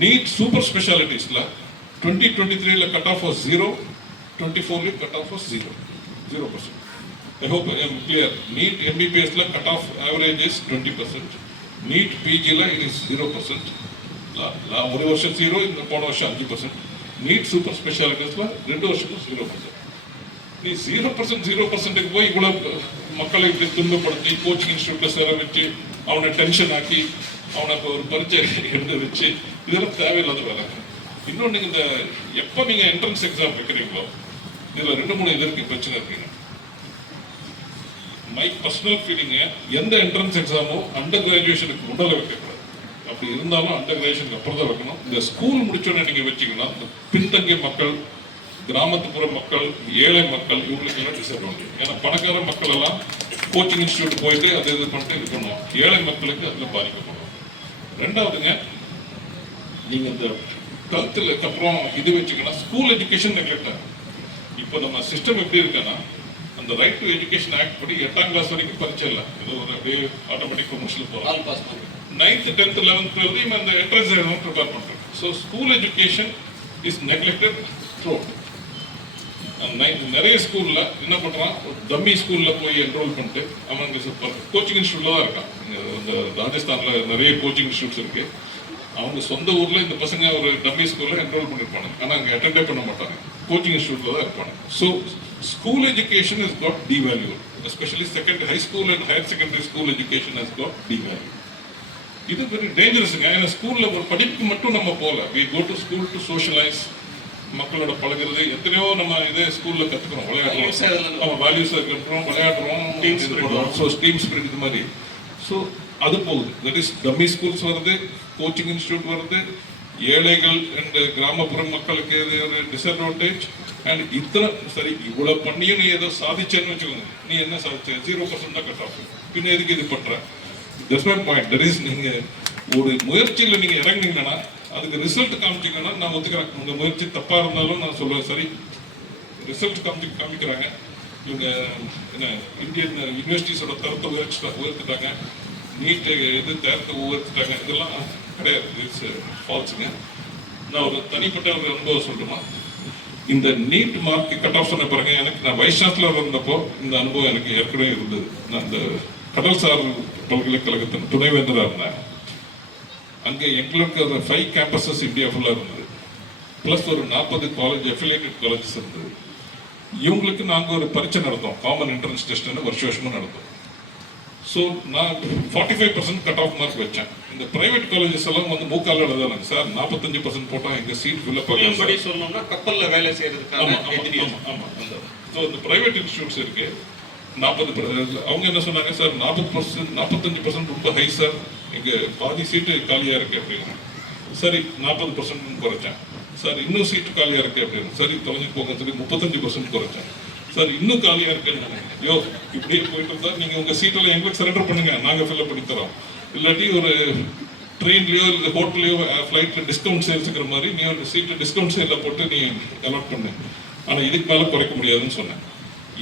நீட் சூப்பர் ஸ்பெஷாலிட்டிஸ்ல 2023ல கட் ஆஃப் வாஸ் 0, 24ல cut off was 0%. I hope I am clear. NEET MBBSல cut off average is 20%. NEET பிஜில இட் இஸ் 0%. ஒரு வருஷம் 0, இந்த போன வருஷம் 5%. நீட் சூப்பர் ஸ்பெஷாலிட்டிஸ்ல 2 வருஷத்துக்கு 0%. நீ 0%க்கு போய் இவ்வளவு மக்களை இப்படி துன்பப்படுத்தி கோச்சிங் இன்ஸ்டியூட்ல சேர வச்சு அவனை டென்ஷன் ஆக்கி அவனை ஒரு பரீட்சை எழுத வச்சு இதெல்லாம் தேவையில்லாத வேலை. இன்னொன்று, நீங்கள் இந்த எப்போ நீங்கள் என்ட்ரன்ஸ் எக்ஸாம் வைக்கிறீங்களோ இதில் 2-3 இதற்கு பிரச்சனை இருக்குங்க. மை பர்சனல் ஃபீலிங்கு, எந்த என்ட்ரன்ஸ் எக்ஸாமும் அண்டர் கிராஜுவேஷனுக்கு முன்னால வைக்கக்கூடாது. அப்படி இருந்தாலும் அண்டர் கிராஜுவேஷனுக்கு அப்புறம் தான் வைக்கணும். இந்த ஸ்கூல் முடிச்சோன்னே நீங்கள் வச்சிங்கன்னா இந்த பின்தங்கிய மக்கள், கிராமத்துப்புற மக்கள், ஏழை மக்கள், இவங்களுக்கு எல்லாம் டிஸ்அட்வான்டேஜ். ஏன்னா பணக்கார மக்கள் எல்லாம் கோச்சிங் இன்ஸ்டியூட் போயிட்டு அதை இது பண்ணிட்டு இது பண்ணுவோம், ஏழை மக்களுக்கு அதில் பாதிக்கப்படுவோம். ரெண்டாவதுங்க, நீங்கள் இந்த 12th அப்புறம் இது வச்சுக்கன்னா ஸ்கூல் எஜுகேஷன் நெக்லெக்ட் ஆகும். இப்போ நம்ம சிஸ்டம் எப்படி இருக்குன்னா, அந்த ரைட் டு எஜுகேஷன் ஆக்ட் படி 8ஆம் கிளாஸ் வரைக்கும் பரீட்சை இல்லை, ஏதோ ஒரு அப்படியே ஆட்டோமேட்டிக் ப்ரொமோஷனில் போகிறோம். 9th 10th 11th 12th அந்த என்ட்ரன்ஸ் எக்ஸாம் ப்ரிப்பேர் பண்ணுறோம். So school education is neglected through. நிறைய ஸ்கூலில் என்ன பண்ணுறான், டம்மி ஸ்கூலில் போய் என்ரோல் பண்ணிட்டு அவன் கோச்சிங் இன்ஸ்டியூட்டில் தான் இருக்கான். இந்த ராஜஸ்தானில் நிறைய கோச்சிங் இன்ஸ்டியூட்ஸ் இருக்குது. அவங்க சொந்த ஊரில் இந்த பசங்க ஒரு டம்மி ஸ்கூலில் என்ரோல் பண்ணியிருப்பாங்க, ஆனால் அங்கே அட்டெண்டே பண்ண மாட்டாங்க, கோச்சிங் இன்ஸ்டியூட்டில் தான் இருப்பாங்க. So school education is got devalue, especially high school and higher secondary school education has got devalue. இது வெரி டேஞ்சரஸுங்க. ஏன்னா ஸ்கூலில் ஒரு படிப்புக்கு மட்டும் நம்ம போகல, we go to school to socialise, மக்களோட பழகிறது. எத்தனையோ நம்ம இதே ஸ்கூல்ல கத்துக்கிறோம், விளையாடுறோம், நம்ம வேல்யூஸ் கற்றுக்கிறோம், விளையாடுறோம், ஸோ டீம் ஸ்பிரிட் இது மாதிரி. ஸோ அது போகுது. தட் இஸ் டம்மி ஸ்கூல்ஸ் வருது, கோச்சிங் இன்ஸ்டியூட் வருது, ஏழைகள் அண்ட் கிராமப்புற மக்களுக்கு இது ஒரு டிஸ்அட்வான்டேஜ். அண்ட் இத்தனை சரி இவ்வளவு பண்ணியும் நீ ஏதோ சாதிச்சேன்னு வச்சுக்கோங்க, நீ என்ன சாதிச்ச? 0% தான் கட் ஆஃப். பின்ன எதுக்கு இது பண்ற? That's my point. That is, நீங்க ஒரு முயற்சியில் நீங்க இறங்குனீங்கன்னா அதுக்கு ரிசல்ட் காமிச்சிங்கன்னா நான் ஒத்துக்கிறேன். உங்க முயற்சி தப்பா இருந்தாலும் நான் சொல்லுவேன், சரி ரிசல்ட் காமிக்கிறாங்க இவங்க, என்ன இந்தியன் யூனிவர்சிட்டிஸோட தரத்தை உயர்த்திட்டாங்க, நீட் இது தரத்தை உயர்த்திட்டாங்க, இதெல்லாம் கிடையாது. இட்ஸ் ஃபால்ஸுங்க. நான் ஒரு தனிப்பட்ட ஒரு அனுபவம் சொல்லணுமா, இந்த நீட் மார்க் கட் ஆஃப் சொன்ன பிறகு எனக்கு, நான் வைஸ் சான்சலர் இருந்தப்போ இந்த அனுபவம் எனக்கு ஏற்கனவே இருந்தது. நான் இந்த கடல்சார் பல்கலைக்கழகத்தின் துணைவேந்தராக இருந்தேன். அங்கே எங்களுக்கு ஒரு 5 கேம்பஸஸ் இந்தியா ஃபுல்லாக இருந்தது, ப்ளஸ் ஒரு 40 காலேஜ் அஃபிலியேட்டட் காலேஜஸ் இருந்தது. இவங்களுக்கு நாங்கள் ஒரு பரீட்சை நடத்தோம், காமன் என்ட்ரன்ஸ் டெஸ்ட்னு வருஷமும் நடத்தோம். ஸோ நான் 45% கட் ஆஃப் மார்க் வச்சேன். இந்த பிரைவேட் காலேஜஸ் எல்லாம் வந்து மூக்கால எழுதாங்க சார், 45% போட்டால் எங்கள் சீட் ஃபில்லப் ஆகும். சொன்னோம்னா கப்பலில் வேலை செய்யறதுக்காக. ஸோ இந்த பிரைவேட் இன்ஸ்டியூட்ஸ் இருக்கு 40%. அவங்க என்ன சொன்னாங்க சார், 40%, 45% ரொம்ப ஹை சார், எங்கள் பாதி சீட்டு காலியாக இருக்கு அப்படின்னா. சரி 40% குறைச்சேன் சார், இன்னும் சீட்டு காலியாக இருக்கு அப்படின்னு. சரி தொலைஞ்சு போங்க சொல்லி 35% குறைச்சேன் சார், இன்னும் காலியாக இருக்குன்னு. யோ இப்படியே போயிட்டு இருந்தா நீங்கள் உங்கள் சீட்டில் எங்களுக்கு சரண்டர் பண்ணுங்க, நாங்கள் ஃபில்அப் பண்ணி தரோம். இல்லாட்டி ஒரு ட்ரெயின்லையோ இல்லை ஹோட்டல்லையோ ஃப்ளைட்டில் டிஸ்கவுண்ட் சேல்ஸுங்கிற மாதிரி நீ ஒரு சீட்டில் டிஸ்கவுண்ட் சேலில் போட்டு நீ அலாட் பண்ணு, ஆனால் இதுக்கு மேலே குறைக்க முடியாதுன்னு சொன்னேன்.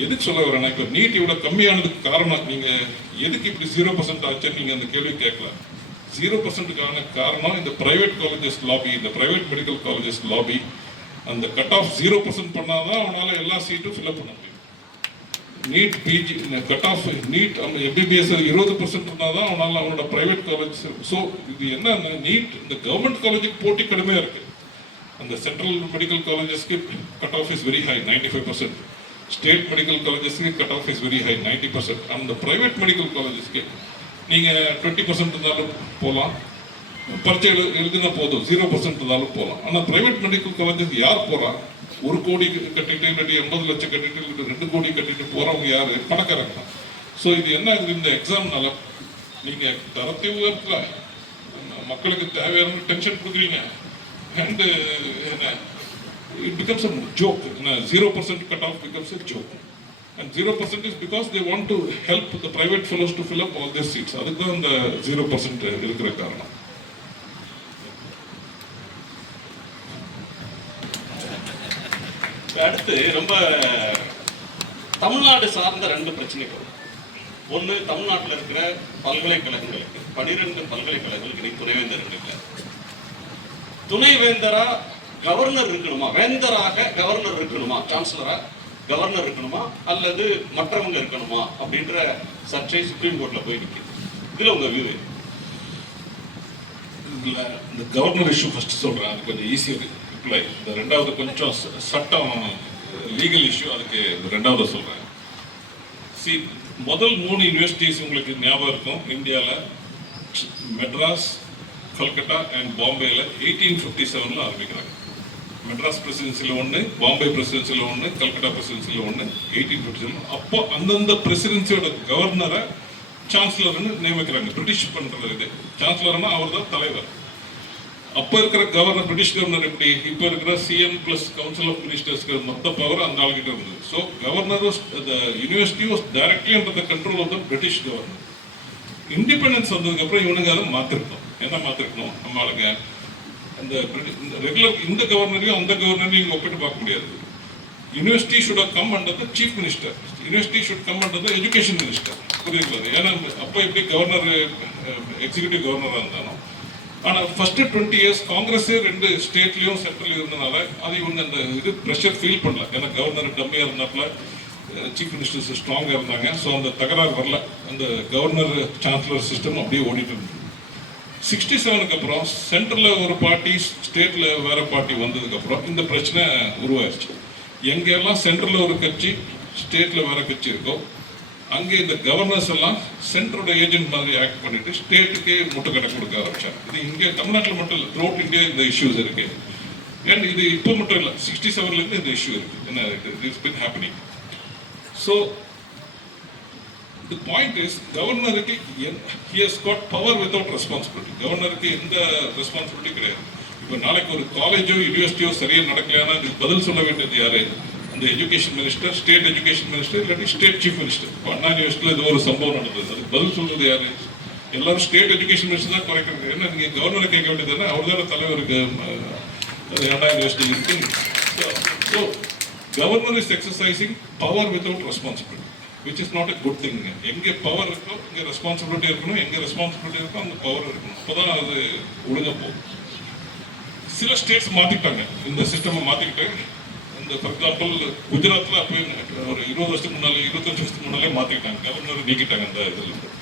எதுக்கு சொல்ல வரேன்னா, இப்போ நீட் இவ்வளோ கம்மியானதுக்கு காரணம், நீங்கள் எதுக்கு இப்படி 0% ஆச்சுன்னு நீங்கள் அந்த கேள்வி கேட்கலாம். 0%க்கான காரணம் இந்த பிரைவேட் காலேஜஸ் லாபி, இந்த பிரைவேட் மெடிக்கல் காலேஜஸ் லாபி. அந்த கட் ஆஃப் 0% பண்ணாதான் அவனால் எல்லா சீட்டும் ஃபில்அப் பண்ண முடியும். NEET PG cut off NEET MBBS 20% இருந்தால் தான் அவனோட பிரைவேட் காலேஜ். ஸோ இது என்ன, நீட் இந்த கவர்மெண்ட் காலேஜுக்கு போட்டி கடுமையாக இருக்கு. அந்த சென்ட்ரல் மெடிக்கல் காலேஜஸ்க்கு cut off is very high 95%. State medical காலேஜஸ்க்கு cut off is very high 90%. அந்த பிரைவேட் மெடிக்கல் காலேஜஸ்க்கு நீங்கள் 20% இருந்தாலும் போகலாம், பரீட்சை எழுதுனா போதும், 0% இருந்தாலும் போகலாம். ஆனால் பிரைவேட் மெடிக்கல் காலேஜுக்கு யார் போகிறான்? 1 கோடி கட்டிட்டு இல்லாட்டி 80 லட்சம் கட்டிட்டு இல்லாட்டி 2 கோடி கட்டிட்டு போகிறவங்க யார்? பணக்காரங்க தான். ஸோ இது என்ன ஆகுது, இந்த எக்ஸாம்னால நீங்கள் தரத்தை உயர்த்தல, மக்களுக்கு தேவையான டென்ஷன் கொடுக்குறீங்க. அண்ட் என்ன, it becomes a joke. 0% cut off becomes a joke. And 0% is because they want to help the private fellows to fill up all their seats. அதுக்கு தான் இந்த 0% இருக்கிற காரணம். அடுத்து ரொம்ப தமிழ்நாடு சார்ந்த 2 பிரச்சனைகள். ஒன்று, தமிழ்நாட்டில் இருக்கிற பல்கலைக்கழகங்களுக்கு 12 பல்கலைக்கழகங்களுக்கு நீ துணைவேந்தர் இல்லை. துணைவேந்தரா கவர்னர் இருக்கணுமா, வேந்தராக கவர்னர் இருக்கணுமா, சான்சலரா கவர்னர் இருக்கணுமா, அல்லது மற்றவங்க இருக்கணுமா அப்படின்ற சர்ச்சை சுப்ரீம் கோர்ட்ல போய் நிற்குது. இதுல உங்க வியூ? இதுல இந்த கவர்னர் இஷ்யூ ஃபர்ஸ்ட் சொல்றேன், அது கொஞ்சம் ஈஸியாக ரிப்ளை. இந்த ரெண்டாவது கொஞ்சம் சட்டம் லீகல் இஷ்யூ, அதுக்கு ரெண்டாவது சொல்றேன். முதல் 3 யூனிவர்சிட்டிஸ் உங்களுக்கு ஞாபகம் இருக்கும் இந்தியாவில், மெட்ராஸ், கல்கட்டா அண்ட் பாம்பேல 1857 ஆரம்பிக்கிறாங்க. மெட்ராஸ் பிரசிடென்சியில் 1, பாம்பே பிரசிடென்சியில் 1, கல்கட்டா பிரசிடென்சியில் 1, 1857. அப்போ அந்தந்த பிரசிடென்சியோட கவர்னரை சான்சலர்னு நியமிக்கிறாங்க. பிரிட்டிஷ் பண்றது இது. சான்சலர்னா அவர் தான் தலைவர். அப்போ இருக்கிற கவர்னர், பிரிட்டிஷ் கவர்னர் எப்படி, இப்போ இருக்கிற சிஎம் பிளஸ் கவுன்சில் ஆஃப் மினிஸ்டர்ஸ்க்கு மொத்த பவர் அந்த ஆளுகிட்ட இருந்தது. So governor university was directly under the control of the British governor. Independence வந்ததுக்கப்புறம் இவனுங்க அதை மாற்றிருக்கோம். என்ன மாற்றிருக்கணும், நம்ம ஆளுங்க அந்த ரெகுலர் இந்த கவர்னரையும் அந்த கவர்னரையும் ஒப்பிட்டு பார்க்க முடியாது. University should have come under the chief minister, university should come under the education minister. புரியுது? ஏன்னா அப்போ எப்படி கவர்னர் எக்ஸிக்யூட்டிவ் கவர்னராக இருந்தாலும். ஆனால் ஃபர்ஸ்ட் 20 இயர்ஸ் காங்கிரஸே 2 ஸ்டேட்லையும் சென்ட்ரலையும் இருந்தனால அது இவங்க அந்த இது ப்ரெஷர் ஃபீல் பண்ணல. ஏன்னா கவர்னர் டம்மியாக இருந்தாப்புல, சீஃப் மினிஸ்டர்ஸ் ஸ்ட்ராங்காக இருந்தாங்க. ஸோ அந்த தகராறு வரல. அந்த கவர்னர் சான்சலர் சிஸ்டம் அப்படியே ஓடிட்டு இருந்தது. 67க்கு அப்புறம் சென்ட்ரலில் ஒரு பார்ட்டி, ஸ்டேட்டில் வேற பார்ட்டி வந்ததுக்கப்புறம் இந்த பிரச்சனை உருவாயிருச்சு. எங்கெல்லாம் சென்ட்ரலில் ஒரு கட்சி, ஸ்டேட்டில் வேற கட்சி இருக்கோ, அங்கே இந்த கவர்னர்ஸ் எல்லாம் சென்ட்ரோட ஏஜென்ட் மாதிரி ஆக்ட் பண்ணிட்டு ஸ்டேட்டுக்கே முட்டுக்கடை கொடுக்க ஆரம்பிச்சாங்க. இது இங்கே தமிழ்நாட்டில் மட்டும் இல்லை, த்ரூ அவுட் இந்தியா இந்த இஷ்யூஸ் இருக்கு. அண்ட் இது இப்போ மட்டும் இல்லை, 67லேருந்து இந்த இஷ்யூ இருக்கு. என்ன it's been happening. So the point is, கவர்னருக்கு he has got power without responsibility. கவர்னருக்கு எந்த ரெஸ்பான்சிபிலிட்டி கிடையாது. இப்போ நாளைக்கு ஒரு காலேஜோ யூனிவர்சிட்டியோ சரியா நடக்கலைன்னா அதுக்கு பதில் சொல்ல வேண்டியது யாரு? அந்த education minister, state education minister, இல்லாட்டி ஸ்டேட் சீஃப் மினிஸ்டர். இப்போ அண்ணா யூனிவர்சிட்டியில் இது ஒரு சம்பவம் நடந்தது, அதுக்கு பதில் சொல்றது யாரு? எல்லாரும் ஸ்டேட் எஜுகேஷன் மினிஸ்டர் தான் குறைக்கிறது. ஏன்னா நீங்க கவர்னரை கேட்க வேண்டியது அவர் தானே தலைவருக்கு அண்ணா யூனிவர்சிட்டி இருக்கு. So governor is exercising power without responsibility, which is not a good thing. எங்கே பவர் இருக்கோ இங்கே ரெஸ்பான்சிபிலிட்டி இருக்கணும், எங்கே ரெஸ்பான்சிபிலிட்டி இருக்கோ அந்த பவர் இருக்கணும். அப்போதான் அது ஒழுங்கா போகும். சில ஸ்டேட்ஸ் மாத்திட்டாங்க, இந்த சிஸ்டமை மாத்திக்கிட்டு. இந்த ஃபார் எக்ஸாம்பிள் குஜராத்தில் அப்போ ஒரு 20 வருஷத்துக்கு முன்னாலே 25 வருஷத்துக்கு முன்னாலே மாத்திக்கிட்டாங்க, கவர்னர் நீக்கிட்டாங்க அந்த இதில்.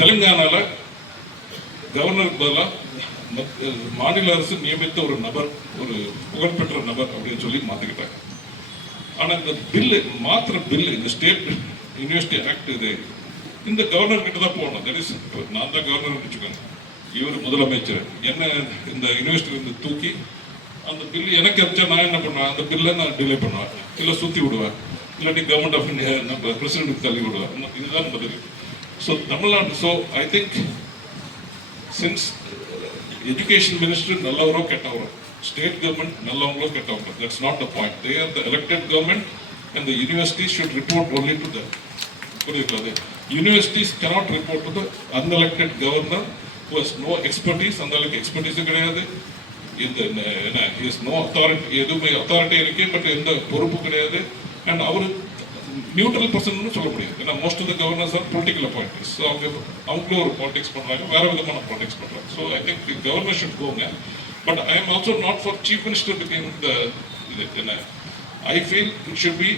தெலுங்கானால கவர்னருக்கு பதிலாக மாநில அரசு நியமித்த ஒரு நபர், ஒரு புகழ்பெற்ற நபர் அப்படின்னு சொல்லி மாத்திக்கிட்டாங்க. ஆனா இந்த பில்லு மாத்திர பில்லு, இந்த ஸ்டேட் யூனிவர்சிட்டி ஆக்ட், இது இந்த கவர்னர் கிட்ட தான் போகணும். தட் இஸ், நான் தான் கவர்னர் வச்சுக்கோங்க, இவர் முதலமைச்சர். என்ன இந்த யூனிவர்சிட்டி இருந்து தூக்கி அந்த பில்லு எனக்கு அடிச்சா நான் என்ன பண்ணுவேன்? அந்த பில்லை நான் டிலே பண்ணுவேன், இல்லை சுற்றி விடுவேன், இல்லாட்டி கவர்மெண்ட் ஆஃப் இந்தியா நம்ம பிரசிடென்ட்டுக்கு தள்ளி விடுவேன். இதுதான் பதில். So Tamil Nadu, so I think since education minister நல்லவரோ கெட்டவரோ, state government நல்லவங்களோ கெட்டவங்களோ, that's not the point. They are the elected government and the universities should report only to them. புரியுது? Universities cannot report to the unelected governor who has no expertise. அந்த அளவுக்கு எக்ஸ்பர்டீஸும் கிடையாது, இந்த என்ன is no authority, எதுவுமே அத்தாரிட்டி இருக்கு பட் எந்த பொறுப்பு கிடையாது. அண்ட் அவரு நியூட்ரல் பர்சன் சொல்ல முடியாது, ஏன்னா most of the governors are political appointees. So அவங்களும் ஒரு பாலிடிக்ஸ் பண்றாங்க, வேற விதமான பாலிடிக்ஸ் பண்றாங்க. So I think governor should கோங்க. But I am also not for chief minister became the. I feel it should be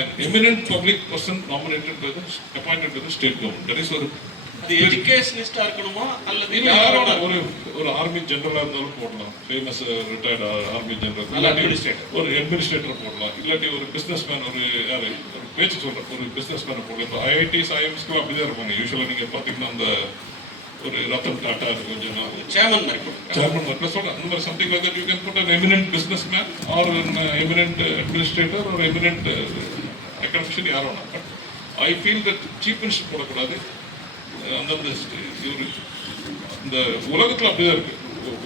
an eminent public person nominated by the, appointed by the state government. That is ஒரு எஜுகேஷனிஸ்டா இருக்கணுமா அல்லது யாரோட ஒரு ஆர்மி ஜெனரலா இருந்தாலும் போடலாம், ஃபேமஸ் ரிட்டையர்ட் ஆர்மி ஜெனரல், ஒரு அட்மினிஸ்ட்ரேட்டர் போடலாம், இல்லாட்டி ஒரு பிசினஸ் மேன், ஒரு யாரு ஒரு பேச்சு சொல்ற ஒரு பிசினஸ் மேனை போடலாம். இப்போ ஐஐடிஸ் ஐஎம்ஸ்க்கு அப்படிதான் இருப்பாங்க யூஸ்வலா. நீங்க பாத்தீங்கன்னா அந்த ஒரு ரத்தன் டாட்டா கொஞ்சம் சேர்மன் மாதிரி சொல்றேன், அந்த மாதிரி something like that you can put an eminent businessman or an eminent administrator or eminent academician, யாரோ. But I feel that chief minister போடக்கூடாது. அந்தந்த இந்த உலகத்தில் அப்படிதான் இருக்கு.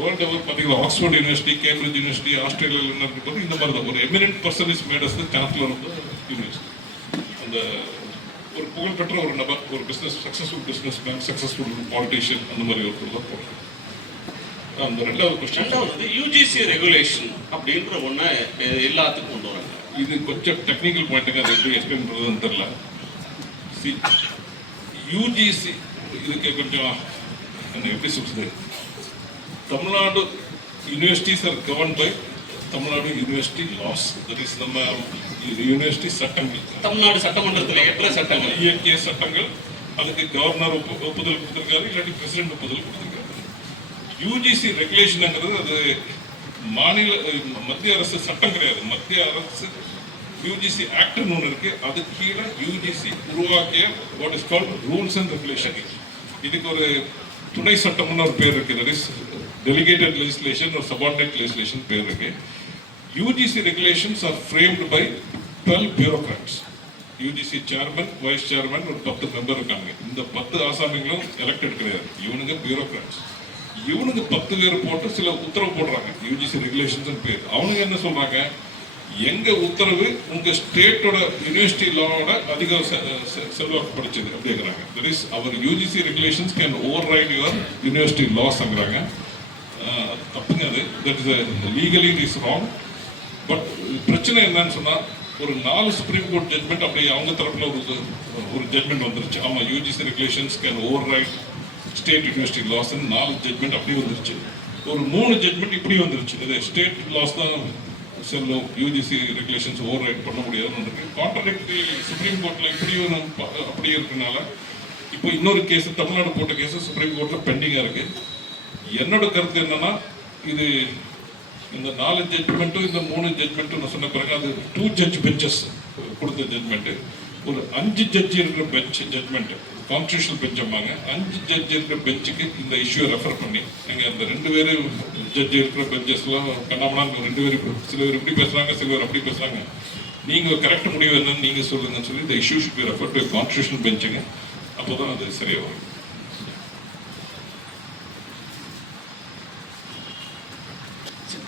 வேர்ல்டு ஓவர் பார்த்தீங்கன்னா ஆக்ஸ்போர்ட் யூனிவர்சிட்டி, கேம்பிரிட்ஜ் யூனிவர்சிட்டி, ஆஸ்திரேலியாவில் இருக்கிறது இந்த மாதிரி தான். ஒரு eminent person is made as the chancellor of the university. அந்த ஒரு புகழ்பெற்ற ஒரு நபர், ஒரு business successful business man, successful politician, அந்த மாதிரி ஒருத்தர் தான் போடுறோம். அந்த ரெண்டாவது கொஸ்டின் யூஜிசி ரெகுலேஷன் அப்படின்ற ஒன்று எல்லாத்துக்கும் கொண்டு வராங்க. இது கொஞ்சம் டெக்னிக்கல் பாயிண்ட்டுங்க, அதை எப்படி எக்ஸ்பிளைன் பண்ணுறதுன்னு தெரியல. யூஜிசி இதுக்கு கொஞ்சம் எப்படி சொல்றது, Tamil Nadu universities are govern by Tamil Nadu university laws. That is நம்ம யூனிவர்சிட்டி சட்டங்கள், தமிழ்நாடு சட்டமன்றத்தில் ஏற்ற சட்டங்கள், இயற்கை சட்டங்கள். அதுக்கு கவர்னர் ஒப்புதல் கொடுத்திருக்காரு, இல்லாட்டி பிரசிடென்ட் ஒப்புதல் கொடுத்திருக்காரு. யூஜிசி ரெகுலேஷன்ங்கிறது அது மாநில மத்திய அரசு சட்டம் கிடையாது. மத்திய அரசு யூஜிசி ஆக்ட்னு ஒன்று இருக்கு, அது கீழே யூஜிசி உருவாக்கிய what is called rules and regulation. இதுக்கு ஒரு துணை சட்டம்னு ஒரு பேர் இருக்கு, தட் இஸ் டெலிகேட்டட் லெஜிஸ்லேஷன் ஒரு சபார்டினேட் லெஜிஸ்லேஷன் பேர் இருக்கு. UGC regulations are framed by 12 bureaucrats. UGC chairman, vice chairman, ஒரு 10 மெம்பர் இருக்காங்க. இந்த 10 ஆசாமிகளும் எலெக்டட் கிடையாது, இவனுங்க பியூரோக்ராட்ஸ். இவனுக்கு 10 பேர் போட்டு சில உத்தரவு போடுறாங்க, யூஜிசி ரெகுலேஷன்ஸ் பேர். அவனுங்க என்ன சொல்றாங்க, எங்க உத்தரவு உங்க ஸ்டேட்டோட யூனிவர்சிட்டி லாவோட அதிக செல்வாக்கு படிச்சது அப்படிங்கிறாங்க. That is our UGC regulations can override your university லாஸ்ங்கிறாங்க. தப்புங்க அது, that is legally is wrong. But பிரச்சனை என்னன்னு சொன்னா, ஒரு 4 சுப்ரீம் கோர்ட் ஜட்மெண்ட் அப்படி அவங்க தரப்புல ஒரு ஜட்மெண்ட் வந்துருச்சு. ஆமா, UGC regulations can override state university laws 4 judgement அப்படி வந்துருச்சு. ஒரு 3 ஜட்மெண்ட் இப்படி வந்துருச்சு. இது ஸ்டேட் லாஸ் தான் செல்லும், யூஜிசி ரெகுலேஷன்ஸ் ஓவர் ரைட் பண்ண முடியாதுன்னு இருக்கு. கான்ட்ராடிக்டரி சுப்ரீம் கோர்ட்ல இப்படி அப்படி இருக்கனால இப்போ இன்னொரு கேஸ் தமிழ்நாடு போட்ட கேஸ் சுப்ரீம் கோர்ட்ல பெண்டிங்கா இருக்கு. என்னோட கருத்து என்னன்னா, இது இந்த 4 ஜட்மெண்ட்டும் இந்த 3 ஜட்மெண்ட்டும் நான் சொன்ன பிறகு அது 2 judge பெஞ்சஸ் கொடுத்த ஜட்மெண்ட். ஒரு 5 ஜட்ஜி இருக்கிற பெஞ்ச் ஜட்மெண்ட், கான்ஸ்டியூஷனல் பெஞ்ச் அம்மாங்க. 5 ஜட்ஜி இருக்கிற பெஞ்சுக்கு இந்த இஷ்யூ ரெஃபர் பண்ணி, நீங்க அந்த 2 பேரு ஜட்ஜி இருக்கிற பெஞ்சஸ்லாம் கண்ணாமலாம் 2 பேர், சில பேர் இப்படி பேசுறாங்க, சில பேர் அப்படி பேசுறாங்க, நீங்க கரெக்ட் முடிவு என்னன்னு நீங்க சொல்லுங்கன்னு சொல்லி இந்த issue should be refer to constitutional பெஞ்சுங்க. அப்போதான் அது சரியா வரும்.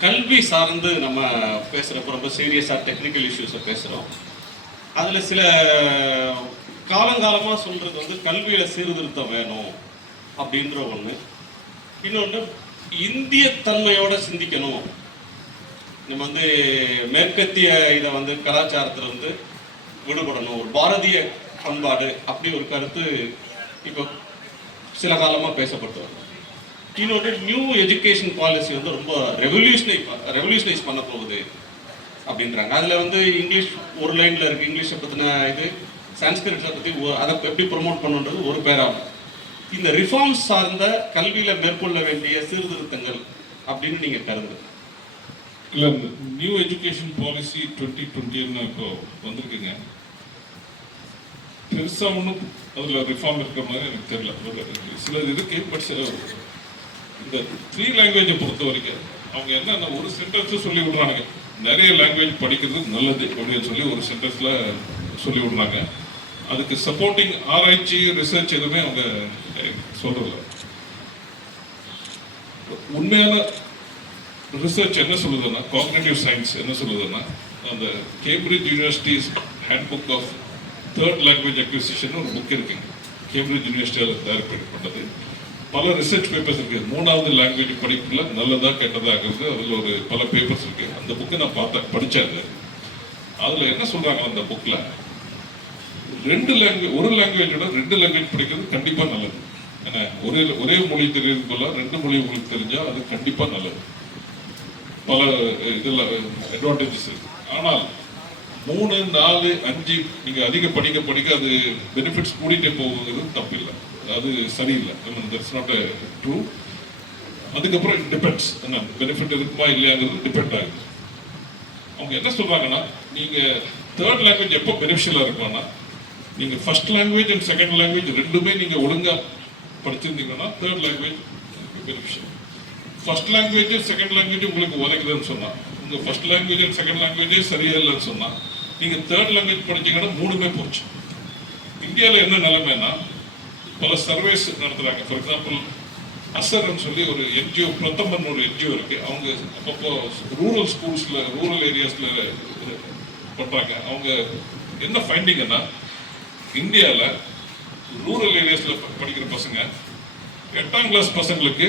கல்வி சார்ந்து நம்ம பேசுகிறப்ப ரொம்ப சீரியஸாக டெக்னிக்கல் இஷ்யூஸை பேசுகிறோம். அதில் சில காலங்காலமாக சொல்கிறது வந்து கல்வியில் சீர்திருத்தம் வேணும் அப்படின்ற ஒன்று. இன்னொன்று இந்திய தன்மையோட சிந்திக்கணும். நம்ம வந்து மேற்கத்திய இதை வந்து கலாச்சாரத்தில் வந்து விடுபடணும், ஒரு பாரதிய பண்பாடு அப்படி ஒரு கருத்து இப்போ சில காலமாக பேசப்பட்டு வரும். இன்னொன்று நியூ எஜுகேஷன் பாலிசி வந்து ரொம்ப ரெவல்யூஷனைஸ் பண்ண போகுது அப்படின்றாங்க. அதில் வந்து இங்கிலீஷ் ஒரு லைனில் இருக்குது, இங்கிலீஷை பற்றின இது, சான்ஸ்கிரிட்டை பற்றி அதை எப்படி ப்ரொமோட் பண்ணுன்றது ஒரு பேராகும். இந்த ரிஃபார்ம்ஸ் சார்ந்த கல்வியில் மேற்கொள்ள வேண்டிய சீர்திருத்தங்கள் அப்படின்னு நீங்கள் கருது? இல்லை, நியூ எஜுகேஷன் பாலிசி 2020 இப்போ வந்திருக்குங்க. பெருசாக ஒன்றும் அதில் ரிஃபார்ம் இருக்கிற மாதிரி எனக்கு தெரியல. சிலது இருக்கு, பட் இந்த 3 லாங்குவேஜை பொறுத்த வரைக்கும் அவங்க என்ன ஒரு சென்டென்ஸும் சொல்லி விடுறாங்க, நிறைய லாங்குவேஜ் படிக்கிறது நல்லது அப்படின்னு சொல்லி ஒரு சென்டென்ஸில் சொல்லி விடுறாங்க. அதுக்கு சப்போர்ட்டிங் ஆராய்ச்சி ரிசர்ச் எதுவுமே அவங்க சொல்றதில்ல. உண்மையான ரிசர்ச் என்ன சொல்லுதுன்னா, காக்னிட்டிவ் சயின்ஸ் என்ன சொல்லுதுன்னா, அந்த Cambridge universities handbook of third language acquisition ஒரு புக் இருக்குங்க, கேம்பிரிட்ஜ் யூனிவர்சிட்டியால் தயாரிப்பு பண்ணது. பல ரிசர்ச் பேப்பர்ஸ் இருக்கு, 3வது லாங்குவேஜ் படிப்புல நல்லதா கெட்டதாகிறது, அதில் ஒரு பல பேப்பர்ஸ் இருக்கு. அந்த புக்கை நான் படித்தேன். அதில் என்ன சொல்றாங்க அந்த புக்கில், ஒரு லாங்குவேஜோட 2 லாங்குவேஜ் படிக்கிறது கண்டிப்பாக நல்லது. ஏன்னா ஒரே மொழி தெரியுது போல 2 மொழி உங்களுக்கு தெரிஞ்சால் அது கண்டிப்பாக நல்லது. பல இதில் அட்வான்டேஜஸ் இருக்கு. ஆனால் 3, 4, 5 நீங்கள் அதிக படிக்க அது பெனிஃபிட்ஸ் கூடிட்டே போகுது தப்பில்லை, அது சரியில்லை. That's not true. அதுக்கப்புறம் இட் டிபெண்ட்ஸ், என்ன பெனிஃபிட் இருக்குமா இல்லையாங்கிறது டிபெண்ட் ஆகுது. அவங்க என்ன சொல்றாங்கன்னா, நீங்கள் தேர்ட் லாங்குவேஜ் எப்போ பெனிஃபிஷியலாக இருக்கும்னா, நீங்கள் first language and second language ரெண்டுமே நீங்கள் ஒழுங்காக படிச்சிருந்தீங்கன்னா third language beneficial. First language second language உங்களுக்கு உதைக்குதுன்னு சொன்னால், உங்கள் ஃபர்ஸ்ட் லாங்குவேஜ் அண்ட் செகண்ட் லாங்குவேஜே சரியா இல்லைன்னு சொன்னால், நீங்கள் தேர்ட் லாங்குவேஜ் படிச்சீங்கன்னா 3மே போச்சு. இந்தியாவில் என்ன நிலைமைன்னா, பல சர்வேஸ் நடத்துகிறாங்க. ஃபார் எக்ஸாம்பிள் அசர்ன்னு சொல்லி ஒரு என்ஜிஓ, பிரதமன் ஒரு என்ஜிஓ இருக்கு. அவங்க அப்பப்போ ரூரல் ஸ்கூல்ஸில், ரூரல் ஏரியாஸில் பண்ணுறாங்க. அவங்க என்ன ஃபைண்டிங்கன்னா, இந்தியாவில் ரூரல் ஏரியாஸில் படிக்கிற பசங்க 8ஆம் கிளாஸ் பசங்களுக்கு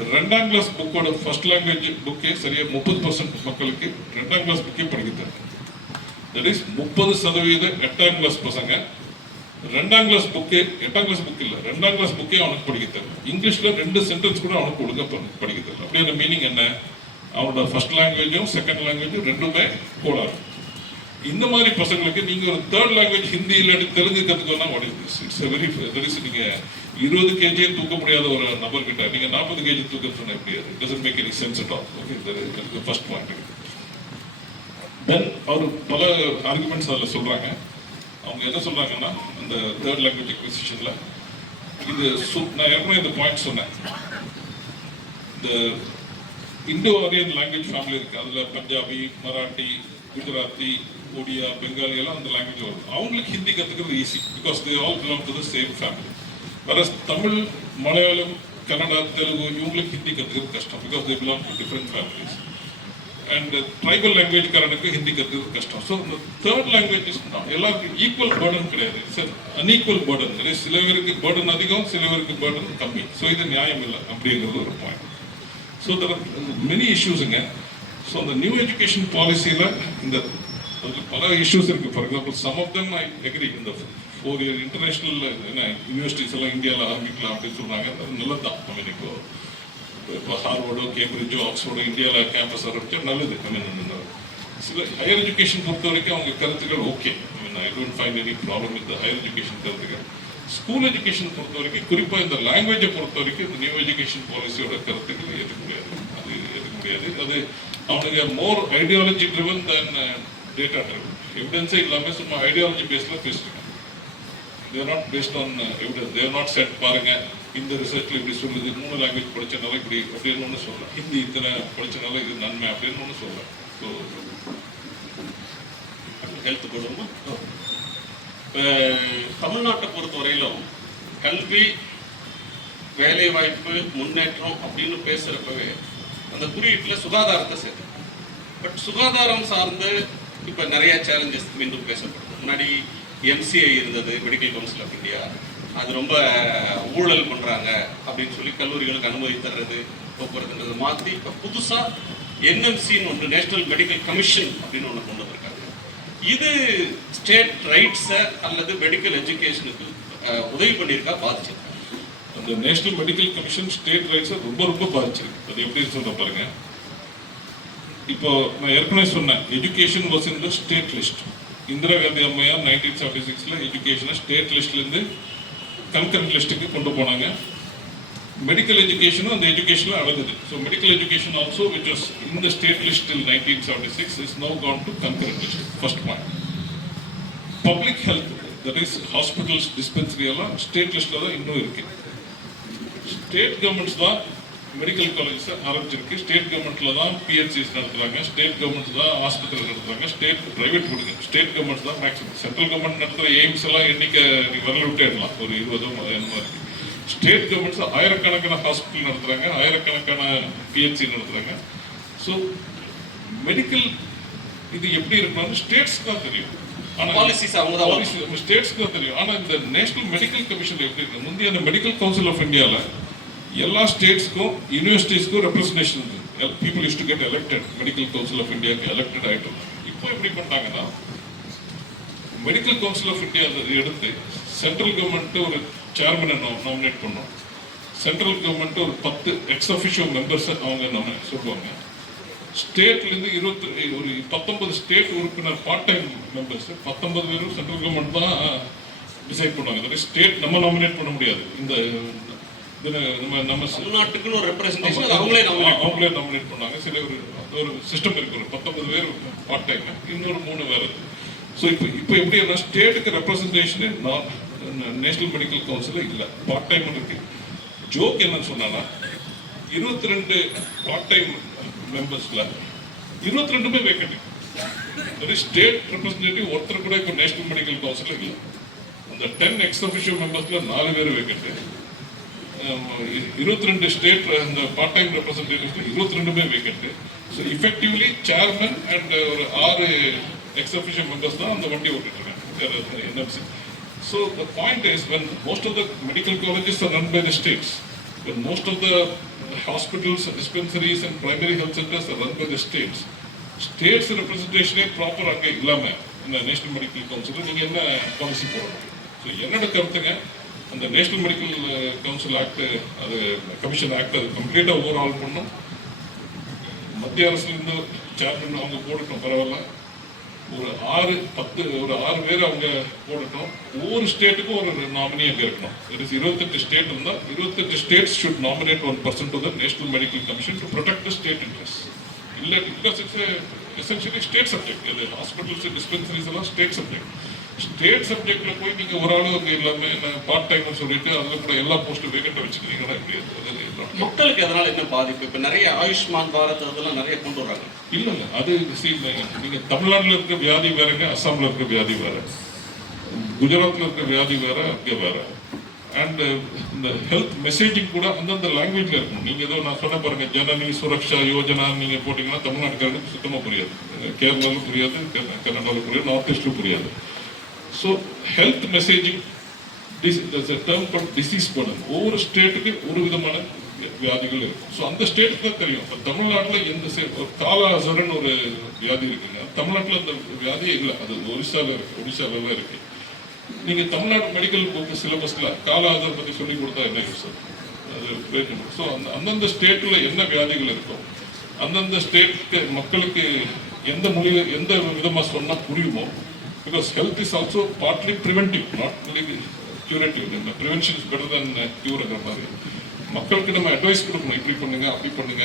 2ஆம் கிளாஸ் புக்கோட ஃபர்ஸ்ட் லாங்குவேஜ் புக்கே சரியா 30% மக்களுக்கு 2ஆம் கிளாஸ் புக்கே படிக்கிறது. தட் இஸ் 30% 8ஆம் கிளாஸ் பசங்க 2ஆம் கிளாஸ் புக்கே, 8ஆம் கிளாஸ் புக் இல்லை, 2ஆம் கிளாஸ் புக்கே அவனுக்கு படிக்கிறது. இங்கிலீஷ்ல 2 சென்டென்ஸ் கூட அவனுக்கு ஒழுங்கா படிக்கிறது. அப்படியான மீனிங் என்ன, அவனோட ஃபர்ஸ்ட் லாங்குவேஜும் செகண்ட் லாங்குவேஜும் ரெண்டுமே கோளாறு. இந்த மாதிரி பசங்களுக்கு நீங்க ஒரு தேர்ட் லாங்குவேஜ் ஹிந்தி இல்லாட்டி தெலுங்கு கத்துக்கோனா what is this? It's very நீங்க 20 kg தூக்க முடியாத ஒரு நபர்கிட்ட நீங்க 40 kg தூக்க சொன்னா எப்படி? It doesn't make any sense at all. Okay, that is first point. Then அவர் பல ஆர்குமெண்ட்ஸ் அதில் சொல்றாங்க. அவங்க என்ன சொல்றாங்கன்னா, அந்த தேர்ட் லாங்குவேஜ் அக்விசிஷன்ல இது நான் ஏற்கனவே இந்த பாயிண்ட் சொன்னேன். இந்த இண்டோ ஆரியன் லாங்குவேஜ் ஃபேமிலி இருக்கு, அதுல பஞ்சாபி, மராட்டி, குஜராத்தி, ஒடியா, பெங்காலி எல்லாம் அந்த லாங்குவேஜ் வரும். அவங்களுக்கு ஹிந்தி கற்றுக்கிறது easy, because they all belong to the same family. வேற தமிழ், மலையாளம், கன்னடா, தெலுங்கு இவங்களுக்கு ஹிந்தி கற்றுக்கிறது கஷ்டம், because they belong to different families. And tribal லாங்குவேஜ்காரனுக்கு ஹிந்தி கற்றுக்கிறது கஷ்டம். ஸோ இந்த தேர்ட் லாங்குவேஜஸ் எல்லாருக்கும் ஈக்குவல் பேர்டன் கிடையாது, சார் அன்ஈக்குவல் பேர்டன். சில பேருக்கு பேர்டன் அதிகம், சில பேருக்கு பேர்டன் கம்மி. ஸோ இது நியாயம் இல்லை அப்படிங்கிறது ஒரு point. So there are many இஷ்யூஸுங்க. ஸோ அந்த நியூ எஜுகேஷன் பாலிசியில் இந்த பல இஷ்யூஸ் இருக்கு. For example, some of them I agree. இந்த 4 year இன்டர்நேஷனல் என்ன யூனிவர்சிட்டிஸ் எல்லாம் இந்தியாவில் ஆரம்பிக்கலாம் அப்படின்னு சொல்றாங்க. அது நல்லது தான். ஐ மீன் இப்போ ஹார்வர்டோ, கேம்பிரிட்ஜோ, ஆக்ஸ்போர்டோ இந்தியாவில் கேம்பஸ் ஆரம்பிச்சா நல்லது. ஐ மீன் சில ஹையர் எஜுகேஷன் பொறுத்த வரைக்கும் அவங்க கருத்துக்கள் okay. I mean I don't find any problem with higher education கருத்துக்கள். ஸ்கூல் எஜுகேஷன் பொறுத்த வரைக்கும், குறிப்பாக இந்த லாங்குவேஜை பொறுத்த வரைக்கும், இந்த நியூ எஜுகேஷன் பாலிசியோட கருத்துக்கள் ஏற்றுக்க முடியாது. அது ஏற்றுக்க முடியாது. அது அவனுக்கு மோர் ஐடியாலஜி ட்ரிவன் தென் டேட்டா ட்ரிவன். எவிடன்ஸே இல்லாமல் சும்மா ஐடியாலஜி பேஸில் பேசிட்டு they are not based on evidence. They are not said பாருங்க இந்த ரிசர்ச்ல இப்படி சொல்லுது, 3 லாங்குவேஜ் படிச்சனால இப்படி அப்படின்னு ஒன்று சொல்லலாம், ஹிந்தி இத்தனை படிச்சனால இது நன்மை அப்படின்னு ஒன்று சொல்லலாம். ஸோ ஹெல்த் போடுவோமா? இப்போ தமிழ்நாட்டை பொறுத்த வரையிலும் கல்வி, வேலைவாய்ப்பு, முன்னேற்றம் அப்படின்னு பேசுகிறப்பவே அந்த குறியீட்டில் சுகாதாரத்தை சேர்த்து. பட் சுகாதாரம் சார்ந்து இப்போ நிறைய சேலஞ்சஸ் மீண்டும் பேசப்படுது. முன்னாடி MCI இருந்தது, மெடிக்கல் கவுன்சில் ஆஃப் இந்தியா. அது ரொம்ப ஊழல் பண்ணுறாங்க அப்படின்னு சொல்லி கல்லூரிகளுக்கு அனுமதி தர்றது, போக்குவரத்துன்றது மாற்றி இப்போ புதுசாக NMCன்னு ஒன்று, நேஷனல் மெடிக்கல் கமிஷன் அப்படின்னு ஒன்று கொண்டு வந்திருக்காங்க. இது ஸ்டேட் ரைட்ஸை அல்லது மெடிக்கல் எஜுகேஷனுக்கு உதவி பண்ணியிருக்கா, பாதிச்சிருக்கா? அந்த நேஷனல் மெடிக்கல் கமிஷன் ஸ்டேட் ரைட்ஸை ரொம்ப பாதிச்சிருக்கு. அது எப்படி சொல்ற பாருங்க. இப்போ நான் ஏற்கனவே சொன்னேன், education was in the state list. Indira Gandhi அம்மையார் 1976 எஜுகேஷனை ஸ்டேட் லிஸ்ட்லேருந்து கன்கரண்ட் லிஸ்ட்டுக்கு கொண்டு போனாங்க. மெடிக்கல் எஜுகேஷனும் அந்த எஜுகேஷனில் அடங்குது. So medical education also which was in the state list till 1976 is now gone to concurrent list. First point. Public health, that is hospitals, dispensary எல்லாம் ஸ்டேட் லிஸ்ட்டில் தான் இன்னும் இருக்கு. ஸ்டேட் கவர்மெண்ட்ஸ் தான் மெடிக்கல் காலேஜஸ் ஆரம்பிச்சிருக்கு. ஸ்டேட் கவர்மெண்ட்ல தான் PHCs நடத்துறாங்க. ஸ்டேட் கவர்மெண்ட் தான் ஆஸ்பத்திரி நடத்துறாங்க. ஸ்டேட் பிரைவேட் கொடுங்க. ஸ்டேட் கவர்மெண்ட் தான் மேக்ஸிமம். சென்ட்ரல் கவர்மெண்ட் நடத்துகிற எய்ம்ஸ் எல்லாம் எண்ணிக்கை வரல விட்டே இருக்கலாம், ஒரு 20 என்ன மாதிரி. ஸ்டேட் கவர்மெண்ட்ஸ் ஆயிரக்கணக்கான ஹாஸ்பிட்டல் நடத்துறாங்க, ஆயிரக்கணக்கான PHC நடத்துறாங்க. ஸோ மெடிக்கல் இது எப்படி இருக்கணும்னு ஸ்டேட்ஸ்க்கு தான் தெரியும். பாலிசிஸ் அவங்க தான் ஸ்டேட்ஸ்க்கு தான் தெரியும். ஆனால் இந்த நேஷனல் மெடிக்கல் கமிஷன் எப்படி இருக்கு? முந்தைய அந்த மெடிக்கல் கவுன்சில் ஆஃப் இந்தியாவில் எல்லா ஸ்டேட்ஸ்க்கும் யூனிவர்சிட்டிஸ்க்கும் ரெப்ரஸன்டேஷன் இருக்கு. People used to get elected. Medical council of இந்தியாவுக்கு எலெக்டட் ஆகிட்டு. இப்போ எப்படி பண்ணாங்கன்னா, மெடிக்கல் கவுன்சில் ஆஃப் இந்தியா எடுத்து சென்ட்ரல் கவர்மெண்ட் ஒரு சேர்மனை நாமினேட் பண்ணோம். சென்ட்ரல் கவர்மெண்ட் ஒரு 10 எக்ஸ் அஃபிஷியோ மெம்பர்ஸை அவங்க சொல்லுவாங்க. ஸ்டேட்லேருந்து 19 ஸ்டேட் உறுப்பினர் பார்ட் டைம் மெம்பர்ஸ் 19 பேரும் சென்ட்ரல் கவர்மெண்ட் தான் டிசைட் பண்ணுவாங்க. ஸ்டேட் நம்ம நாமினேட் பண்ண முடியாது. இந்த நம்ம தமிழ்நாட்டுக்குன்னு ஒரு ரெப்ரசன்டேஷன் அவங்களே நாமினேட் பண்ணாங்க. சில ஒரு சிஸ்டம் இருக்கு. ஒரு 19 பேர் பார்ட் டைம், இன்னொரு 3 வேறு. ஸோ இப்போ எப்படின்னா, ஸ்டேட்டுக்கு ரெப்ரசன்டேஷனே நேஷனல் மெடிக்கல் கவுன்சில் இல்லை, பார்ட் டைம் இருக்கு. ஜோக் என்னன்னு சொன்னா, 22 பார்ட் டைம் மெம்பர்ஸ்ல 22 வேக்கண்ட். ஸ்டேட் ரெப்ரசன்டேட்டிவ் ஒருத்தர் கூட இப்போ நேஷனல் மெடிக்கல் கவுன்சில் இல்லை. அந்த 10 எக்ஸ் அஃபிஷியல் மெம்பர்ஸ்ல 4 பேர் வேக்கண்ட். 22 ஸ்டேட் அந்த part time representatives 22 vacant. So effectively chairman and ஒரு 6 எக்ஸ் அஃபிஷியல் மெம்பர்ஸ் தான் அந்த வண்டி ஓட்டிட்டு இருக்காங்க, NMC. So the point is, when most of the medical colleges are run by the states, when most of the hospitals, dispensaries and primary health centers are run by the states, states representation proper அங்கே இல்லாமல் இந்த நேஷனல் மெடிக்கல் கவுன்சில் நீங்கள் என்ன பாலிசி போடணும்? ஸோ என்னோட கருத்துங்க, அந்த நேஷனல் மெடிக்கல் கவுன்சில் ஆக்ட், அது கமிஷன் ஆக்ட், அது கம்ப்ளீட்டாக ஓவரால் பண்ணும். மத்திய அரசுலேருந்து சேர்மன் அவங்க போடட்டும், பரவாயில்ல. ஒரு 6 பேர் அவங்க போடட்டும். ஒவ்வொரு ஸ்டேட்டுக்கும் ஒரு நாமினி அங்கே இருக்கணும். 28 ஸ்டேட் இருந்தால் 28 states should nominate 1% to the national medical commission to protect the state interest. இல்லை, because it's essentially state subject. இது ஹாஸ்பிட்டல்ஸ், டிஸ்பென்சரிஸ் எல்லாம் ஸ்டேட் சப்ஜெக்ட். ஸ்டேட் சப்ஜெக்ட்ல போய் நீங்க ஒரு ஆளு அங்கே எல்லாமே பார்ட் டைம் சொல்லிட்டு அதில் கூட எல்லா போஸ்ட்டும் வேகண்ட வச்சுக்கிறீங்கன்னா மக்களுக்கு அதனால என்ன பாதிப்பு? இப்போ நிறைய ஆயுஷ்மான் பாரத் அதெல்லாம் நிறைய கொண்டு வராங்க. இல்லைங்க, அது நீங்க தமிழ்நாட்டில் இருக்க வியாதி வேறங்க, அஸ்ஸாமில் இருக்க வியாதி வேற, குஜராத்தில் இருக்க வியாதி வேற, அங்கே வேற. அண்ட் இந்த ஹெல்த் மெசேஜிங் கூட அந்தந்த லாங்குவேஜ்ல இருக்கும். நீங்க ஏதோ நான் சொன்ன பாருங்க, ஜனனி சுரக்ஷா யோஜனா நீங்க போட்டீங்கன்னா தமிழ்நாட்டுக்காரனுக்கு சுத்தமாக புரியாது, கேரளாவில் புரியாது, கர்நாடகாவில் புரியாது, நார்த் ஈஸ்ட்ல புரியாது. So health messaging term called disease burden. ஒவ்வொரு ஸ்டேட்டுக்கு ஒரு விதமான வியாதிகள் இருக்கும். ஸோ அந்த ஸ்டேட்டுக்கு தான் தெரியும். இப்போ தமிழ்நாட்டில் எந்த காலாசரன் ஒரு வியாதி இருக்குங்க, தமிழ்நாட்டில் அந்த வியாதியே இல்லை, அது ஒடிசாவில் இருக்கு. நீங்க தமிழ்நாடு மெடிக்கல் புக் சிலபஸ்ல காலாசர் பத்தி சொல்லி கொடுத்தா என்ன யூஸ்? அது ஸோ அந்தந்த ஸ்டேட்ல என்ன வியாதிகள் இருக்கும், அந்தந்த ஸ்டேட்டுக்கு மக்களுக்கு எந்த விதமா சொன்னா புரியுமோ. Because health is also partly preventive, not only curative. The prevention is better than cure. மக்களுக்கு நம்ம அட்வைஸ் கொடுக்கணும், இப்படி பண்ணுங்க, அப்படி பண்ணுங்க.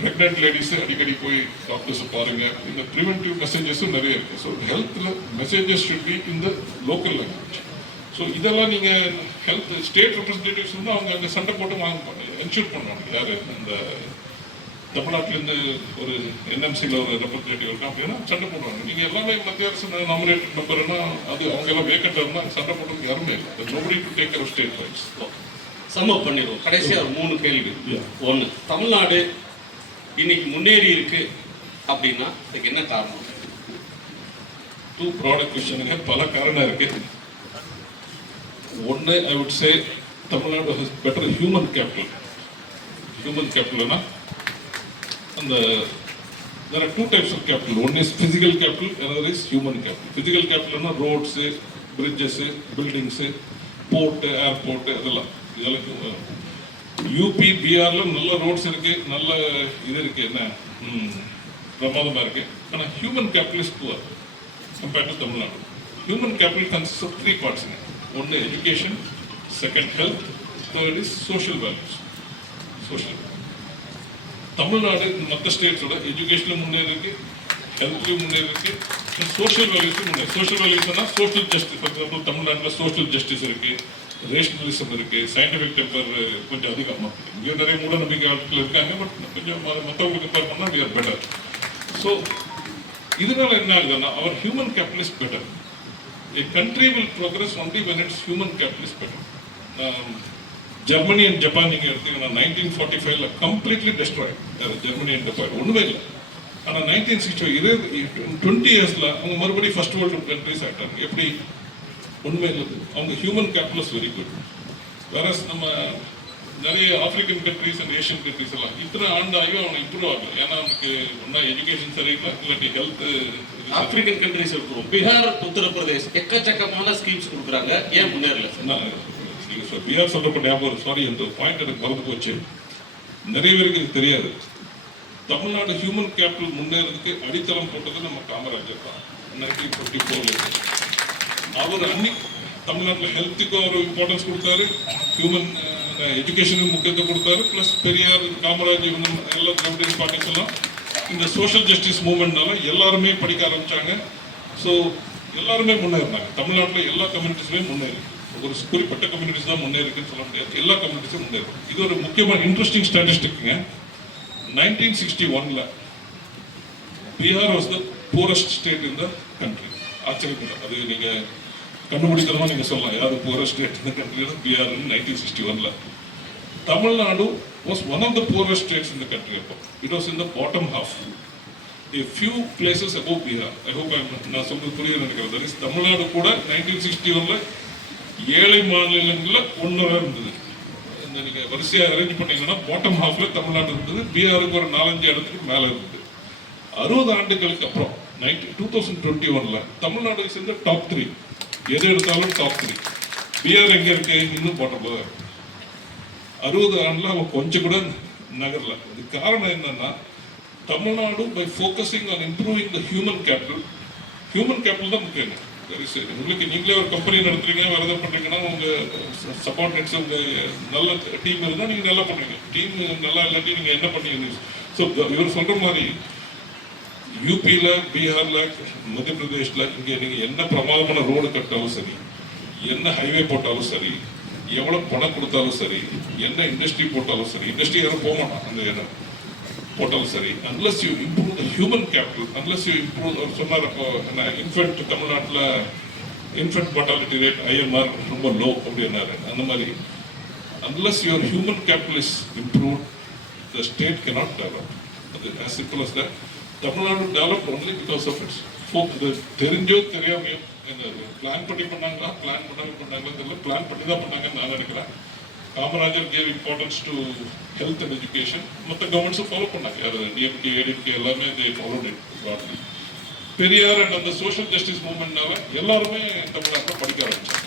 பிரெக்னென்ட் லேடிஸ் அடிக்கடி போய் டாக்டர்ஸ் பாருங்க. இந்த ப்ரிவென்டிவ் மெசேஜஸும் நிறைய இருக்கு. ஸோ ஹெல்த்ல messages should be in the local language. So இதெல்லாம் நீங்க ஹெல்த் ஸ்டேட் ரெப்ரஸன்டேட்டிவ்ஸ் வந்து அவங்க அங்கே சண்டை போட்டு என்ஷூர் பண்ணுவாங்க. யாரு அந்த தமிழ்நாட்டிலேருந்து ஒரு NMCல ஒரு ரெப்ரஸன்டேட்டிவ் இருக்கா அப்படின்னா சண்டை போடுவாங்க. நீங்க எல்லாமே மத்திய அரசு நாமினேட்டட் மெம்பர்னா அது அவங்க எல்லாம் வேக்கண்ட் இருந்தா சண்டை போடுறதுக்கு யாருமே இல்லை. Nobody to take care of state rights. Sum up பண்ணிடுவோம். கடைசியாக 3 கேள்வி. ஒன்று, தமிழ்நாடு இன்னைக்கு முன்னேறி இருக்கு அப்படின்னா அதுக்கு என்ன காரணம்? டூ ப்ராடக்ட் கொஸ்டினுங்க, பல காரணம் இருக்கு. ஒன்று, I would say Tamil Nadu has better human capital. Human கேபிட்டல்னா அந்த there are two types of capital. One is physical capital, another is human capital. Physical capital na roads, bridges, buildings, port, airport அதெல்லாம். யூபி பிஆர்ல நல்ல ரோட்ஸ் இருக்கு, நல்ல இது இருக்கு, என்ன பிரமாதமா இருக்கு. ஆனா human capital is poor compared to Tamil Nadu. Human capital consist of 3 parts. ஒன்று education, second health, third is social values. Social Tamil Nadu மற்ற ஸ்டேட்ஸோட எஜுகேஷனில் முன்னேறி இருக்கு, ஹெல்த்லையும் முன்னேறி இருக்கு, சோஷியல் வேல்யூஸும் முன்னேறி. சோஷியல் வேல்யூஸ்னா சோஷியல் ஜஸ்டிஸ். ஃபார் எக்ஸாம்பிள் தமிழ்நாட்டில் சோஷியல் ஜஸ்டிஸ் இருக்கு, ரேஷனலிசம் இருக்கு, சயின்டிஃபிக் டெம்பர் கொஞ்சம் அதிகமாக. இங்கே நிறைய மூட நம்பிக்கைகள் இருக்காங்க, பட் கொஞ்சம் மற்றவங்களுக்கு கம்பேர் பண்ணால் we are better. ஸோ இதனால என்ன ஆகுதுன்னா our human capital is better. A country will progress only when its human capital is better. Germany and Japan நீங்கள் எடுத்தீங்கன்னா 1945ல completely destroy Germany and Japan, ஒன்றுமே இல்லை. ஆனால் 1965 20 இயர்ஸில் அவங்க மறுபடியும் ஃபர்ஸ்ட் வேர்ல்டு கண்ட்ரிஸ் ஆகிட்டாங்க. எப்படி? ஒன்றுமே இல்லை. அவங்க human capital is very good. வேற நம்ம நிறைய African countries and Asian countries எல்லாம் இத்தனை ஆண்டு ஆகியும் அவங்க இம்ப்ரூவ் ஆகல. ஏன்னா அவங்களுக்கு ஒன்றா எஜுகேஷன் சரியில்லை, இல்லாட்டி ஹெல்த். ஆப்பிரிக்கன் கண்ட்ரிஸ் இருக்கிறோம். பீகார், உத்தரப்பிரதேஷ் எக்கச்சக்கமான ஸ்கீம்ஸ் கொடுக்குறாங்க, ஏன் முன்னேறல? பிஆர் சொல்றப்ப ஞாபகம், சாரி அந்த பாயிண்ட் எனக்கு மறந்து போச்சு. நிறைய பேருக்கு இது தெரியாது. தமிழ்நாடு ஹியூமன் கேபிட்டல் முன்னேறதுக்கு அடித்தளம் போட்டது நம்ம காமராஜர் தான் 1954. அவர் அன்னைக்கு தமிழ்நாட்டில் ஹெல்த்துக்கு ஒரு இம்பார்ட்டன்ஸ் கொடுத்தாரு, ஹியூமன் எஜுகேஷனுக்கு முக்கியத்துவம் கொடுத்தாரு. ப்ளஸ் பெரியார், காமராஜ், இவங்க எல்லா திராவிட பார்ட்டிஸ் எல்லாம் இந்த சோஷியல் ஜஸ்டிஸ் மூவ்மெண்ட்னால எல்லாருமே படிக்க ஆரம்பிச்சாங்க. ஸோ எல்லாருமே முன்னேறினாங்க. தமிழ்நாட்டில் எல்லா கம்யூனிட்டிஸுமே முன்னேறி, ஒரு குறிப்பிட்ட கம்யூனிட்டிஸ் தான் முன்னேறிக்குன்னு சொல்ல முடியாது, எல்லா கம்யூனிட்டிஸும் முன்னேறும். இது ஒரு முக்கியமான இன்ட்ரெஸ்டிங் ஸ்டாட்டிஸ்டிக்குங்க. 1961ல் Bihar was the poorest state in the country. ஆச்சரியப்பட அது நீங்கள் கண்டுபிடிக்கிறமா நீங்கள் சொல்லலாம், யாரு புவரஸ்ட் ஸ்டேட் இந்த கண்ட்ரியில் பீகார் 1961ல். Tamil Nadu was one of the poorest states in the country. அப்போ it was in the bottom half, a few places above Bihar. I hope நான் சொல்றது புரியுது நினைக்கிறேன். தட் இஸ் தமிழ்நாடு கூட 1961ல் ஏழை மாநிலங்களில் ஒன்றா இருந்தது. இந்த நீங்கள் வரிசையாக அரேஞ்ச் பண்ணீங்கன்னா பாட்டம் ஹாஃப்ல தமிழ்நாடு இருந்தது, பீகாருக்கு ஒரு 4-5 இடத்துக்கு மேலே இருந்தது. 60 ஆண்டுகளுக்கு அப்புறம் 2021ல் தமிழ்நாடு சேர்ந்த டாப் 3, எது எடுத்தாலும் டாப் 3. பீகார் எங்கே இருக்கு? இன்னும் பாட்டம் போது. 60 ஆண்டில் அவன் கொஞ்சம் கூட நகரல. இது காரணம் என்னன்னா Tamil Nadu by focusing on improving the human capital தான் முக்கியம். சரி சரி, உங்களுக்கு நீங்களே ஒரு கம்பெனி நடத்துறீங்க, வேறு எதாவது பண்ணுறீங்கன்னா உங்கள் சப்பார்டினேட்ஸ், உங்கள் நல்ல டீம் இருந்தால் நீங்கள் நல்லா பண்ணுவீங்க. டீம் நல்லா இல்லாட்டி நீங்கள் என்ன பண்ணுவீங்க? ஸோ இவர் சொல்கிற மாதிரி யூபியில், பீகாரில், மத்திய பிரதேஷில் இங்கே நீங்கள் என்ன பிரமாதமான ரோடு கட்டாலும் சரி, என்ன ஹைவே போட்டாலும் சரி, எவ்வளோ பணம் கொடுத்தாலும் சரி, என்ன இண்டஸ்ட்ரி போட்டாலும் சரி, இண்டஸ்ட்ரி யாரும் போக மாட்டான் அந்த இடம் போட்டாலும் சரி, unless you improve the human capital, unless you improve, சொன்னார் அப்போ இன்ஃபென்ட் தமிழ்நாட்டில் இன்ஃபென்ட் மார்டாலிட்டி ரேட் IMR ரொம்ப லோ அப்படின்னாரு. அந்த மாதிரி unless your human capital is improved, the state cannot develop. அது as simple as that. Tamil Nadu developed only because of its folk. இது தெரிஞ்சோ தெரியாமையோ பிளான் பண்ணாங்களா தெரியல, பிளான் பண்ணி தான் பண்ணாங்கன்னு நான் நினைக்கிறேன். Kamarajar gave importance to health and education. மற்ற கவர்மெண்ட்ஸும் ஃபாலோ பண்ணாங்க, யார் டிஎம்கே, ஏடிஎம்கே எல்லாமே they followed it broadly. Periyar and அந்த சோஷியல் ஜஸ்டிஸ் மூவ்மெண்ட்னால எல்லாருமே தமிழ்நாட்டில் படிக்க ஆரம்பிச்சாங்க.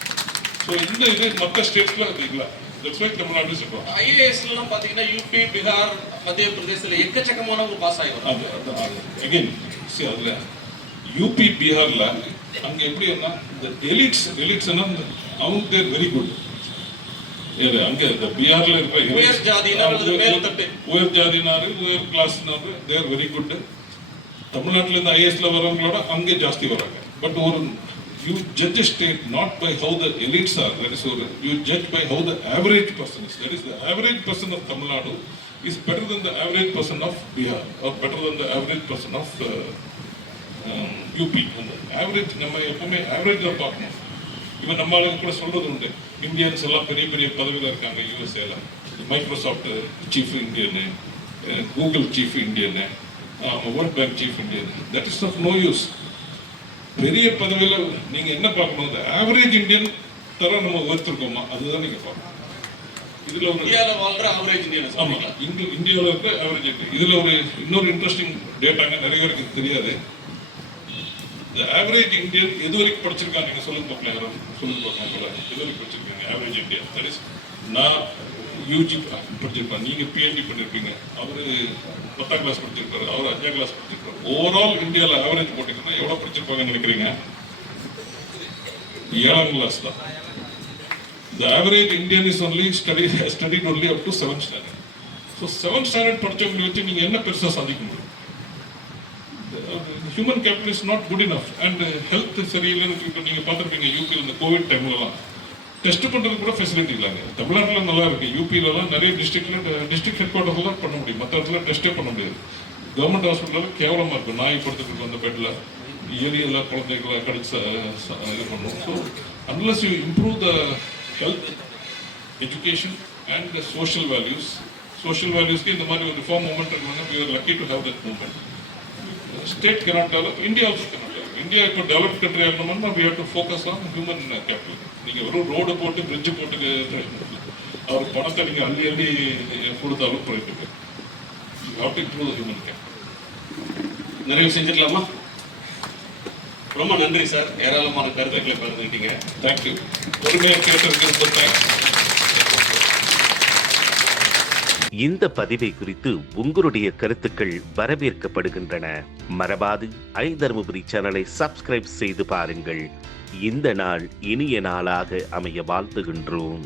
ஸோ இந்த இது மற்ற ஸ்டேட்ஸில் அது இல்லை. தட்ஸ் வை தமிழ்நாடு சொல்கிறோம். ஐஏஎஸ்லாம் பார்த்தீங்கன்னா யூபி, பீகார், மத்திய பிரதேசத்தில் எக்கச்சக்கமானவங்க பாஸ் ஆகி வரும். அகெயின் அதில் யூபி, பீகாரில் அங்கே எப்படின்னா இந்த எலிட்ஸ்னா அவங்க தேர் வெரி குட். அங்கே இந்த பீகார்ல இருக்கிற உயர் ஜாதினாரு, உயர் கிளாஸ்னாரு, தேர் வெரி குட். தமிழ்நாட்டில் இருந்து ஐஏஎஸ்ல வரவங்களோட அங்கே ஜாஸ்தி வராங்க. பட் ஒரு you judge state not by how the elites are, that is ஒரு you judge by how the average person is. That is the average person of Tamil Nadu is better than the average person of Bihar, are better than the average person of UP. அந்த ஆவரேஜ் நம்ம எப்பவுமே ஆவரேஜ் தான் பார்க்கணும். இவன் நம்ம ஆளுங்க கூட சொல்றது உண்டு, இந்தியன்ஸ் எல்லாம் பெரிய பெரிய பதவியில் இருக்காங்க யூஎஸ்ஏல. Microsoft chief Indian, Google chief Indian, world bank chief Indian. That is of no use. பெரிய பதவியில் நீங்க என்ன பார்க்கணும், ஆவரேஜ் இந்தியன் தர நம்ம உயர்த்திருக்கோமா, அதுதான் நீங்க பார்க்கணும். இதுல ஒரு இந்தியாவில் வாழ்ற ஆவரேஜ் இந்தியன். ஆமா, இந்தியாவில் இருக்க ஆவரேஜ் இந்தியன். இதுல ஒரு இன்னொரு இன்ட்ரெஸ்டிங் டேட்டாங்க, நிறைய பேருக்கு தெரியாது. ஆவரேஜ் இந்தியன் எது வரைக்கும் படிச்சிருக்காங்க நீங்க சொல்லுங்க பார்க்கலாம். யாரும் சொல்லுங்க பார்க்கலாம், எது வரைக்கும் படிச்சிருக்காங்க ஆவரேஜ் இந்தியன்? தட் இஸ், நான் யூஜி படிச்சிருப்பேன், நீங்க பிஹெச்டி பண்ணிருப்பீங்க, அவரு 10ஆம் கிளாஸ் படிச்சிருப்பாரு, அவர் 5ஆம் கிளாஸ் படிச்சிருப்பாரு. ஓவரால் இந்தியாவில் ஆவரேஜ் போட்டீங்கன்னா எவ்வளவு படிச்சிருப்பாங்கன்னு நினைக்கிறீங்க? 7ஆம் கிளாஸ் தான். The average Indian is only studied only up to 7th standard. So 7th standard படிச்சவங்களை வச்சு நீங்க என்ன பெருசா சாதிக்க முடியும்? Human capital is not good enough. And health சரியில்லைன்னு இப்போ நீங்க பார்த்துருப்பீங்க, யூபியில் இந்த கோவிட் டைம்லலாம் டெஸ்ட் பண்றது கூட ஃபெசிலிட்டி இல்லைங்க. தமிழ்நாட்டில் நல்லா இருக்கு, யூபியிலலாம் நிறைய டிஸ்ட்ரிக்ட் ஹெட் குவார்டர்ஸ் தான் பண்ண முடியும், மற்ற இடத்துல டெஸ்ட்டே பண்ண முடியாது. கவர்மெண்ட் ஹாஸ்பிட்டலில் கேவலமாக இருக்கும், நாய் படுத்துட்டு அந்த பெட்டில் ஏரியெல்லாம் குழந்தைகளை கடிச்சு இது பண்ணும். So unless you improve the health, education and the social values. Social values ki indha mari reform movement irukanga, we are lucky to have that movement. State cannot develop, India also cannot develop. India is a developed country aagnumanna, we have to focus on human capital. Neenga veru road potu bridge potu avaru panatha neenga alli koduthalu proyektam. You have to improve the human capital. நிறைவு செஞ்சிடலாமா? ரொம்ப நன்றி சார், ஏராளமான கருத்துக்களை பகிர்ந்துட்டீங்க. தேங்க்யூ. பொறுமையாக கேட்டிருக்கிறது தேங்க்ஸ். இந்த பதிவை குறித்து உங்களுடைய கருத்துக்கள் வரவேற்கப்படுகின்றன. மறவாது ஐதர்மபுரி சேனலை சப்ஸ்கிரைப் செய்து பாருங்கள். இந்த நாள் இனிய நாளாக அமைய வாழ்த்துகின்றோம்.